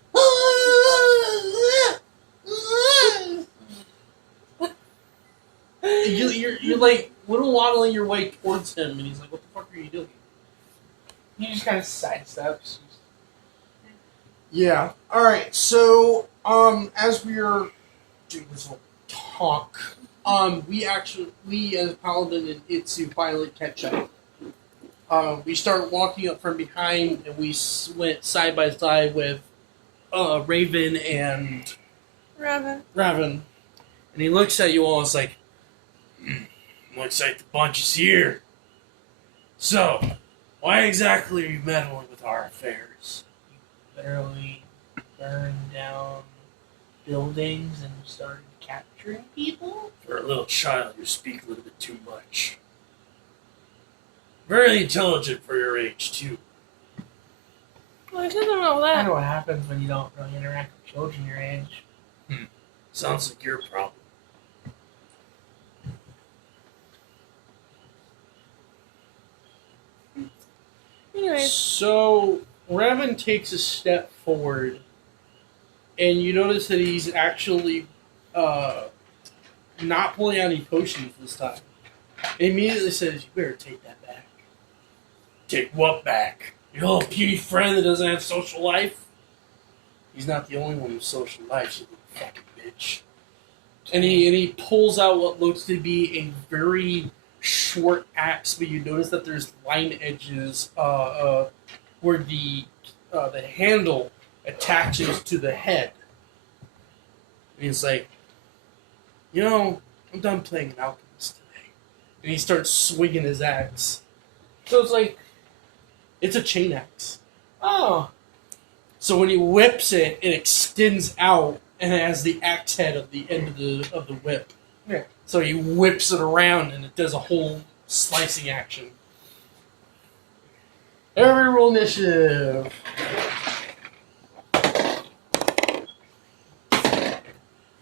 you're like little waddling your way towards him, and he's like, "What the fuck are you doing?" he just kind of sidesteps. Yeah. All right. So, as we are doing this little talk, we as Paladin and Itsu finally catch up. We start walking up from behind, and we went side by side with Raven and Raven. Raven, and he looks at you all and is like, looks like the bunch is here. So, why exactly are you meddling with our affairs? Literally burned down buildings and started capturing people. For a little child, you speak a little bit too much. Very intelligent for your age, too. Well, there's nothing wrong with I that. know what happens when you don't really interact with children your age. Sounds like your problem. Anyways, So, Raven takes a step forward, and you notice that he's actually not pulling out any potions this time. He immediately says, "You better take that back." Take what back? Your little puny friend that doesn't have social life? He's not the only one with social life, you little fucking bitch. And he pulls out what looks to be a very short axe, but you notice that there's line edges where the handle attaches to the head. And he's like, I'm done playing an alchemist today. And he starts swinging his axe. So it's like, It's a chain axe. oh, So when he whips it, it extends out and it has the axe head at the end of the whip. Yeah. So he whips it around and it does a whole slicing action. Every roll initiative.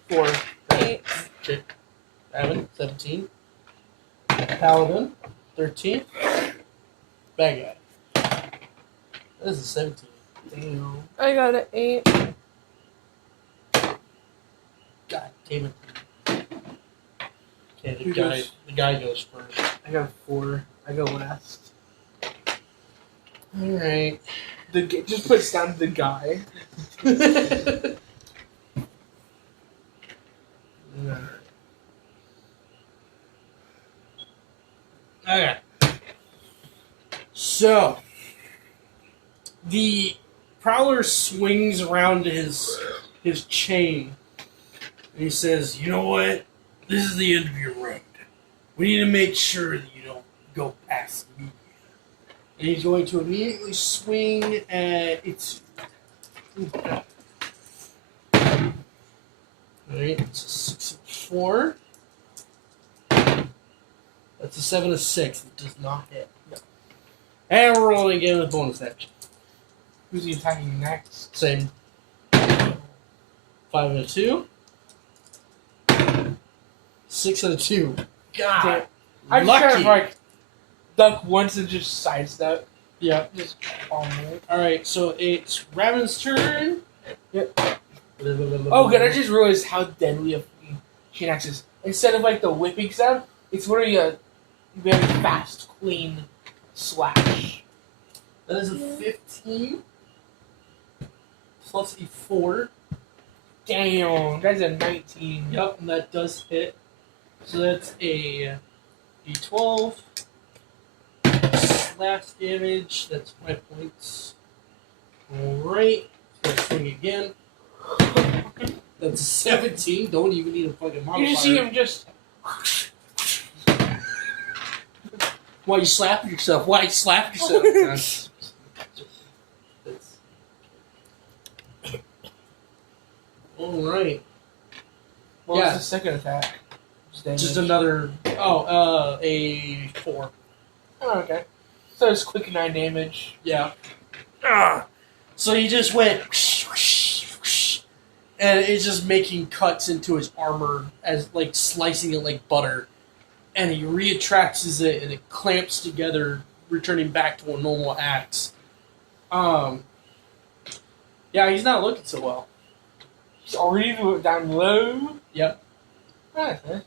4. 8. Chip. Raven, 17. Paladin, 13. Bad guy. This is 17. Damn. I got an 8. God damn it. Okay, Who goes? the guy goes first. I got a 4. I go last. Alright. Just puts down the guy. Okay. So, the Prowler swings around his chain, and he says, "You know what? This is the end of your road. We need to make sure that you don't go past me." And he's going to immediately swing at its. Alright, it's a 6 and 4. That's a 7 and 6. It does not hit. No. And we're rolling again with bonus action. Who's he attacking next? Same. 5 and a 2. 6 and a 2. God. I just lucky. kind of like duck once and just sidestep. Yeah. Just on it. Alright, so it's Raven's turn. Yep. Oh, good. I just realized how deadly a chain axe is. Instead of like the whipping sound, it's literally a very fast, clean slash. That is a 15. Plus a 4. Damn, that's a 19. Yep, and that does hit. So that's a D12. Slash damage. That's 5 points. Alright. So let's swing again. That's a 17. Don't even need a fucking modifier. You just see him just. Why you slapping yourself? Why you slapping yourself? Alright. Well, Yeah. it's the second attack. Just another. Oh, a 4. Oh, okay. So it's quick 9 damage. Yeah. So he just went. And it's just making cuts into his armor, as like slicing it like butter. And he reattracts it and it clamps together, returning back to a normal axe. Yeah, he's not looking so well. He's already down low. Yep. Okay.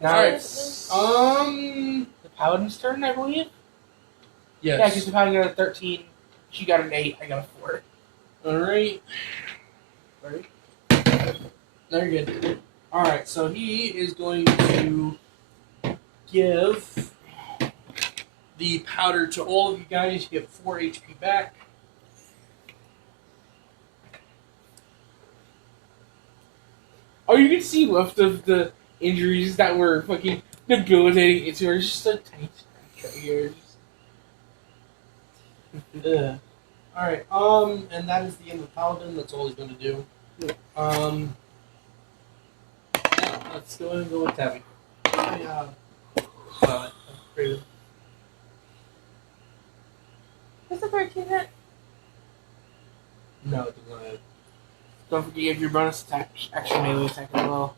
Now Alright. it's the paladin's turn, I believe. Yes. Yeah, because the paladin got a 13, she got an 8, I got a 4. Alright. Ready? No, you're good. Alright, so he is going to give the powder to all of you guys. You get 4 HP back. Oh, you can see left of the injuries that were fucking debilitating into her. Just a tiny scratch right here. Alright, and that is the end of Paladin. That's all he's going to do. Yeah, let's go ahead and go with Tabby. Great. What's the 13 hit? No, it does not hit. Don't forget you have your bonus attack, action melee attack as well.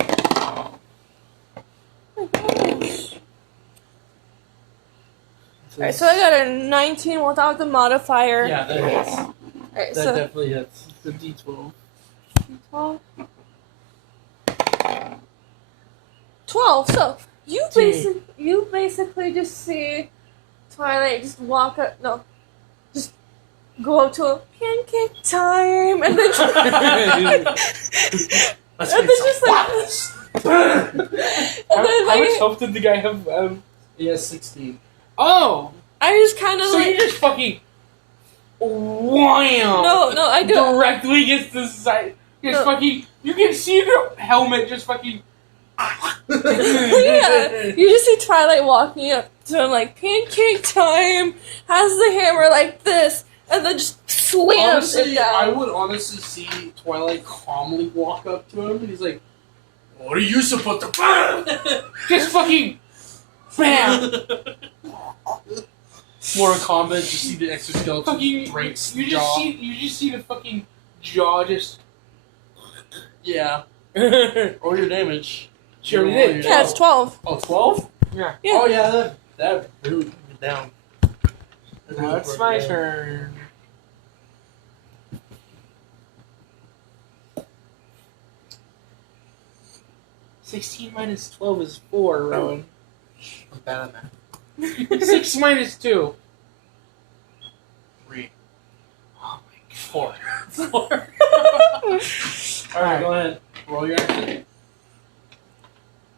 Oh my gosh. Alright, so I got a 19 without the modifier. Yeah, that hits. Alright, That so definitely hits. It's a D12. 12. 12. So you basically just see Twilight just walk up. No, just go up to him. Pancake time, and then Let's and then just like, and How then much like, health did the guy have? He has 16. Oh! I just kind of So like you just fucking wham! no, I do. Directly against the side. Just No. fucking. You can see the helmet just fucking. Yeah, you just see Twilight walking up to him like pancake time. Has the hammer like this, and then just slams it Honestly, I down. would honestly see Twilight calmly walk up to him, and he's like, "What are you supposed to?" Just fucking. Bam! Mortal Kombat, just see the exoskeleton Fucking. breaks You the just jaw. see. You just see the fucking jaw just. Yeah. Sure Roll your damage. did. Yeah, it's 12. Oh, 12? Yeah. Yeah. Oh, yeah, that really put me down. That Now really it's brought my me down. turn. 16 minus 12 is 4, Rowan. I'm bad at math. 6 minus 2. 3. Oh my 4. 4. Alright. Alright, go ahead. Roll your action.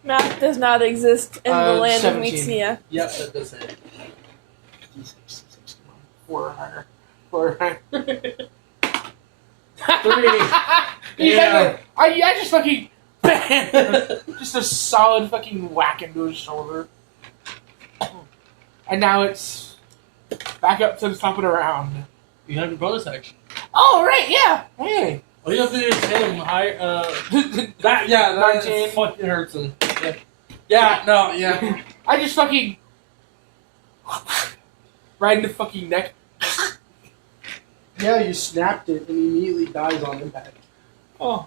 Math does not exist in the land 17. of MYTIA. Yep, that does it. 4 higher. 4 higher. 3. Yeah. I just fucking bam! Just a solid fucking whack into his shoulder. And now it's back up to the top of the round. You have your bonus action. Oh, right, yeah. Hey. All you have to do is hit him high. That 19. fucking hurts him. Yeah, no, yeah. I just fucking right in the fucking neck. Yeah, you snapped it and he immediately dies on impact. Oh.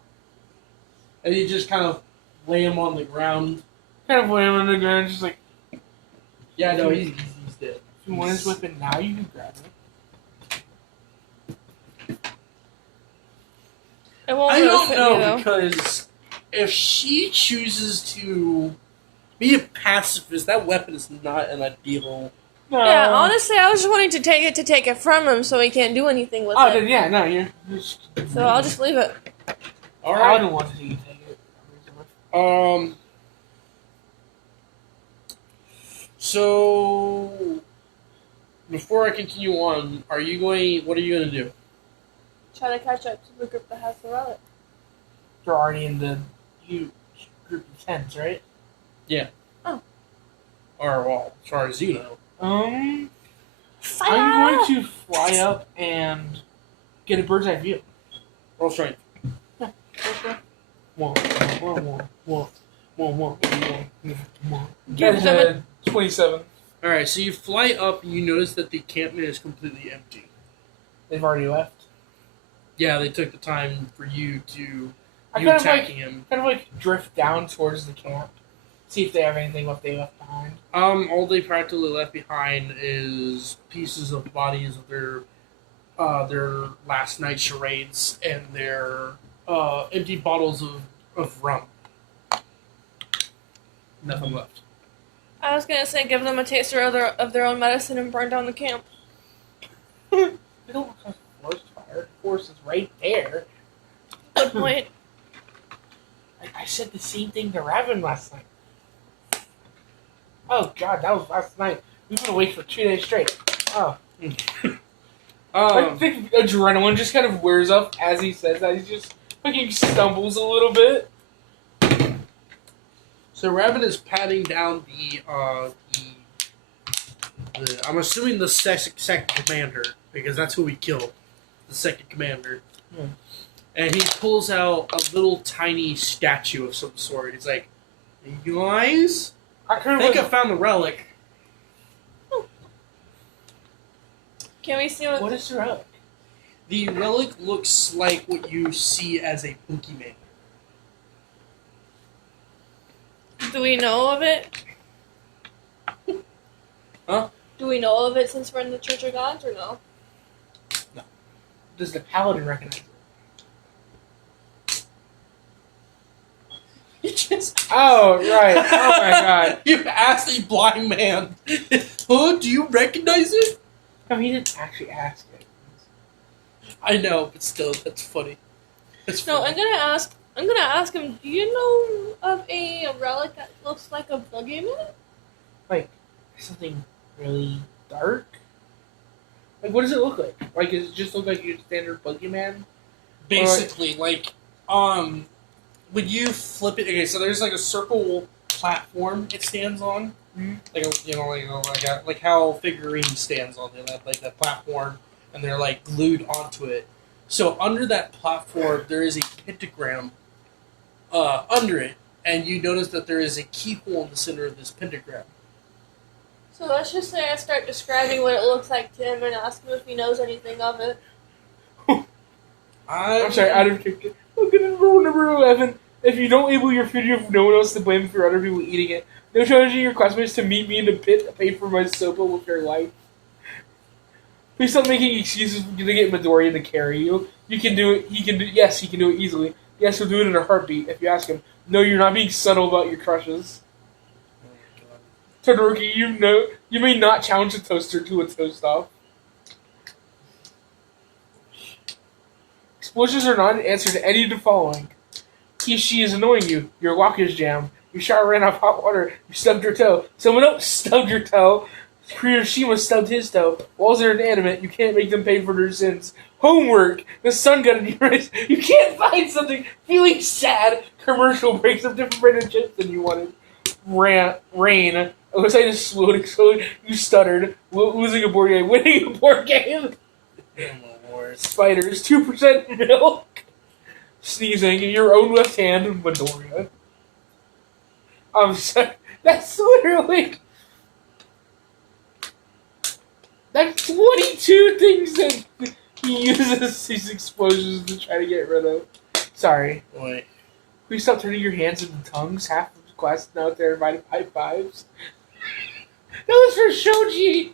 And you just kind of lay him on the ground. Kind of lay him on the ground, just like, Yeah, no, he's dead. if you want his weapon now, you can grab it. It won't I really don't fit know, me, though. because if she chooses to be a pacifist, that weapon is not an ideal. No. Yeah, honestly, I was just wanting to take it from him so he can't do anything with Oh, it. then yeah, no, you're just... So I'll just leave it. I Alright. don't want to see you take it. So before I continue on, what are you going to do? Try to catch up to the group that has the relic. You're already in the huge group of tents, right? Or, well, as far as you know. I'm Fire! going to fly up and get a bird's eye view. Roll strength. Give them a 27. Alright, so you fly up and you notice that the encampment is completely empty. They've already left. Yeah, they took the time for you I kind of attacking him. drift down towards the camp, see if they have anything left they left behind. All they practically left behind is pieces of bodies of their last night charades and their empty bottles of rum. Nothing left. I was gonna say give them a taster of their own medicine and burn down the camp. They don't have forest fire. The forest is right there. Good point. I said the same thing to Raven last night. Oh god, that was last night. We've been awake for 2 days straight. Oh. I think adrenaline just kind of wears off as he says that. He just fucking stumbles a little bit. So Rabbit is patting down the I'm assuming the second commander, because that's who we killed. The second commander. Hmm. And he pulls out a little tiny statue of some sort. He's like, "You guys, I I kind think I of found the relic." Can we see what is the relic? The relic looks like what you see as a boogeyman. Do we know of it? Huh? Do we know of it since we're in the Church of Gods or no? Does the paladin recognize it? You just Oh, right. Oh my god. you asked a blind man, "Oh, do you recognize it?" No, he didn't actually ask it. I know, but still, that's funny. It's No, funny. I'm gonna ask him, do you know of a relic that looks like a boogeyman? Like, something really dark? Like, what does it look like? Like, does it just look like your standard boogeyman? Basically, like, when you flip it, okay, so there's like a circle platform it stands on, like like how figurine stands on there, like that platform, and they're like glued onto it. So under that platform, there is a pentagram under it, and you notice that there is a keyhole in the center of this pentagram. So let's just say I start describing what it looks like to him and ask him if he knows anything of it. I'm sorry, out of character. Look at rule number 11. If you don't label your food, you have no one else to blame for other people eating it. No challenging your classmates to meet me in the pit to pay for my sopa with their life. Please stop making excuses for to get Midoriya to carry you. You can do it. He can do. Yes, he can do it easily. Yes, he'll do it in a heartbeat if you ask him. No, you're not being subtle about your crushes. Todoroki, you may not challenge a toaster to a toast-off. Explosions are not an answer to any of the following. She is annoying you. Your lock is jammed. Your shower ran off hot water. You stubbed your toe. Someone else stubbed your toe. Hiroshima stubbed his toe. Walls are inanimate. You can't make them pay for their sins. Homework. The sun got in your eyes. You can't find something. Feeling sad. Commercial breaks of different brand of chips than you wanted. Rain. It was like a slow explode. You stuttered. Losing a board game. Winning a board game. Spiders. 2% milk. Sneezing. Your own left hand. Midoriya. I'm sorry. That's literally... That's 22 things that he uses these explosions to try to get rid of. Sorry. Wait. Please stop turning your hands into tongues. Half of the class is now there invited high fives. That was for Shoji!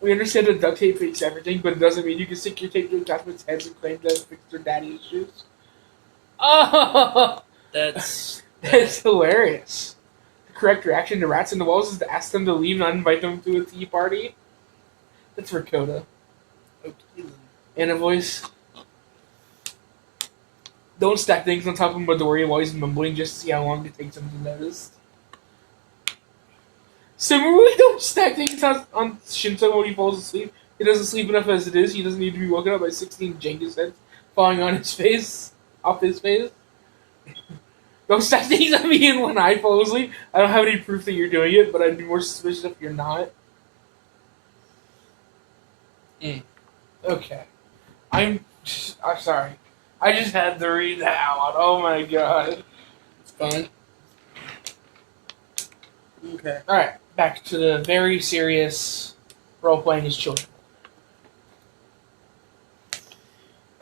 We understand that duct tape fixes everything, but it doesn't mean you can stick your tape to attachments' heads and claim that it fixed their daddy issues. Oh! That's hilarious. The correct reaction to rats in the walls is to ask them to leave and not invite them to a tea party. That's for Coda. okay. And a voice. Don't stack things on top of Midoriya while he's mumbling just to see how long it takes him to notice. Similarly, don't stack things on Shinto when he falls asleep. He doesn't sleep enough as it is. He doesn't need to be woken up by 16 Jenga sets falling on his face. Off his face. Don't stack things on me when I fall asleep. I don't have any proof that you're doing it, but I'd be more suspicious if you're not. Okay. I'm sorry. I just had to read that out. Oh my god. It's fine. Okay. Alright, back to the very serious role-playing as children.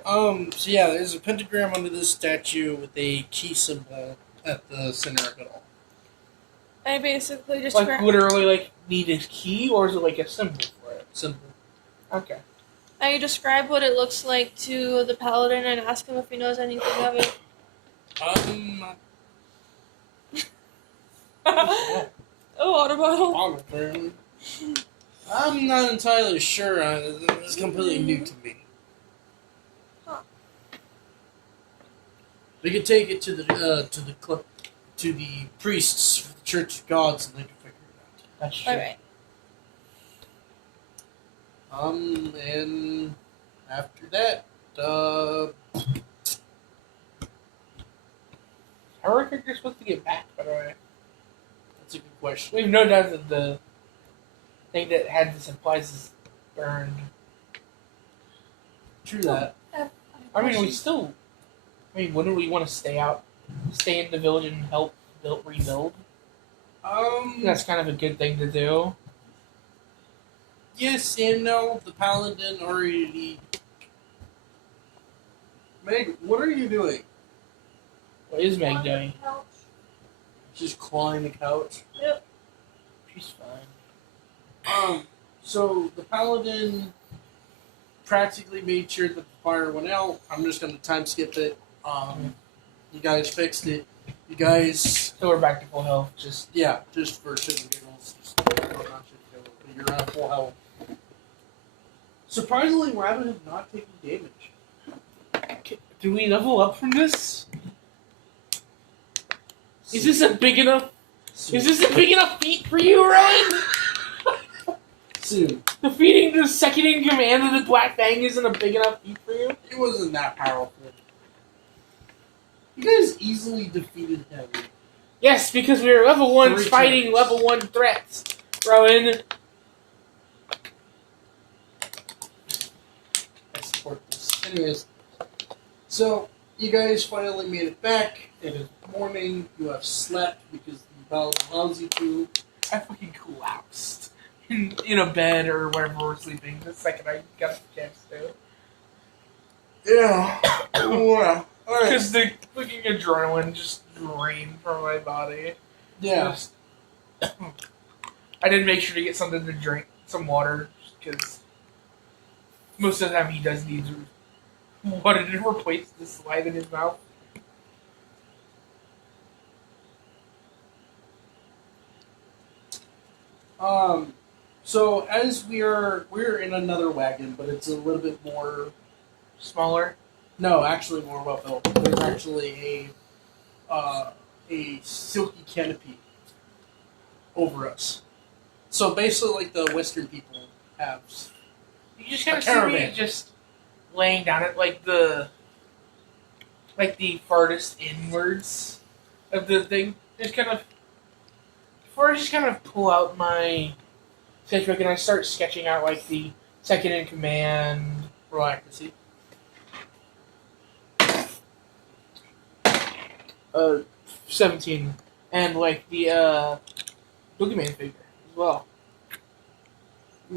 So yeah, there's a pentagram under this statue with a key symbol at the center of it all. I basically just Like, literally, like, need a key, or is it like a symbol for it? Symbol. Okay. I describe what it looks like to the paladin and ask him if he knows anything of it. Oh, water bottle. I'm not entirely sure. It's completely new to me. Huh. We could take it to the priests for the Church of Gods, and they can figure it out. That's true. Alright. And after that, How are our characters supposed to get back, by the way? that's a good question. We have no doubt that the thing that had the supplies is burned. True that. I mean, wouldn't we want to stay in the village and help rebuild? That's kind of a good thing to do. Yes and no. The paladin already. Meg, what are you doing? What is Meg doing? Just clawing the couch. Yep. She's fine. So the paladin practically made sure that the fire went out. I'm just gonna time skip it. You guys fixed it. You guys, So we're back to full health. Just for shit and giggles. Not shit and giggles, but you're at full health. Surprisingly, Rabbit has not taken damage. do we level up from this? Is this a big enough? Is this a big enough feat for you, Ryan? Soon. Defeating the second in command of the Black Fang isn't a big enough feat for you? It wasn't that powerful. You guys easily defeated him. Yes, because we were level 1 3 fighting turns. level 1 threats, Rowan. I support this. Anyways, so you guys finally made it back. It is morning. You have slept because the paladin allows you to. I fucking collapsed in a bed or wherever we're sleeping the second I got the chance to. Yeah. Yeah. Alright. Because the fucking adrenaline just drained from my body. Yeah. Just- I did make sure to get something to drink, some water, because most of the time he does need What did it replace the slime in his mouth? So as we're in another wagon, but it's a little bit more. Smaller? No, actually more well built. There's actually a silky canopy over us. So basically, like the Western people have. You just kind A of see me caravan. just laying down at like the farthest inwards of the thing. Just kind of before I just kind of pull out my sketchbook and I start sketching out like the second in command. Roll accuracy. 17, and like the boogeyman figure as well.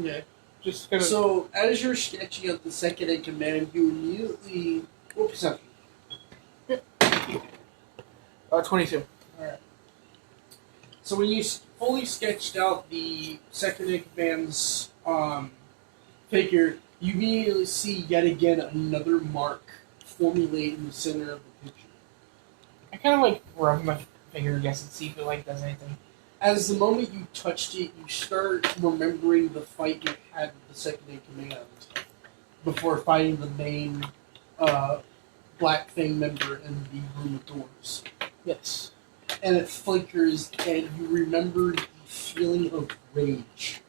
Okay. Just kind of So as you're sketching out the second in command, you immediately. What perception? 22. Alright. So when you fully sketched out the second in command's figure, you immediately see yet again another mark formulate in the center of the picture. I kind of like rub my finger against it, see if it like does anything. As the moment you touched it, you start remembering the fight you had with the second in command before fighting the main Black Fang member in the Room of Doors. Yes. And it flickers, and you remember the feeling of rage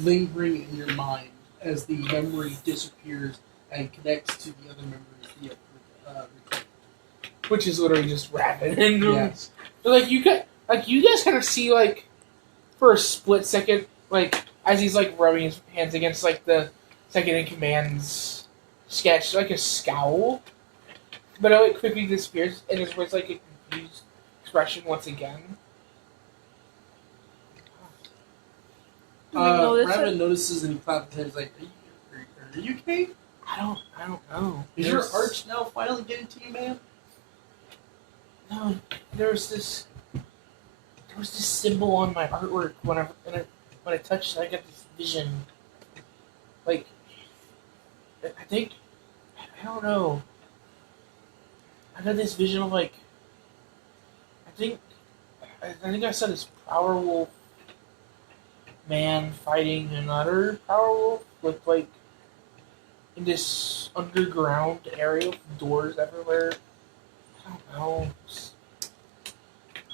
lingering in your mind as the memory disappears and connects to the other memories you have recorded. Which is literally just rapping. And Yes. But you guys kind of see like for a split second, like as he's like rubbing his hands against like the second in command's sketch, like a scowl. But it quickly disappears, and it's like a confused expression once again. Do we notice Raven it? notices and he claps his head. He's like, are you okay? I don't know. Is your arch now finally getting to you, man? No, there was this symbol on my artwork when I touched it, I got this vision. Like, I think, I don't know. I got this vision of like, I think I said this power wolf man fighting another power wolf with like in this underground area with doors everywhere. I don't know.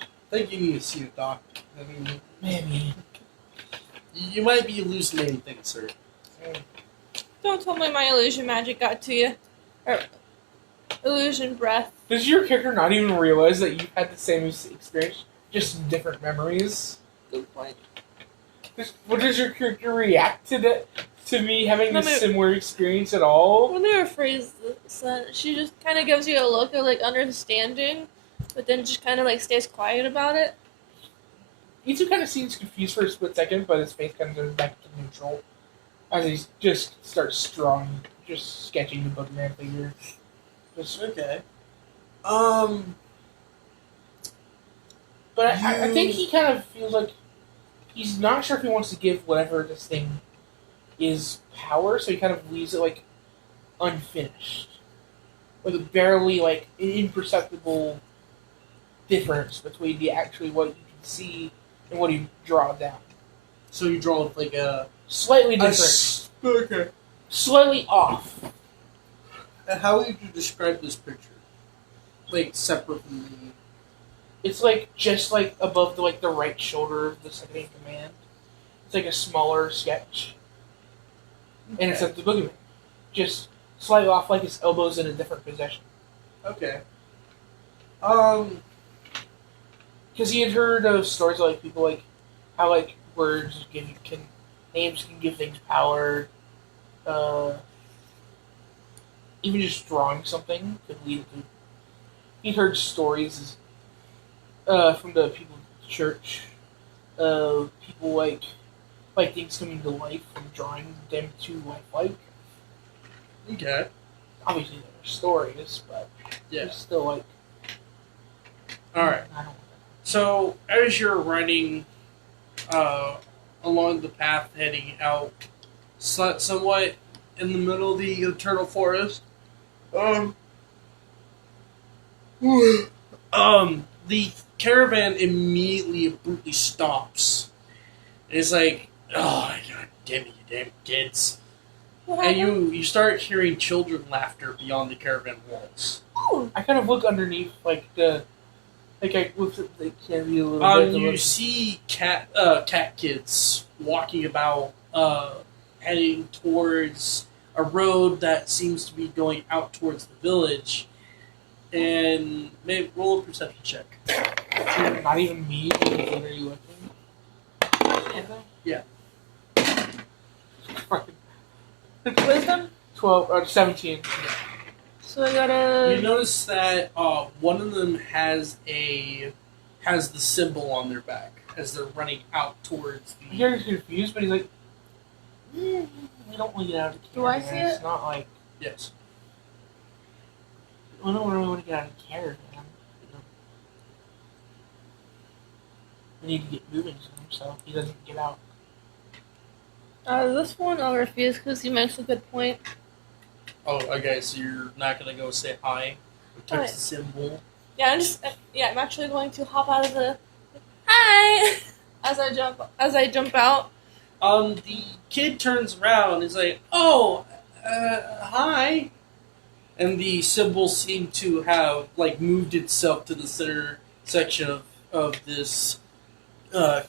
I think you need to see a doctor. I mean, Maybe. you might be hallucinating things, sir. Don't tell me my illusion magic got to you. Or illusion breath. Does your character not even realize that you had the same experience, just different memories? Good point. What does your character react to me having No, this but- similar experience at all? When they rephrase this, she just kind of gives you a look of like understanding, but then just kind of like stays quiet about it. Izu kind of seems confused for a split second, but his face kind of goes back to neutral as he just starts just sketching the boogeyman figure. Just, Okay. but I think he kind of feels like he's not sure if he wants to give whatever this thing is power, so he kind of leaves it like unfinished, with barely like an imperceptible difference between the actually what you can see and what you draw down. So you draw like a Slightly different, okay. slightly off. And how would you describe this picture? Like separate from the. It's like just like above the right shoulder of the second in command. It's like a smaller sketch, and it's like the boogeyman, just slightly off, like his elbows in a different position. Okay. Because he had heard of stories of, like people like how like words names can give things power. Even just drawing something could lead to. He heard stories from the people at the church of people like things coming to life from drawing them to lifelike. Okay. Obviously, there are stories, but Yeah. it's still like. All right. I don't. So as you're running along the path heading out, somewhat in the middle of the eternal forest, The caravan immediately abruptly stops. And it's like, oh, God damn it, you damn kids. What And happened? you start hearing children laughter beyond the caravan walls. Oh, I kind of look underneath, like I look at the candy a little bit. You see cat kids walking about, heading towards a road that seems to be going out towards the village. And maybe roll a perception check. Not even me. What are you looking? Yeah. wisdom. 12 or 17. So I gotta. You notice that one of them has the symbol on their back as they're running out towards the. You're confused, but he's like, we don't want to get out of the Do I caravan. see It's not like Yes. we don't really want to get out of the caravan. We need to get moving soon, so he doesn't get out. This one I'll refuse because he makes a good point. Oh, okay. So you're not gonna go say hi, or touch Right. the symbol. Yeah, I'm actually going to hop out of the. Hi. As I jump out. The kid turns around and is like, "Oh, hi," and the symbol seemed to have like moved itself to the center section of this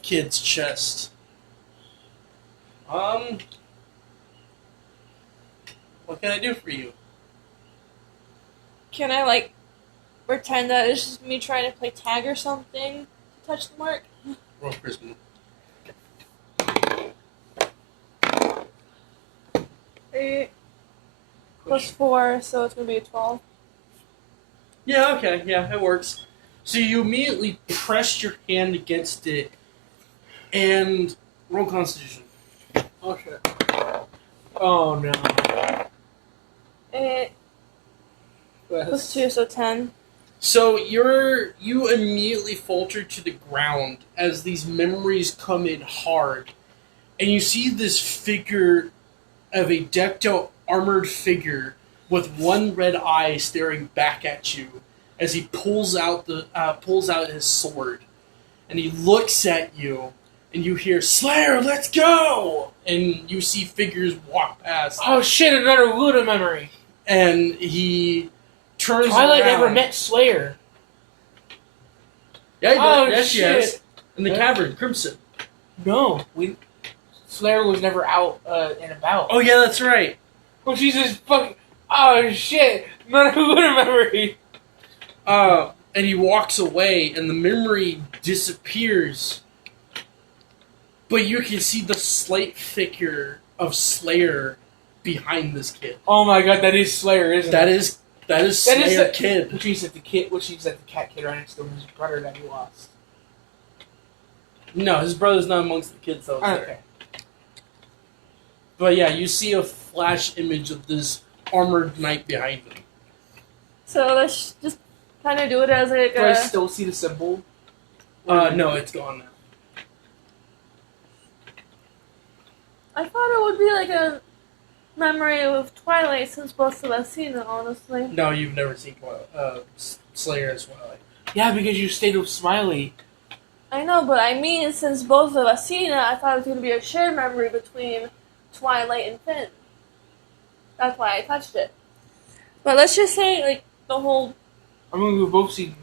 kid's chest. What can I do for you? Can I pretend that it's just me trying to play tag or something to touch the mark? Roll charisma. 8 plus 4, so it's gonna be a 12. Yeah, okay, yeah, it works. So you immediately pressed your hand against it and roll Constitution. Oh shit. Oh no. 8 plus 2, so 10. So you immediately falter to the ground as these memories come in hard, and you see this figure of a decked out armored figure with one red eye staring back at you as he pulls out his sword, and he looks at you, and you hear "Slayer, let's go!" and you see figures walk past, Oh shit! Another Luda memory. and he turns Twilight around. never met Slayer. Yeah, he Oh, does. Yes, she shit. has. In the Yeah. cavern, Crimson. No, Slayer was never out and about. Oh yeah, that's right. Well, she's just fucking. Oh shit! Another Luda memory. And he walks away, and the memory disappears. But you can see the slight figure of Slayer behind this kid. Oh my god, that is Slayer, isn't That it? is That Slayer the kid. Which means that the cat kid right next to him is his brother that he lost. No, his brother's not amongst the kids that was there. Okay. But yeah, you see a flash image of this armored knight behind him. So let's just kind of do it as Do I still see the symbol? No, it's gone now. I thought it would be like a memory of Twilight since both of us seen it, honestly. No, you've never seen Slayer as Twilight. Yeah, because you stayed with Smiley. I know, but I mean, since both of us seen it, I thought it was going to be a shared memory between Twilight and Finn. That's why I touched it. But let's just say, the whole... I mean, we've both seen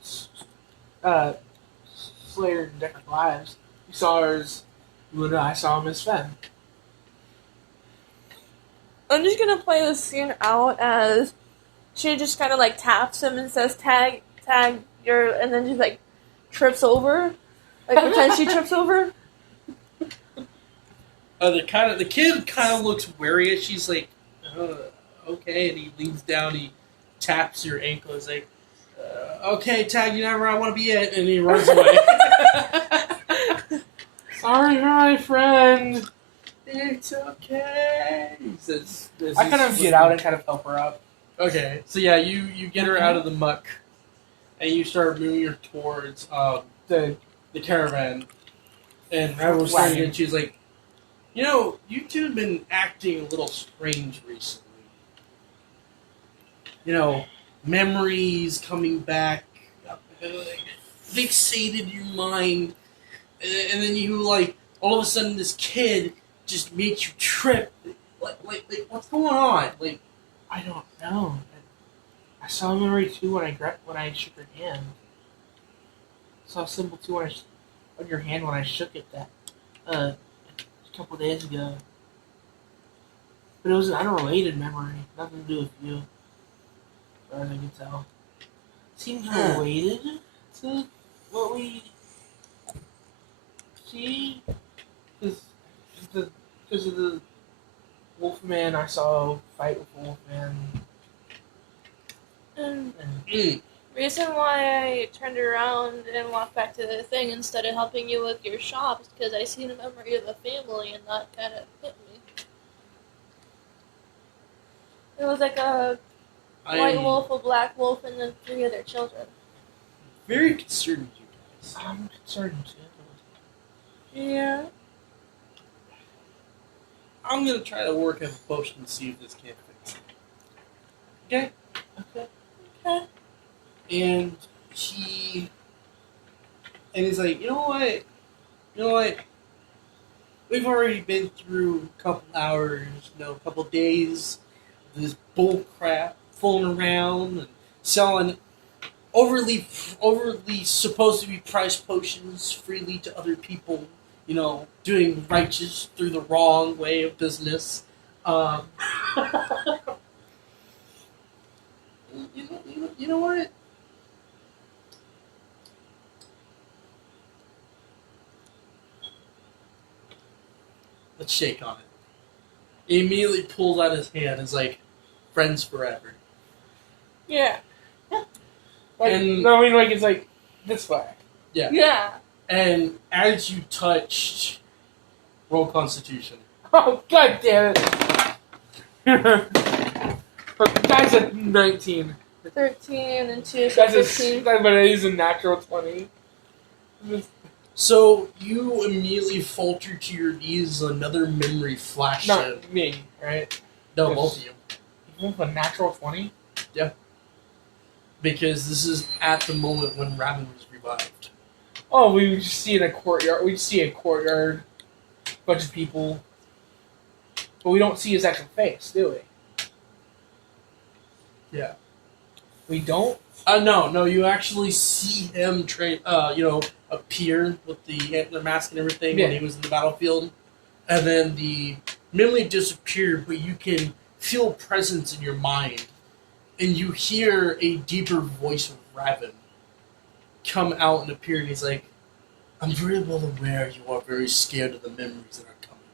Slayer in different lives. You saw her as Luna, I saw him as Finn. I'm just going to play this scene out as she just kind of, taps him and says, tag, your... And then just, trips over. Pretend she trips over. The kid kind of looks wary as she's like, okay, and he leans down, he taps your ankle, he's like, okay, tag you never, I want to be it, and he runs away. Sorry, my friend. It's okay. He says, I kind of get out and kind of help her up. Okay, so yeah, you get her out of the muck, and you start moving her towards the caravan, and Ravel's starting, and she's like, you two have been acting a little strange recently. memories coming back, fixated your mind, and then you all of a sudden this kid just makes you trip. Like what's going on? Like, I don't know. I saw a memory too when I shook your hand. I saw a symbol too on your hand when I shook it a couple days ago. But it was an unrelated memory, nothing to do with you, as far as I can tell. Seems related to what we see, because of the Wolfman I saw fight with Wolfman. Reason why I turned around and walked back to the thing instead of helping you with your shop is because I seen a memory of a family and that kind of hit me. It was like a white wolf, a black wolf, and then 3 of their children. Very concerned, you guys. I'm concerned too. Yeah. I'm gonna try to work up a potion to see if this can't fix it. Okay? Okay. And he's like, you know what? We've already been through a couple hours, a couple days of this bull crap, fooling around and selling overly supposed to be priced potions freely to other people, doing righteous through the wrong way of business. You know what? Let's shake on it. He immediately pulls out his hand and is like, friends forever. Yeah. It's like this way. Yeah. Yeah. And as you touched, roll Constitution. Oh, god damn it. But that's a 19. 13 and 2, so 15. But it is a natural 20. So you immediately falter to your knees. Another memory flashed in. Not me, right? No, both of you. You want a natural 20? Yeah. Because this is at the moment when Raven was revived. Oh, we just see in a courtyard. We see a courtyard, bunch of people, but we don't see his actual face, do we? Yeah. We don't. No. You actually see him appear with the antler mask and everything when he was in the battlefield, and then the memory disappeared, but you can feel presence in your mind, and you hear a deeper voice of Raven come out and appear, and he's like, I'm very well aware you are very scared of the memories that are coming,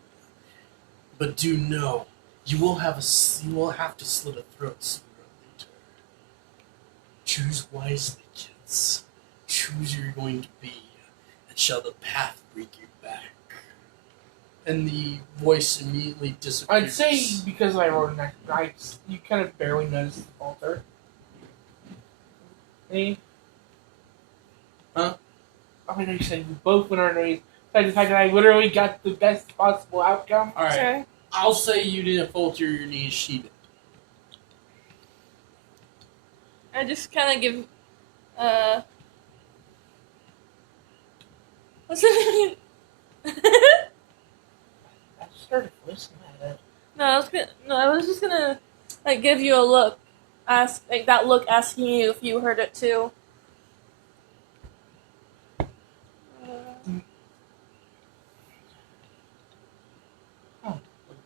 but do know you will have to slit a throat sooner or later. Choose wisely, kids. Choose who you're going to be, and shall the path bring you back. And the voice immediately disappears. I'd say because I wrote an you kind of barely noticed the falter. Me? Huh? I know you said we both went our knees. But the fact that I literally got the best possible outcome. Alright. Sorry. I'll say you didn't falter your knees, she did. I just kind of give, what's the name? I started listening at it. I was just gonna, give you a look. That look asking you if you heard it too.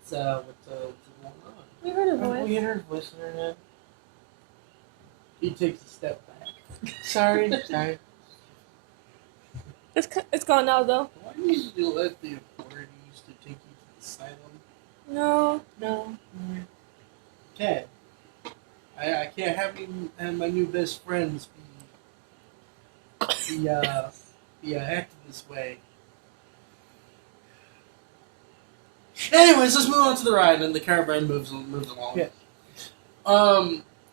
What's going on? We heard a voice. We heard a voice in her head. He takes a step back. Sorry. It's gone now, though. Why did you let the authorities to take you to the asylum? No. Ted, I can't have you and my new best friends be acting this way. Anyways, let's move on to the ride, and the caravan moves along. Yeah.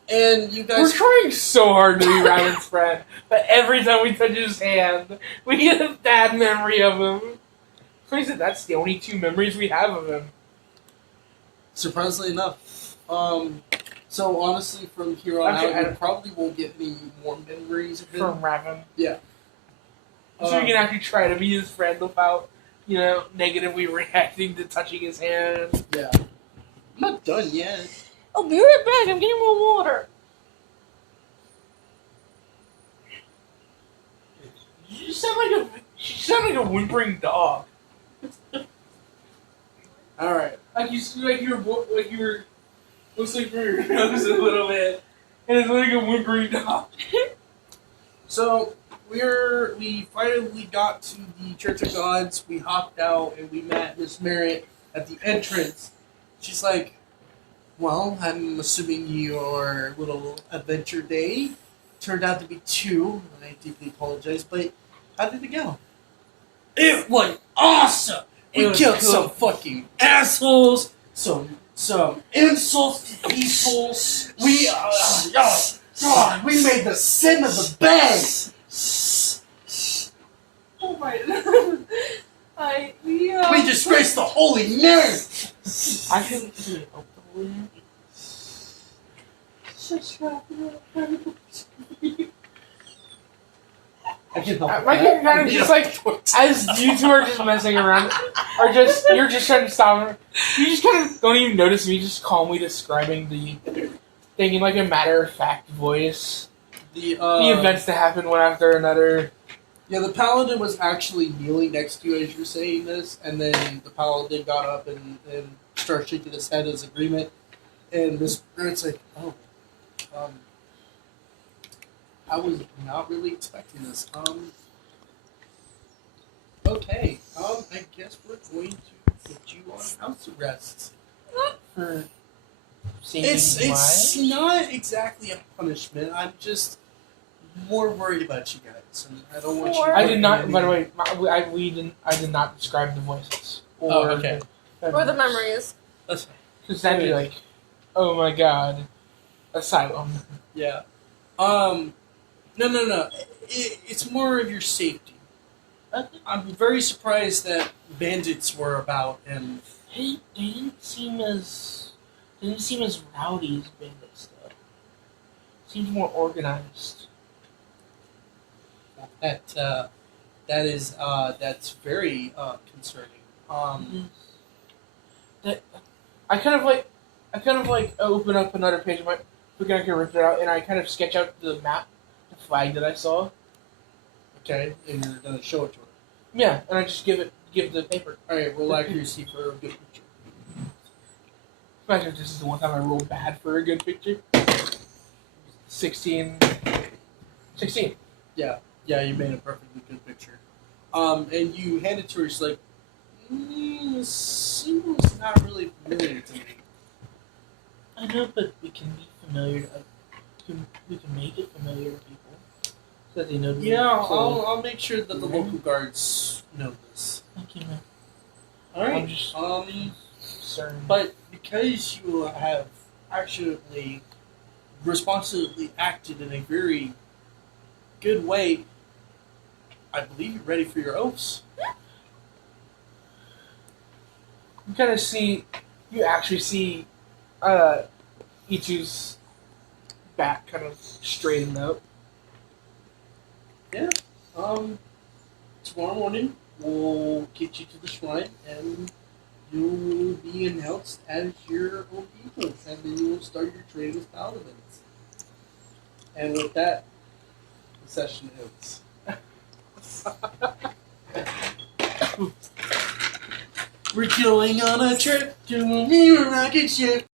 And you guys. We're trying so hard to be Raven's friend, but every time we touch his hand, we get a bad memory of him. Funny that that's the only 2 memories we have of him. Surprisingly enough. So honestly, from here on Actually, out, we probably won't get any more memories of him. From Raven. Yeah. So you can actually try to be his friend without, negatively reacting to touching his hand. Yeah. I'm not done yet. I'll be right back. I'm getting more water. You sound like a whimpering dog. All right. Like you were whistling through your nose a little bit, and it's like a whimpering dog. So we finally got to the Church of Gods. We hopped out and we met Miss Merritt at the entrance. She's like, "Well, I'm assuming your little adventure day turned out to be 2. And I deeply apologize, but how did it go?" It was awesome. We killed some fucking assholes. Some insults to people. God, we made the sin of the bang. Oh my. We disgraced the holy name. I couldn't see it openly. My kid kind of just like, as you two are just messing around, you're just trying to stop him. You just kind of don't even notice me just calmly describing the thing in like a matter-of-fact voice. The events that happen one after another. Yeah, the paladin was actually kneeling next to you as you were saying this, and then the paladin got up and started shaking his head as agreement. And Miss Merritt's like, "Oh, I was not really expecting this. Okay, I guess we're going to put you on house arrest for." It's not exactly a punishment. I'm just more worried about you guys, and I don't want you. I did not. By the way, I did not describe the voices. Okay. Or the memories. That's fine. Because that'd be like, oh my god, asylum. Yeah. No. It's more of your safety. I'm very surprised that bandits were about, and They didn't seem as rowdy as bandits though. Seems more organized. that's very concerning. That I kind of like open up another page of my book and I can rip it out and I kind of sketch out the map, the flag that I saw. Okay, and you're gonna show it to her. Yeah, and I just give the paper. All right, roll accuracy for a good picture. Imagine if this is the one time I rolled bad for a good picture. 16. Yeah, you made a perfectly good picture. And you hand it to her. She's like, "This seems not really familiar to me." I know, but we can be familiar. We can make it familiar to people so that they know. Yeah, I'll make sure that the local guards know this. Thank you, man. All right. I'm just concerned. But because you have actually responsibly acted in a very good way, I believe you're ready for your oaths. You actually see Ichu's back kind of straightened up. Yeah. Tomorrow morning we'll get you to the shrine and you will be announced as your own people, and then you will start your training with paladins. And with that, the session ends. We're going on a trip to a new rocket ship.